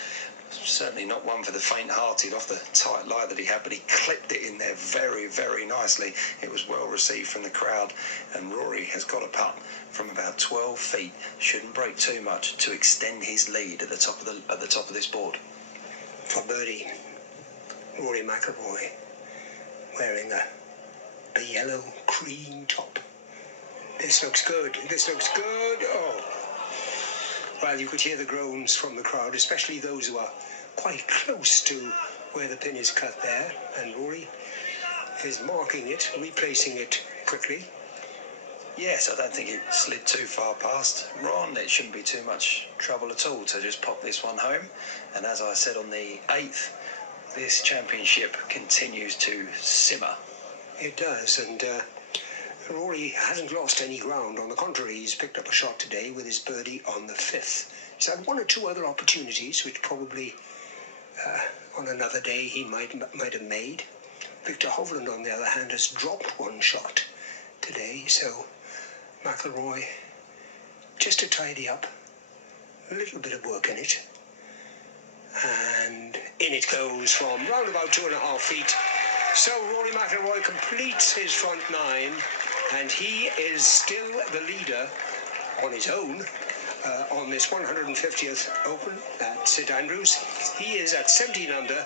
certainly not one for the faint-hearted off the tight lie that he had, but he clipped it in there very, very nicely. It was well received from the crowd, and Rory has got a putt from about 12 feet. Shouldn't break too much to extend his lead at the top of this board. For birdie, Rory McIlroy wearing a yellow cream top. This looks good. This looks good. Oh. Well, you could hear the groans from the crowd, especially those who are quite close to where the pin is cut there. And Rory is marking it, replacing it quickly. Yes, I don't think it slid too far past Ron. It shouldn't be too much trouble at all to just pop this one home. And as I said on the 8th, this championship continues to simmer. It does, and Rory hasn't lost any ground. On the contrary, he's picked up a shot today with his birdie on the 5th. He's had one or two other opportunities, which probably on another day he might have made. Victor Hovland, on the other hand, has dropped one shot today, so McIlroy, just to tidy up, a little bit of work in it. And in it goes from round about 2.5 feet. So Rory McIlroy completes his front nine, and he is still the leader on his own on this 150th Open at St Andrews. He is at 17 under.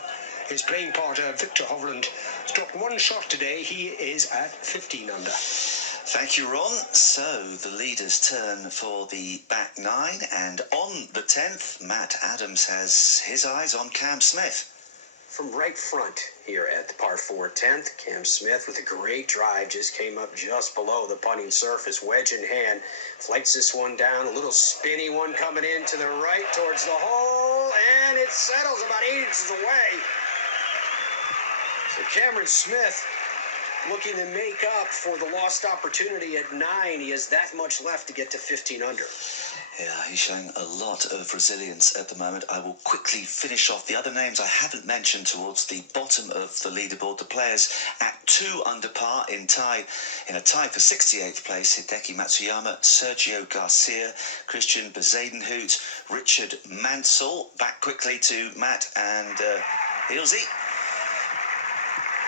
His playing partner, Victor Hovland, has dropped one shot today. He is at 15 under. Thank you, Ron. So the leaders turn for the back nine, and on the 10th, Matt Adams has his eyes on Cam Smith. From right front here at the par 4 10th, Cam Smith with a great drive just came up just below the putting surface, wedge in hand, flights this one down, a little spinny one coming in to the right towards the hole, and it settles about 8 inches away. So Cameron Smith looking to make up for the lost opportunity at 9. He has that much left to get to 15 under. Yeah, he's showing a lot of resilience at the moment. I will quickly finish off the other names I haven't mentioned towards the bottom of the leaderboard. The players at 2 under par in a tie for 68th place: Hideki Matsuyama, Sergio Garcia, Christian Bezadenhout, Richard Mansell. Back quickly to Matt and Ilse.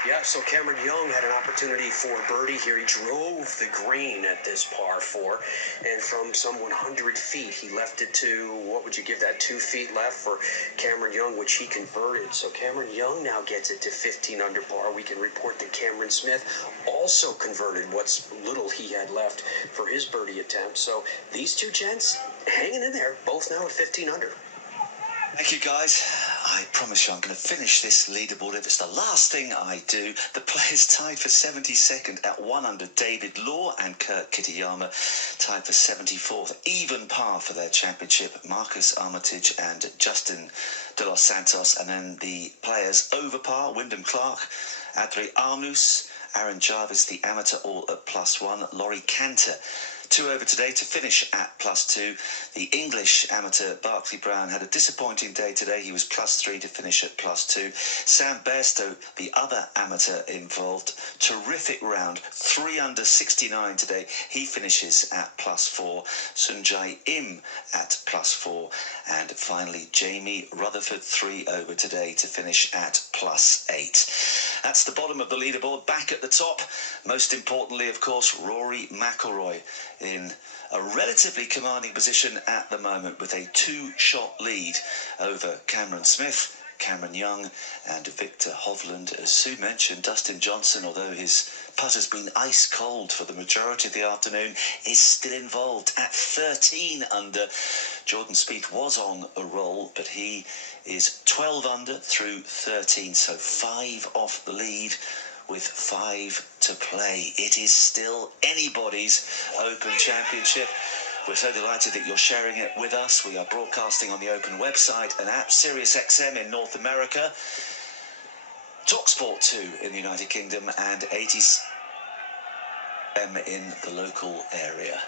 Yeah, so Cameron Young had an opportunity for birdie here. He drove the green at this par 4, and from some 100 feet, he left it to, what would you give that, 2 feet left for Cameron Young, which he converted. So Cameron Young now gets it to 15 under par. We can report that Cameron Smith also converted what's little he had left for his birdie attempt. So these two gents hanging in there, both now at 15 under. Thank you, guys. I promise you I'm going to finish this leaderboard. If it's the last thing I do, the players tied for 72nd at 1 under. David Law and Kurt Kitayama tied for 74th. Even par for their championship. Marcus Armitage and Justin De Los Santos. And then the players over par: Wyndham Clark, Adri Arnus, Aaron Jarvis, the amateur, all at +1. Laurie Cantor, 2 over today to finish at +2. The English amateur Barclay Brown had a disappointing day today. He was +3 to finish at +2. Sam Bairstow, the other amateur involved, terrific round, 3 under 69 today. He finishes at +4. Sunjay Im at +4. And finally, Jamie Rutherford, 3 over today to finish at +8. That's the bottom of the leaderboard. Back at the top, most importantly, of course, Rory McIlroy. in a relatively commanding position at the moment with a 2-shot lead over Cameron Smith, Cameron Young and Victor Hovland. As Sue mentioned, Dustin Johnson, although his putt has been ice cold for the majority of the afternoon, is still involved at 13 under. Jordan Spieth was on a roll, but he is 12 under through 13, so 5 off the lead with 5 to play. It is still anybody's Open Championship. We're so delighted that you're sharing it with us. We are broadcasting on the Open website and app, SiriusXM in North America, TalkSport 2 in the United Kingdom, and 80M in the local area.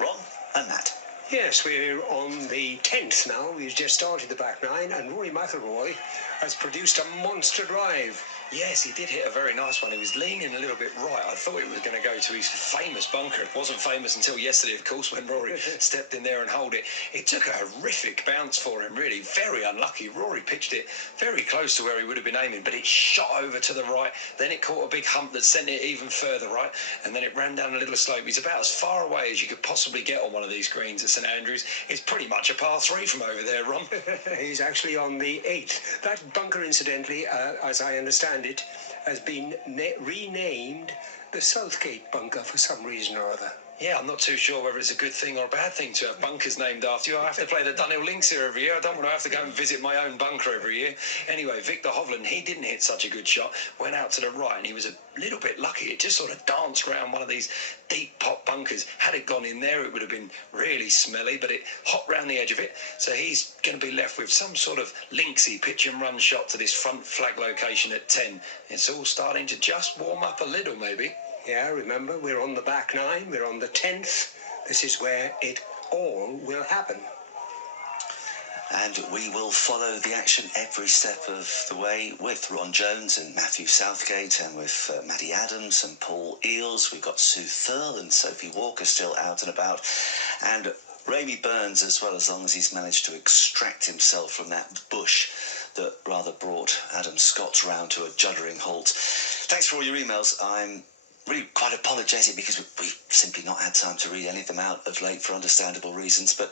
Ron and Matt. Yes, we're on the 10th now. We've just started the back nine, and Rory McIlroy has produced a monster drive. Yes, he did hit a very nice one. He was leaning a little bit right. I thought it was going to go to his famous bunker. It wasn't famous until yesterday, of course, when Rory stepped in there and held it. It took a horrific bounce for him, really. Very unlucky. Rory pitched it very close to where he would have been aiming, but it shot over to the right. Then it caught a big hump that sent it even further right, and then it ran down a little slope. He's about as far away as you could possibly get on one of these greens at St Andrews. It's pretty much a par 3 from over there, Ron. He's actually on the 8th. That bunker, incidentally, as I understand it, has been renamed the Southgate bunker for some reason or other. Yeah, I'm not too sure whether it's a good thing or a bad thing to have bunkers named after you. I have to play the Dunhill Links here every year. I don't want to have to go and visit my own bunker every year. Anyway, Victor Hovland, he didn't hit such a good shot. Went out to the right, and he was a little bit lucky. It just sort of danced around one of these deep pot bunkers. Had it gone in there, it would have been really smelly, but it hopped round the edge of it. So he's going to be left with some sort of linksy pitch and run shot to this front flag location at 10. It's all starting to just warm up a little, maybe. Yeah, remember, we're on the back nine, we're on the 10th. This is where it all will happen. And we will follow the action every step of the way with Ron Jones and Matthew Southgate, and with Matty Adams and Paul Eales. We've got Sue Thurl and Sophie Walker still out and about, and Ramey Burns as well, as long as he's managed to extract himself from that bush that rather brought Adam Scott round to a juddering halt. Thanks for all your emails. I'm really quite apologetic because we've simply not had time to read any of them out of late for understandable reasons, but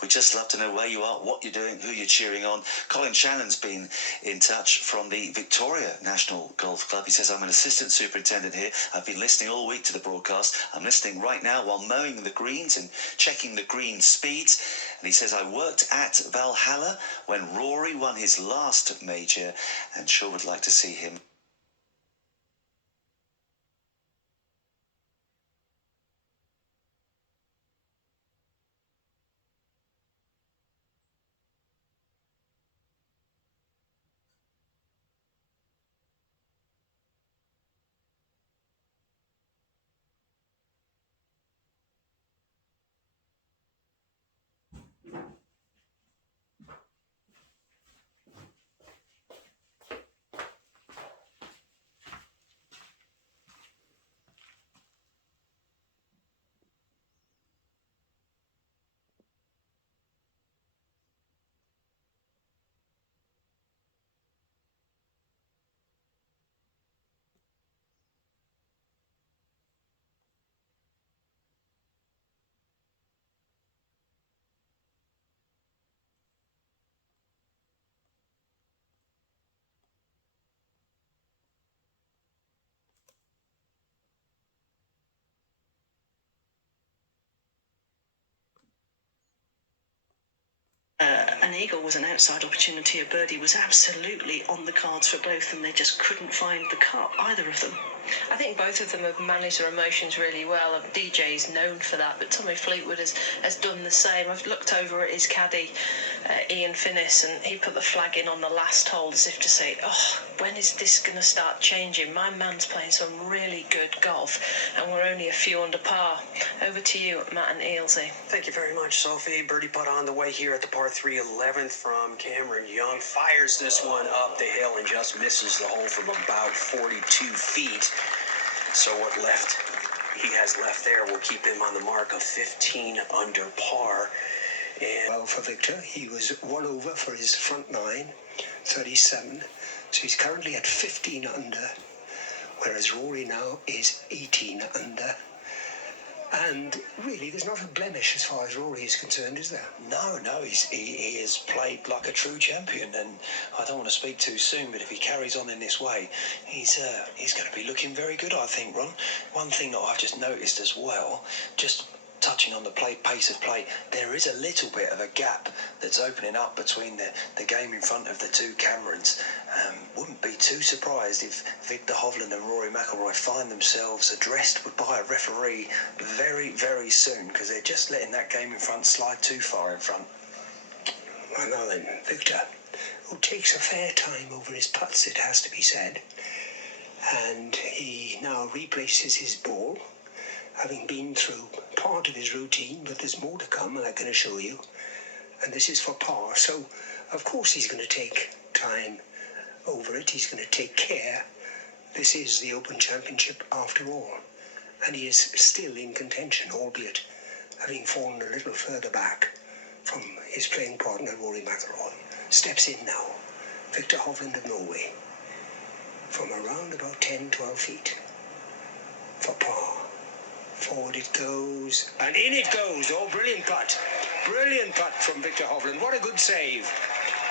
we just love to know where you are, what you're doing, who you're cheering on. Colin Shannon's been in touch from the Victoria National Golf Club. He says, I'm an assistant superintendent here. I've been listening all week to the broadcast. I'm listening right now while mowing the greens and checking the green speeds. And he says, I worked at Valhalla when Rory won his last major and sure would like to see him. An eagle was an outside opportunity. A birdie was absolutely on the cards for both, and they just couldn't find the cup, either of them. I think both of them have managed their emotions really well. DJ's known for that, but Tommy Fleetwood has done the same. I've looked over at his caddy, Ian Finnis, and he put the flag in on the last hole as if to say, oh, when is this going to start changing? My man's playing some really good golf, and we're only a few under par. Over to you, Matt and Ealesy. Thank you very much, Sophie. Birdie putt on the way here at the par 3 11th from Cameron Young. Fires this one up the hill and just misses the hole from about 42 feet. So what he has left there will keep him on the mark of 15 under par. And well, for Victor, he was one over for his front nine, 37. So he's currently at 15 under, whereas Rory now is 18 under. And really, there's not a blemish as far as Rory is concerned, is there? No, he has played like a true champion, and I don't want to speak too soon, but if he carries on in this way, he's going to be looking very good, I think, Ron. One thing that I've just noticed as well, just touching on the pace of play, there is a little bit of a gap that's opening up between the game in front of the two Camerons. Wouldn't be too surprised if Victor Hovland and Rory McIlroy find themselves addressed by a referee very, very soon, because they're just letting that game in front slide too far in front. Well, now then, Victor, who takes a fair time over his putts, it has to be said, and he now replaces his ball, having been through part of his routine, but there's more to come, I can assure you. And this is for par, so of course he's going to take time over it. He's going to take care. This is the Open Championship after all, and he is still in contention, albeit having fallen a little further back from his playing partner Rory McIlroy. Steps in now, Victor Hovland of Norway, from around about 10-12 feet for par. Forward it goes, and in it goes. Oh, brilliant putt. Brilliant putt from Victor Hovland. What a good save.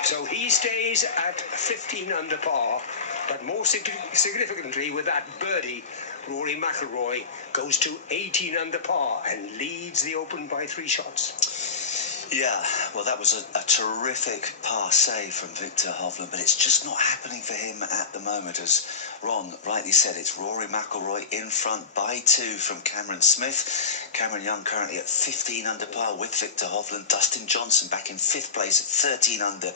So he stays at 15 under par, but more significantly, with that birdie, Rory McIlroy goes to 18 under par and leads the Open by 3 shots. Yeah, well, that was a terrific par save from Victor Hovland, but it's just not happening for him at the moment. As Ron rightly said, it's Rory McIlroy in front by 2 from Cameron Smith. Cameron Young currently at 15 under par with Victor Hovland. Dustin Johnson back in 5th place at 13 under.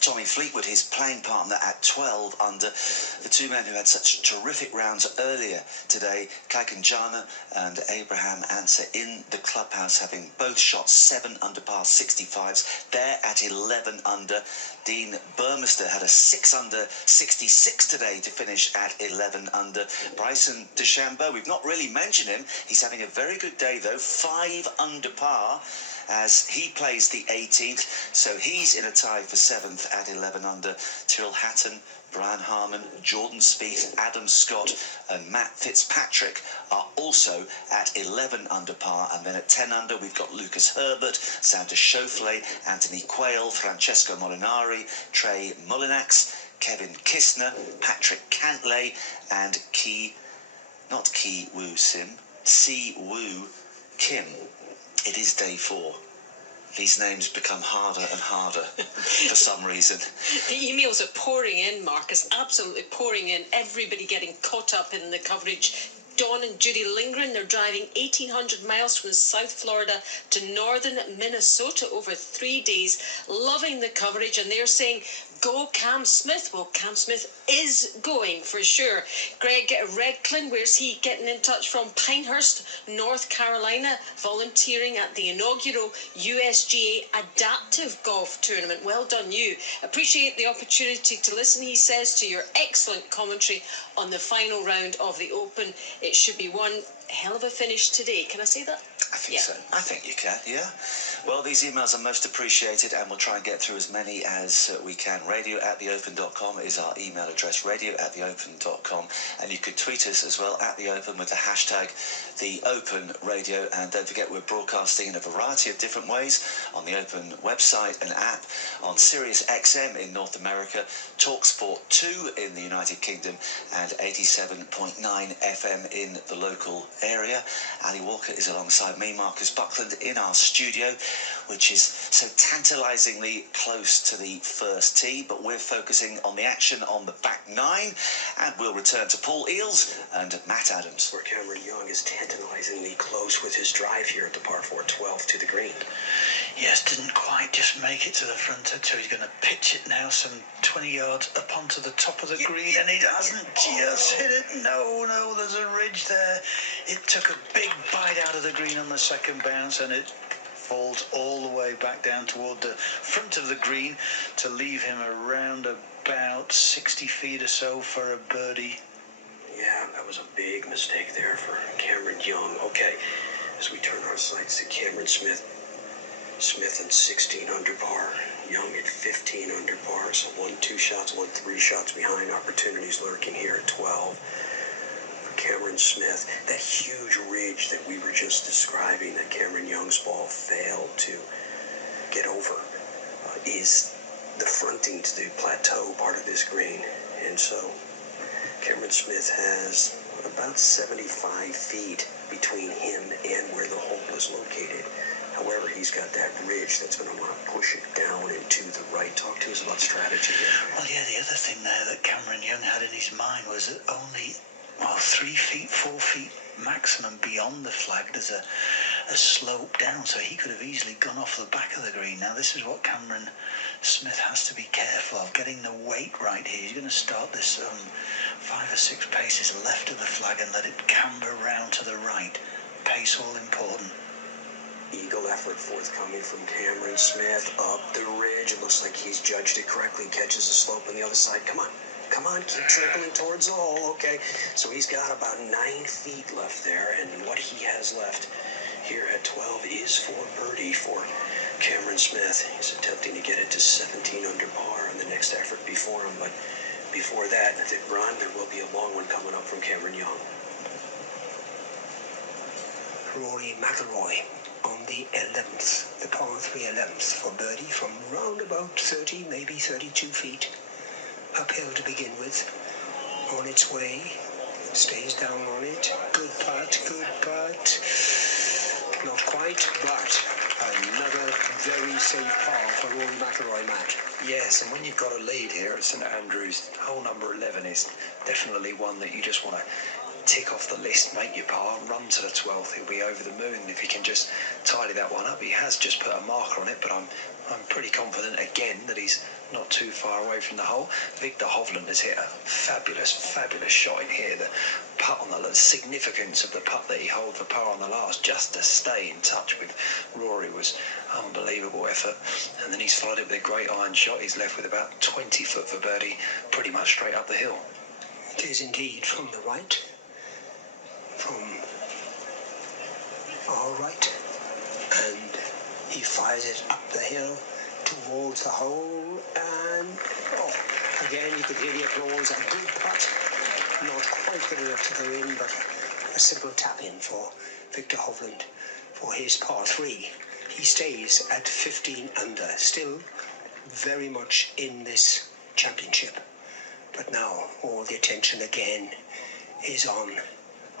Tommy Fleetwood, his playing partner, at 12 under. The two men who had such terrific rounds earlier today, Kaikanjana and Abraham Ansah, in the clubhouse, having both shot 7 under par 65s. They're at 11 under. Dean Burmester had a 6 under 66 today to finish at 11 under. Bryson DeChambeau, we've not really mentioned him. He's having a very good day, though, 5 under par, as he plays the 18th, so he's in a tie for 7th at 11 under. Tyrrell Hatton, Brian Harman, Jordan Spieth, Adam Scott and Matt Fitzpatrick are also at 11 under par. And then at 10 under, we've got Lucas Herbert, Xander Schauffele, Anthony Quayle, Francesco Molinari, Trey Mullinax, Kevin Kistner, Patrick Cantlay and Si Woo Kim. It is day 4. These names become harder and harder for some reason. The emails are pouring in, Marcus, absolutely pouring in. Everybody getting caught up in the coverage. Dawn and Judy Lindgren, they're driving 1,800 miles from South Florida to northern Minnesota over 3 days, loving the coverage, and they're saying, go Cam Smith. Well, Cam Smith is going for sure. Greg Redcliffe, where's he getting in touch from? Pinehurst, North Carolina, volunteering at the inaugural USGA Adaptive Golf Tournament. Well done, you. Appreciate the opportunity to listen, he says, to your excellent commentary on the final round of the Open. It should be one hell of a finish today. Can I say that? I think so. I think you can, yeah. Well, these emails are most appreciated, and we'll try and get through as many as we can. radio@theopen.com is our email address, radio@theopen.com, and you could tweet us as well at the Open with the hashtag #TheOpenRadio. And don't forget, we're broadcasting in a variety of different ways on the Open website and app, on Sirius XM in North America, TalkSport 2 in the United Kingdom, and 87.9 FM in the local area. Ali Walker is alongside me, Marcus Buckland, in our studio, which is so tantalisingly close to the first tee, but we're focusing on the action on the back 9, and we'll return to Paul Eales and Matt Adams. Where Cameron Young is tantalisingly close with his drive here at the par 4 12 to the green. Yes, didn't quite just make it to the front edge, so he's going to pitch it now some 20 yards up onto the top of the green, and he hasn't just hit it. No, there's a ridge there. It took a big bite out of the green on the second bounce, and it falls all the way back down toward the front of the green to leave him around about 60 feet or so for a birdie. Yeah, that was a big mistake there for Cameron Young. Okay, as we turn our sights to Cameron Smith. Smith at 16 under par, Young at 15 under par, so 1 2 shots, 1 3 shots behind. Opportunities lurking here at 12. For Cameron Cameron Smith, that huge ridge that we were just describing that Cameron Young's ball failed to get over is the fronting to the plateau part of this green. And so Cameron Smith has about 75 feet between him and where the hole is located. However, he's got that ridge that's going to want to push it down and to the right. Talk to us about strategy there. Well, yeah, the other thing there that Cameron Young had in his mind was that only 3 feet, 4 feet maximum beyond the flag, there's a slope down, so he could have easily gone off the back of the green. Now, this is what Cameron Smith has to be careful of, getting the weight right here. He's going to start this 5 or 6 paces left of the flag and let it camber round to the right. Pace all important. Eagle effort forthcoming from Cameron Smith up the ridge. It looks like he's judged it correctly. Catches the slope on the other side. Come on, keep dribbling towards the hole. Okay, so he's got about 9 feet left there, and what he has left here at 12 is for birdie for Cameron Smith. He's attempting to get it to 17 under par on the next effort before him, but before that, Ron, there will be a long one coming up from Cameron Young. Rory McIlroy on the 11th, the par 3 11th for birdie from round about 30, maybe 32 feet. Uphill to begin with. On its way. Stays down on it. Good putt. Not quite, but another very safe par for Rory McIlroy, Matt. Yes, and when you've got a lead here at St Andrews, hole number 11 is definitely one that you just want to tick off the list, make your par, run to the 12th. He'll be over the moon if he can just tidy that one up. He has just put a marker on it, but I'm pretty confident again that he's not too far away from the hole. Victor Hovland has hit a fabulous shot in here. The putt on the significance of the putt that he held for par on the last, just to stay in touch with Rory, was unbelievable effort. And then he's followed it with a great iron shot. He's left with about 20 foot for birdie, pretty much straight up the hill. It is indeed from the right. From our right. And he fires it up the hill towards the hole, and again you could hear the applause. A good putt, not quite good enough to go in, but a simple tap in for Victor Hovland for his par 3. He stays at 15 under, still very much in this championship, but now all the attention again is on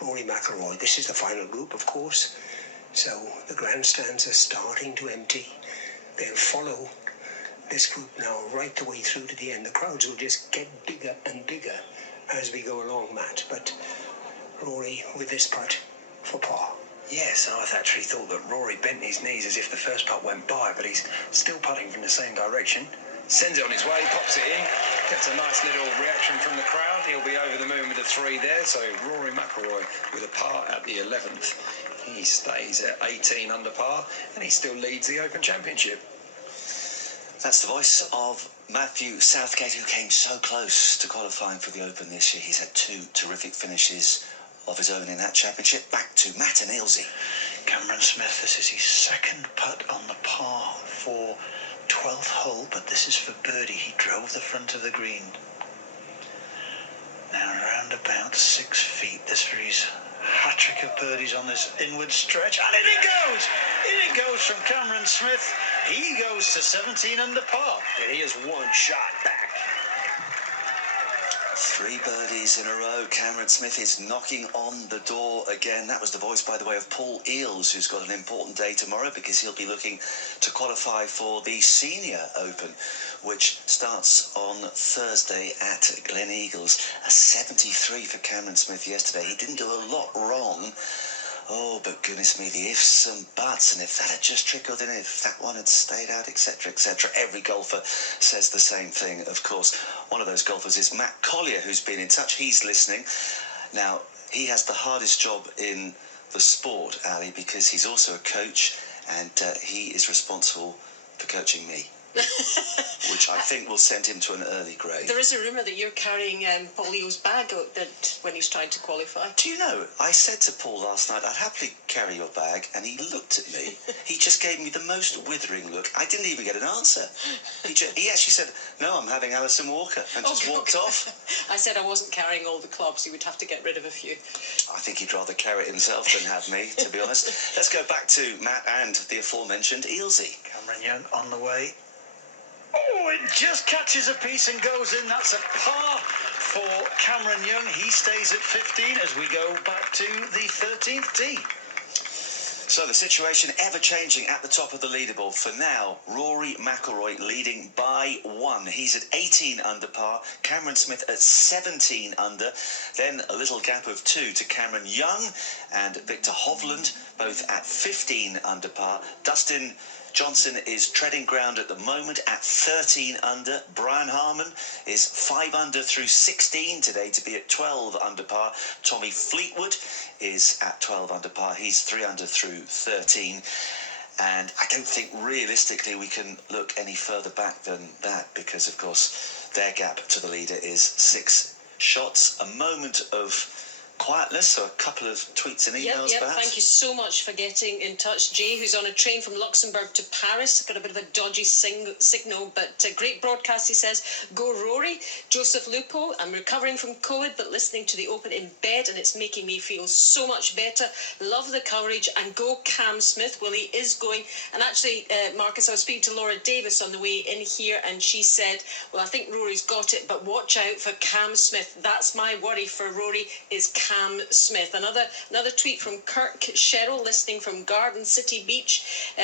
Rory McIlroy. This is the final group, of course, so the grandstands are starting to empty. They'll follow this group now right the way through to the end. The crowds will just get bigger and bigger as we go along, Matt. But Rory with this putt for par. Yes, I've actually thought that Rory bent his knees as if the first putt went by, but he's still putting from the same direction. Sends it on his way, pops it in, gets a nice little reaction from the crowd. He'll be over the moon with a 3 there. So Rory McIlroy with a par at the 11th. He stays at 18 under par, and he still leads the Open Championship. That's the voice of Matthew Southgate, who came so close to qualifying for the Open this year. He's had 2 terrific finishes of his own in that championship. Back to Matt and Ailsey. Cameron Smith, this is his second putt on the par 4 12th hole, but this is for birdie. He drove the front of the green. Now around about 6 feet. This for his hat-trick of birdies on this inward stretch. And in it goes! In it goes from Cameron Smith. He goes to 17 under par. And he has one shot back. 3 birdies in a row. Cameron Smith is knocking on the door again. That was the voice, by the way, of Paul Eales, who's got an important day tomorrow because he'll be looking to qualify for the Senior Open, which starts on Thursday at Glen Eagles. A 73 for Cameron Smith yesterday. He didn't do a lot wrong. Oh, but goodness me, the ifs and buts, and if that had just trickled in, if that one had stayed out, etc., etc. Every golfer says the same thing, of course. One of those golfers is Matt Collier, who's been in touch. He's listening. Now, he has the hardest job in the sport, Ali, because he's also a coach, and he is responsible for coaching me. which I think will send him to an early grave. There is a rumour that you're carrying Paul Leo's bag out that when he's trying to qualify. Do you know, I said to Paul last night, I'd happily carry your bag, and he looked at me. He just gave me the most withering look. I didn't even get an answer. He actually said, no, I'm having Alison Walker, and just walked off. I said I wasn't carrying all the clubs. He would have to get rid of a few. I think he'd rather carry it himself than have me, to be honest. Let's go back to Matt and the aforementioned Ealsey. Cameron Young on the way. Oh, it just catches a piece and goes in. That's a par for Cameron Young. He stays at 15 as we go back to the 13th tee. So the situation ever-changing at the top of the leaderboard. For now, Rory McIlroy leading by 1. He's at 18 under par. Cameron Smith at 17 under. Then a little gap of 2 to Cameron Young and Victor Hovland, both at 15 under par. Dustin Johnson is treading ground at the moment at 13 under. Brian Harman is 5 under through 16 today to be at 12 under par. Tommy Fleetwood is at 12 under par. He's 3 under through 13. And I don't think realistically we can look any further back than that because, of course, their gap to the leader is 6 shots. A moment of quietness, so a couple of tweets and emails, Yep, perhaps. thank you so much for getting in touch. Jay, who's on a train from Luxembourg to Paris, got a bit of a dodgy signal, but great broadcast, he says. Go Rory. Joseph Lupo, I'm recovering from COVID, but listening to the Open in bed, and it's making me feel so much better. Love the coverage, and go Cam Smith. Well, he is going, and actually, Marcus, I was speaking to Laura Davis on the way in here, and she said, well, I think Rory's got it, but watch out for Cam Smith. That's my worry for Rory, is Cam Smith. Another tweet from Kirk Sherrill, listening from Garden City Beach.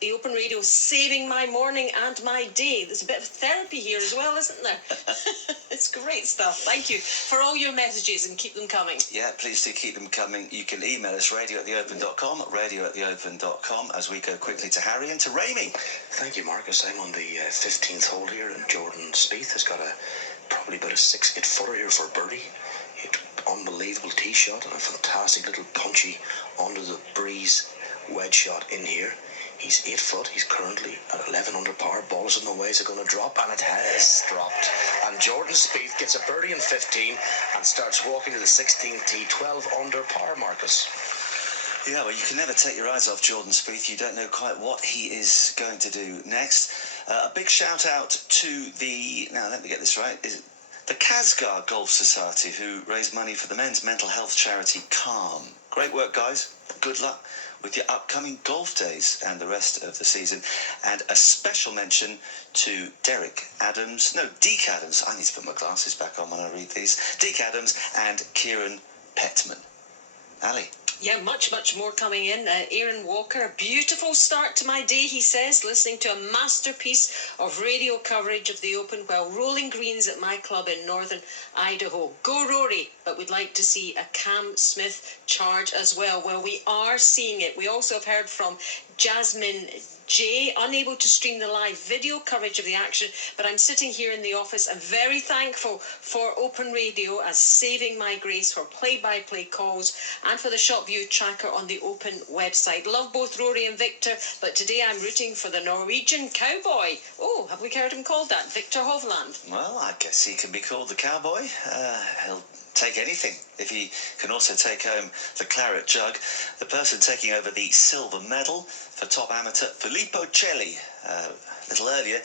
The Open Radio saving my morning and my day. There's a bit of therapy here as well, isn't there? It's great stuff. Thank you for all your messages and keep them coming. Yeah, please do keep them coming. You can email us radio@theopen.com, radio@theopen.com, as we go quickly to Harry and to Ramey. Thank you, Marcus. I'm on the 15th hole here, and Jordan Spieth has got probably about a 6-8 footer here for birdie. Unbelievable tee shot and a fantastic little punchy under the breeze wedge shot in here. He's 8 foot. He's currently at 11 under par. Ball is in the way. Is it going to drop? And it has dropped. And Jordan Spieth gets a birdie in 15 and starts walking to the 16th tee, 12 under par, Marcus. Yeah, well, you can never take your eyes off Jordan Spieth. You don't know quite what he is going to do next. A big shout out to the, now let me get this right, is it the Kazgar Golf Society, who raise money for the men's mental health charity Calm. Great work, guys. Good luck with your upcoming golf days and the rest of the season. And a special mention to Deke Adams. I need to put my glasses back on when I read these. Deke Adams and Kieran Petman. Ali. Yeah, much more coming in. Aaron Walker, a beautiful start to my day, he says, listening to a masterpiece of radio coverage of the Open while rolling greens at my club in northern Idaho. Go Rory, but we'd like to see a Cam Smith charge as well. Well, we are seeing it. We also have heard from Jasmine J, unable to stream the live video coverage of the action, but I'm sitting here in the office and very thankful for Open Radio as saving my grace for play-by-play calls and for the shop view tracker on the Open website. Love both Rory and Victor, but today I'm rooting for the Norwegian cowboy. Oh, have we heard him called that? Victor Hovland. Well, I guess he can be called the cowboy. He'll take anything if he can also take home the claret jug. The person taking over the silver medal for top amateur, Filippo Celli, a little earlier,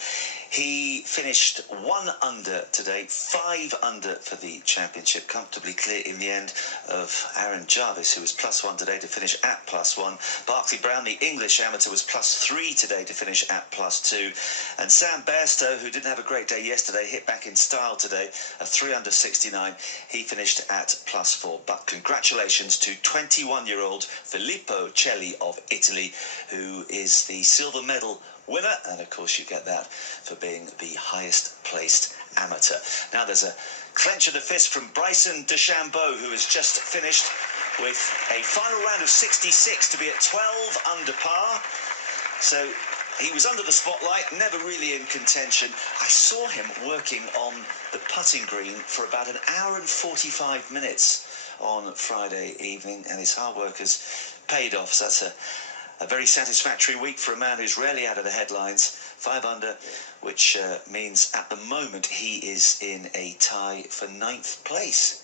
he finished 1 under today, 5 under for the championship, comfortably clear in the end of Aaron Jarvis, who was +1 today to finish at +1. Barclay Brown, the English amateur, was +3 today to finish at +2. And Sam Bairstow, who didn't have a great day yesterday, hit back in style today, a 3 under 69. He finished at +4. But congratulations to 21-year-old Filippo Celli of Italy, who is the silver medal winner, and of course you get that for being the highest placed amateur. Now there's a clench of the fist from Bryson DeChambeau, who has just finished with a final round of 66 to be at 12 under par. So he was under the spotlight, never really in contention. I saw him working on the putting green for about an hour and 45 minutes on Friday evening, and his hard work has paid off. So that's a very satisfactory week for a man who's rarely out of the headlines 5 under, which means at the moment he is in a tie for 9th place.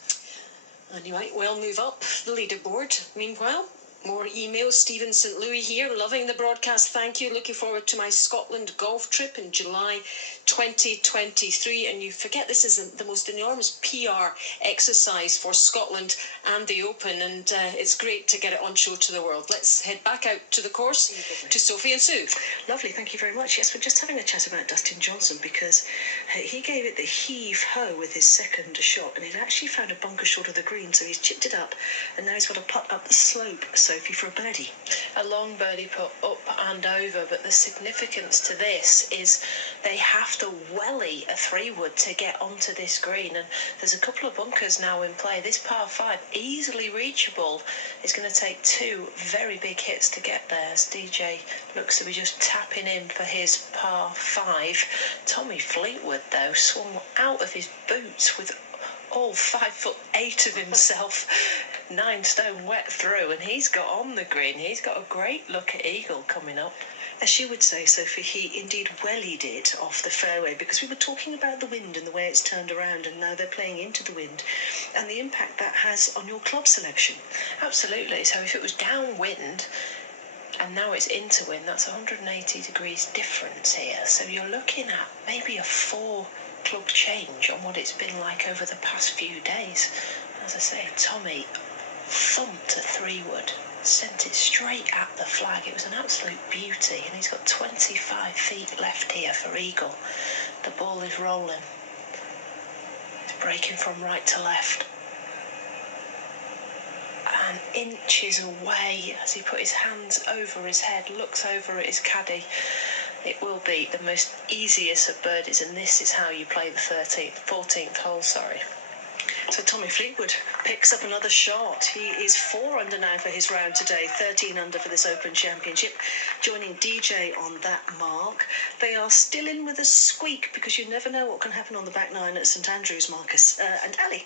And you might well move up the leaderboard. Meanwhile, more emails. Stephen St. Louis here, loving the broadcast. Thank you. Looking forward to my Scotland golf trip in July 2023. And you forget this is the most enormous PR exercise for Scotland and the Open. And it's great to get it on show to the world. Let's head back out to the course to Sophie and Sue. Lovely, thank you very much. Yes, we're just having a chat about Dustin Johnson because he gave it the heave-ho with his second shot, and he'd actually found a bunker short of the green, so he's chipped it up, and now he's got a putt up the slope, Sophie, for a birdie. A long birdie putt up and over, but the significance to this is they have to welly a 3-wood to get onto this green, and there's a couple of bunkers now in play. This par 5, easily reachable, is going to take 2 very big hits to get there, as DJ looks to be just tapping in for his par 5. Tommy Fleetwood, though, swung out of his boots with all 5'8" of himself, 9 stone wet through, and he's got on the green. He's got a great look at eagle coming up. As you would say, Sophie, he indeed wellied it off the fairway, because we were talking about the wind and the way it's turned around, and now they're playing into the wind, and the impact that has on your club selection. Absolutely. So if it was downwind and now it's into wind, that's 180 degrees difference here. So you're looking at maybe a 4 club change on what it's been like over the past few days. As I say, Tommy thumped a 3-wood, sent it straight at the flag. It was an absolute beauty, and he's got 25 feet left here for eagle. The ball is rolling. It's breaking from right to left. And inches away as he put his hands over his head, looks over at his caddy. It will be the most easiest of birdies, and this is how you play the 14th hole, So Tommy Fleetwood picks up another shot. He is 4 under now for his round today, 13 under for this Open Championship, joining DJ on that mark. They are still in with a squeak, because you never know what can happen on the back nine at St Andrews, Marcus. And Ali.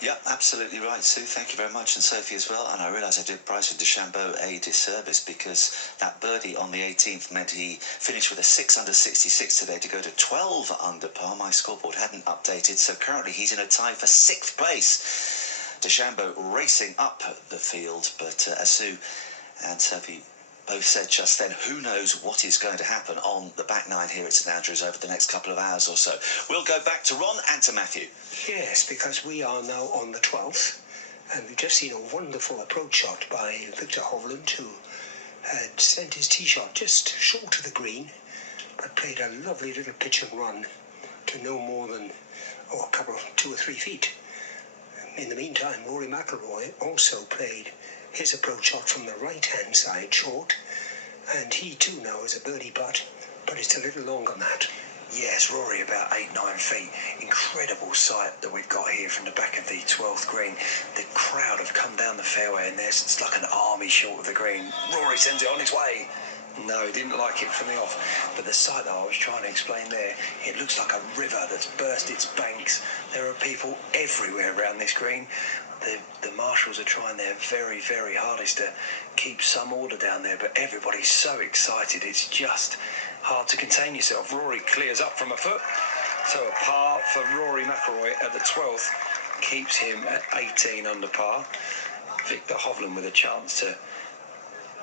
Yeah, absolutely right, Sue. Thank you very much, and Sophie as well. And I realise I did Bryson DeChambeau a disservice, because that birdie on the 18th meant he finished with a 6 under 66 today to go to 12 under par. My scoreboard hadn't updated, so currently he's in a tie for 6th place. DeChambeau racing up the field, but as Sue and Sophie both said just then, who knows what is going to happen on the back nine here at St Andrews over the next couple of hours or so. We'll go back to Ron and to Matthew. Yes, because we are now on the 12th, and we've just seen a wonderful approach shot by Victor Hovland, who had sent his tee shot just short of the green, but played a lovely little pitch and run to no more than a couple of 2 or 3 feet. In the meantime, Rory McIlroy also played his approach shot from the right-hand side short, and he too now has a birdie putt, but it's a little longer, Matt. Yes, Rory about 8-9 feet. Incredible sight that we've got here from the back of the 12th green. The crowd have come down the fairway, and it's like an army short of the green. Rory sends it on its way. No, he didn't like it from the off. But the sight that I was trying to explain there, it looks like a river that's burst its banks. There are people everywhere around this green. The marshals are trying their very, very hardest to keep some order down there, but everybody's so excited, it's just hard to contain yourself. Rory clears up from a foot, so a par for Rory McIlroy at the 12th keeps him at 18 under par. Victor Hovland with a chance to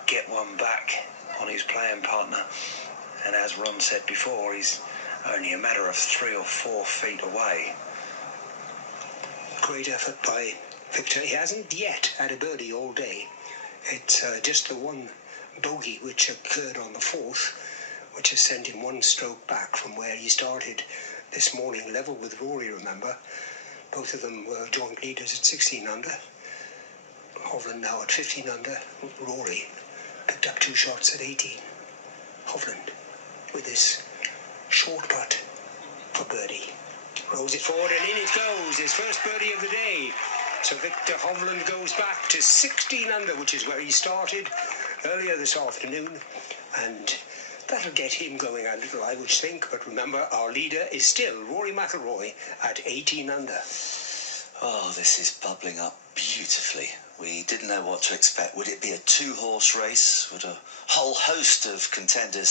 get one back on his playing partner, and as Ron said before, he's only a matter of 3 or 4 feet away. Great effort by Victor. He hasn't yet had a birdie all day. It's just the one bogey which occurred on the 4th, which has sent him 1 stroke back from where he started this morning, level with Rory, remember. Both of them were joint leaders at 16 under. Hovland now at 15 under. Rory picked up 2 shots at 18. Hovland with this short putt for birdie. Rolls it forward and in it goes. His first birdie of the day. So Victor Hovland goes back to 16 under, which is where he started earlier this afternoon. And that'll get him going a little, I would think. But remember, our leader is still Rory McIlroy at 18 under. Oh, this is bubbling up beautifully. We didn't know what to expect. Would it be a two-horse race? Would a whole host of contenders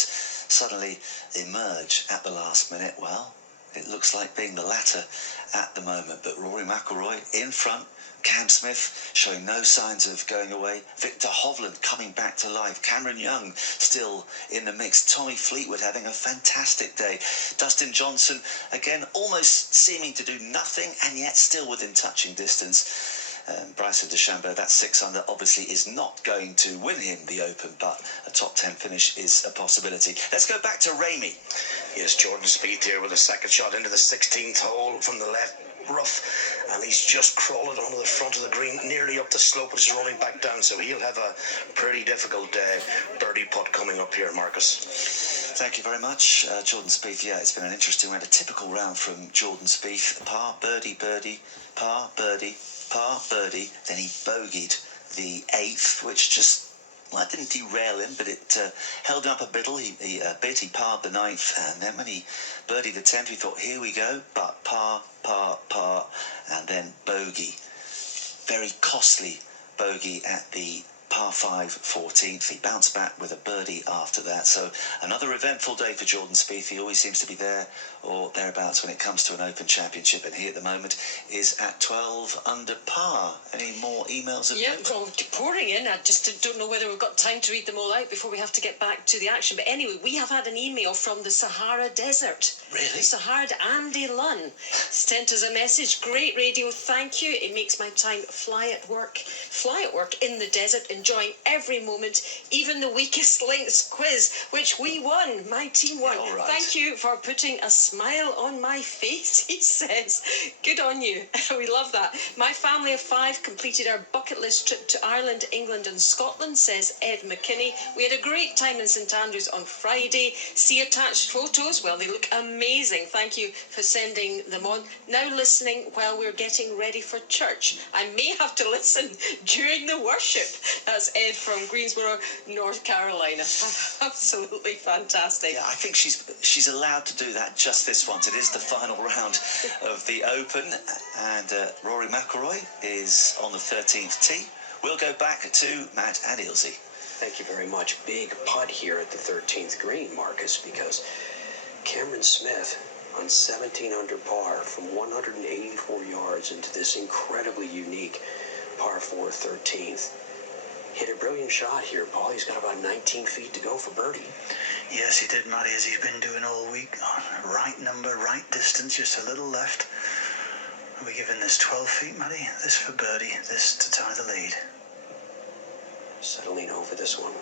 suddenly emerge at the last minute? Well, it looks like being the latter at the moment. But Rory McIlroy in front, Cam Smith showing no signs of going away. Victor Hovland coming back to life. Cameron Young still in the mix. Tommy Fleetwood having a fantastic day. Dustin Johnson, again, almost seeming to do nothing and yet still within touching distance. Bryson DeChambeau, that 6 under, obviously is not going to win him the Open, but a top 10 finish is a possibility. Let's go back to Ramey. Yes, Jordan Spieth here with a second shot into the 16th hole from the left rough, and he's just crawling onto the front of the green, nearly up the slope, which is rolling back down, so he'll have a pretty difficult birdie putt coming up here, Marcus. Thank you very much, Jordan Spieth. Yeah, it's been an interesting round, a typical round from Jordan Spieth. Par, birdie, birdie, par, birdie, par, birdie. Then he bogeyed the 8th, which just, well, didn't derail him, but it held him up a bit. He parred the 9th, and then when he birdied the 10th, we thought, here we go, but par, and then bogey. Very costly bogey at the par 5 14th. He bounced back with a birdie after that. So another eventful day for Jordan Spieth. He always seems to be there or thereabouts when it comes to an Open Championship, and he at the moment is at 12 under par. Any more emails? Yeah, well, pouring in. I just don't know whether we've got time to read them all out before we have to get back to the action. But anyway, we have had an email from the Sahara Desert. Really? Sahara Andy Lunn sent us a message. Great radio, thank you. It makes my time fly at work in the desert, enjoying every moment, even the weakest links quiz, which we won. My team won. Yeah, all right. Thank you for putting a smile on my face, he says. Good on you. We love that. My family of 5 completed our bucket list trip to Ireland, England and Scotland, says Ed McKinney. We had a great time in St Andrews on Friday. See attached photos? Well, they look amazing. Thank you for sending them on. Now listening while we're getting ready for church. I may have to listen during the worship. That's Ed from Greensboro, North Carolina. Absolutely fantastic. Yeah, I think she's allowed to do that just this once. It is the final round of the Open, and Rory McIlroy is on the 13th tee. We'll go back to Matt and Ilse. Thank you very much. Big putt here at the 13th green, Marcus, because Cameron Smith on 17 under par from 184 yards into this incredibly unique par 4 13th. Hit a brilliant shot here, Paul. He's got about 19 feet to go for birdie. Yes, he did, Matty, as he's been doing all week. Right number, right distance, just a little left. Are we giving this 12 feet, Matty? This for birdie, this to tie the lead. Settling over this one.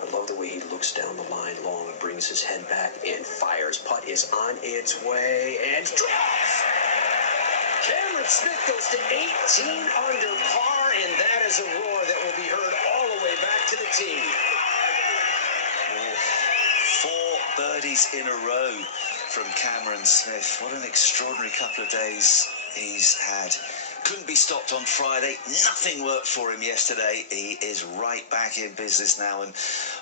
I love the way he looks down the line long, brings his head back and fires. Putt is on its way and drops! Cameron Smith goes to 18 under par, and that is a roar that will be heard all the way back to the tee. 4 birdies in a row from Cameron Smith. What an extraordinary couple of days he's had. Couldn't be stopped on Friday. Nothing worked for him yesterday. He is right back in business now, and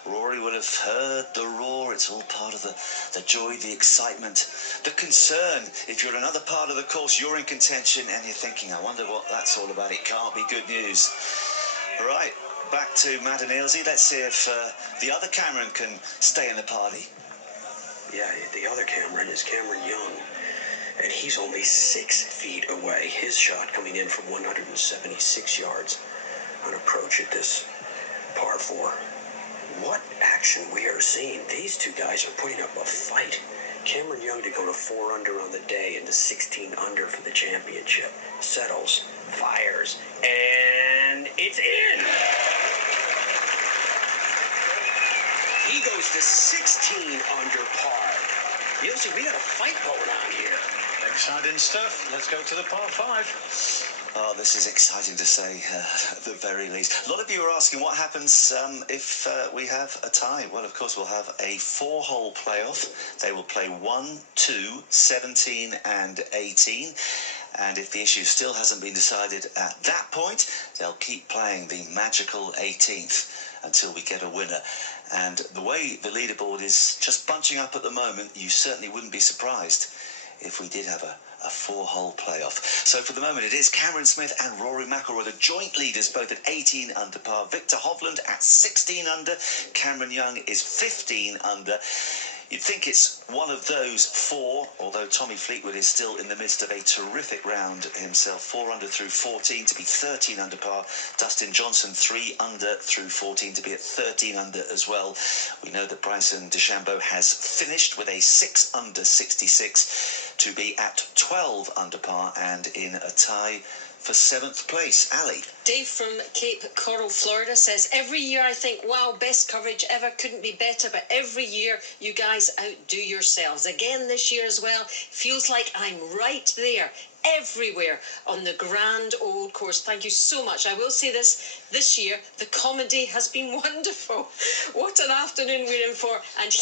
Rory would have heard the roar. It's all part of the joy, the excitement, the concern. If you're in another part of the course, you're in contention, and you're thinking, I wonder what that's all about. It can't be good news. All right, back to Matt and Ilse. Let's see if the other Cameron can stay in the party. Yeah, the other Cameron is Cameron Young. And he's only 6 feet away. His shot coming in from 176 yards on approach at this par 4. What action we are seeing. These two guys are putting up a fight. Cameron Young to go to 4 under on the day and to 16 under for the championship. Settles, fires, and it's in! He goes to 16 under par. You'll see, we got a fight going on here. Exciting stuff. Let's go to the par 5. Oh, this is exciting to say, at the very least. A lot of you are asking what happens if we have a tie. Well, of course, we'll have a 4-hole playoff. They will play 1, 2, 17 and 18. And if the issue still hasn't been decided at that point, they'll keep playing the magical 18th until we get a winner. And the way the leaderboard is just bunching up at the moment, you certainly wouldn't be surprised if we did have a a 4-hole playoff. So for the moment, it is Cameron Smith and Rory McIlroy, the joint leaders, both at 18 under par. Victor Hovland at 16 under. Cameron Young is 15 under. You'd think it's one of those four, although Tommy Fleetwood is still in the midst of a terrific round himself. 4 under through 14 to be 13 under par. Dustin Johnson 3 under through 14 to be at 13 under as well. We know that Bryson DeChambeau has finished with a 6 under 66 to be at 12 under par and in a tie for 7th place. Ali. Dave from Cape Coral, Florida says, every year I think, wow, best coverage ever, couldn't be better, but every year you guys outdo yourselves. Again this year as well, feels like I'm right there, everywhere on the grand old course. Thank you so much. I will say this year, the comedy has been wonderful. What an afternoon we're in for. And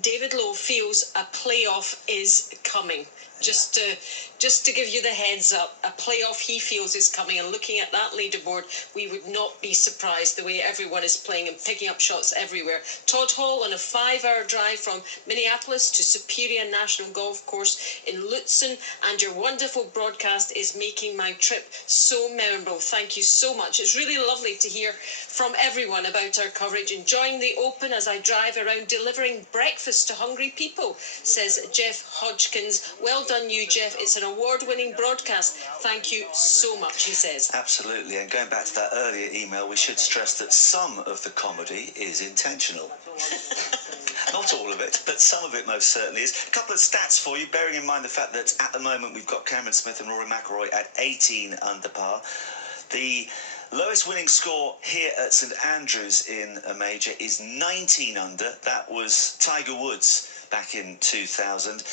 David Lowe, feels a playoff is coming. Just to give you the heads up, a playoff he feels is coming, and looking at that leaderboard, we would not be surprised the way everyone is playing and picking up shots everywhere. Todd Hall on a 5-hour drive from Minneapolis to Superior National Golf Course in Lutsen, and your wonderful broadcast is making my trip so memorable. Thank you so much. It's really lovely to hear from everyone about our coverage. Enjoying the Open as I drive around delivering breakfast to hungry people, says Jeff Hodgkins. Well done you, Jeff. It's an award-winning broadcast. Thank you so much, he says. Absolutely, and going back to that earlier email, we should stress that some of the comedy is intentional. Not all of it, but some of it most certainly is. A couple of stats for you, bearing in mind the fact that at the moment we've got Cameron Smith and Rory McIlroy at 18 under par. The lowest winning score here at St Andrews in a major is 19 under. That was Tiger Woods back in 2000.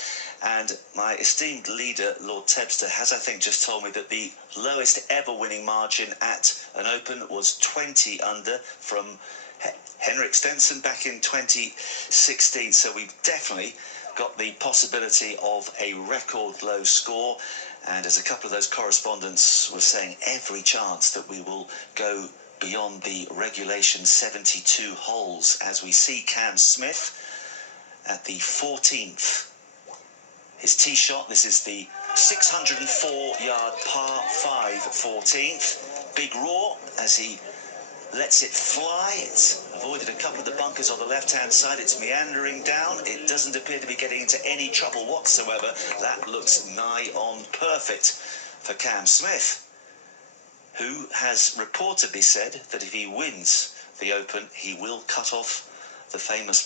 And my esteemed leader, Lord Tebster, has, I think, just told me that the lowest ever winning margin at an Open was 20 under from Henrik Stenson back in 2016. So we've definitely got the possibility of a record low score. And as a couple of those correspondents were saying, every chance that we will go beyond the regulation 72 holes as we see Cam Smith at the 14th. His tee shot, this is the 604-yard par 5 14th. Big roar as he lets it fly. It's avoided a couple of the bunkers on the left-hand side. It's meandering down. It doesn't appear to be getting into any trouble whatsoever. That looks nigh on perfect for Cam Smith, who has reportedly said that if he wins the Open, he will cut off the famous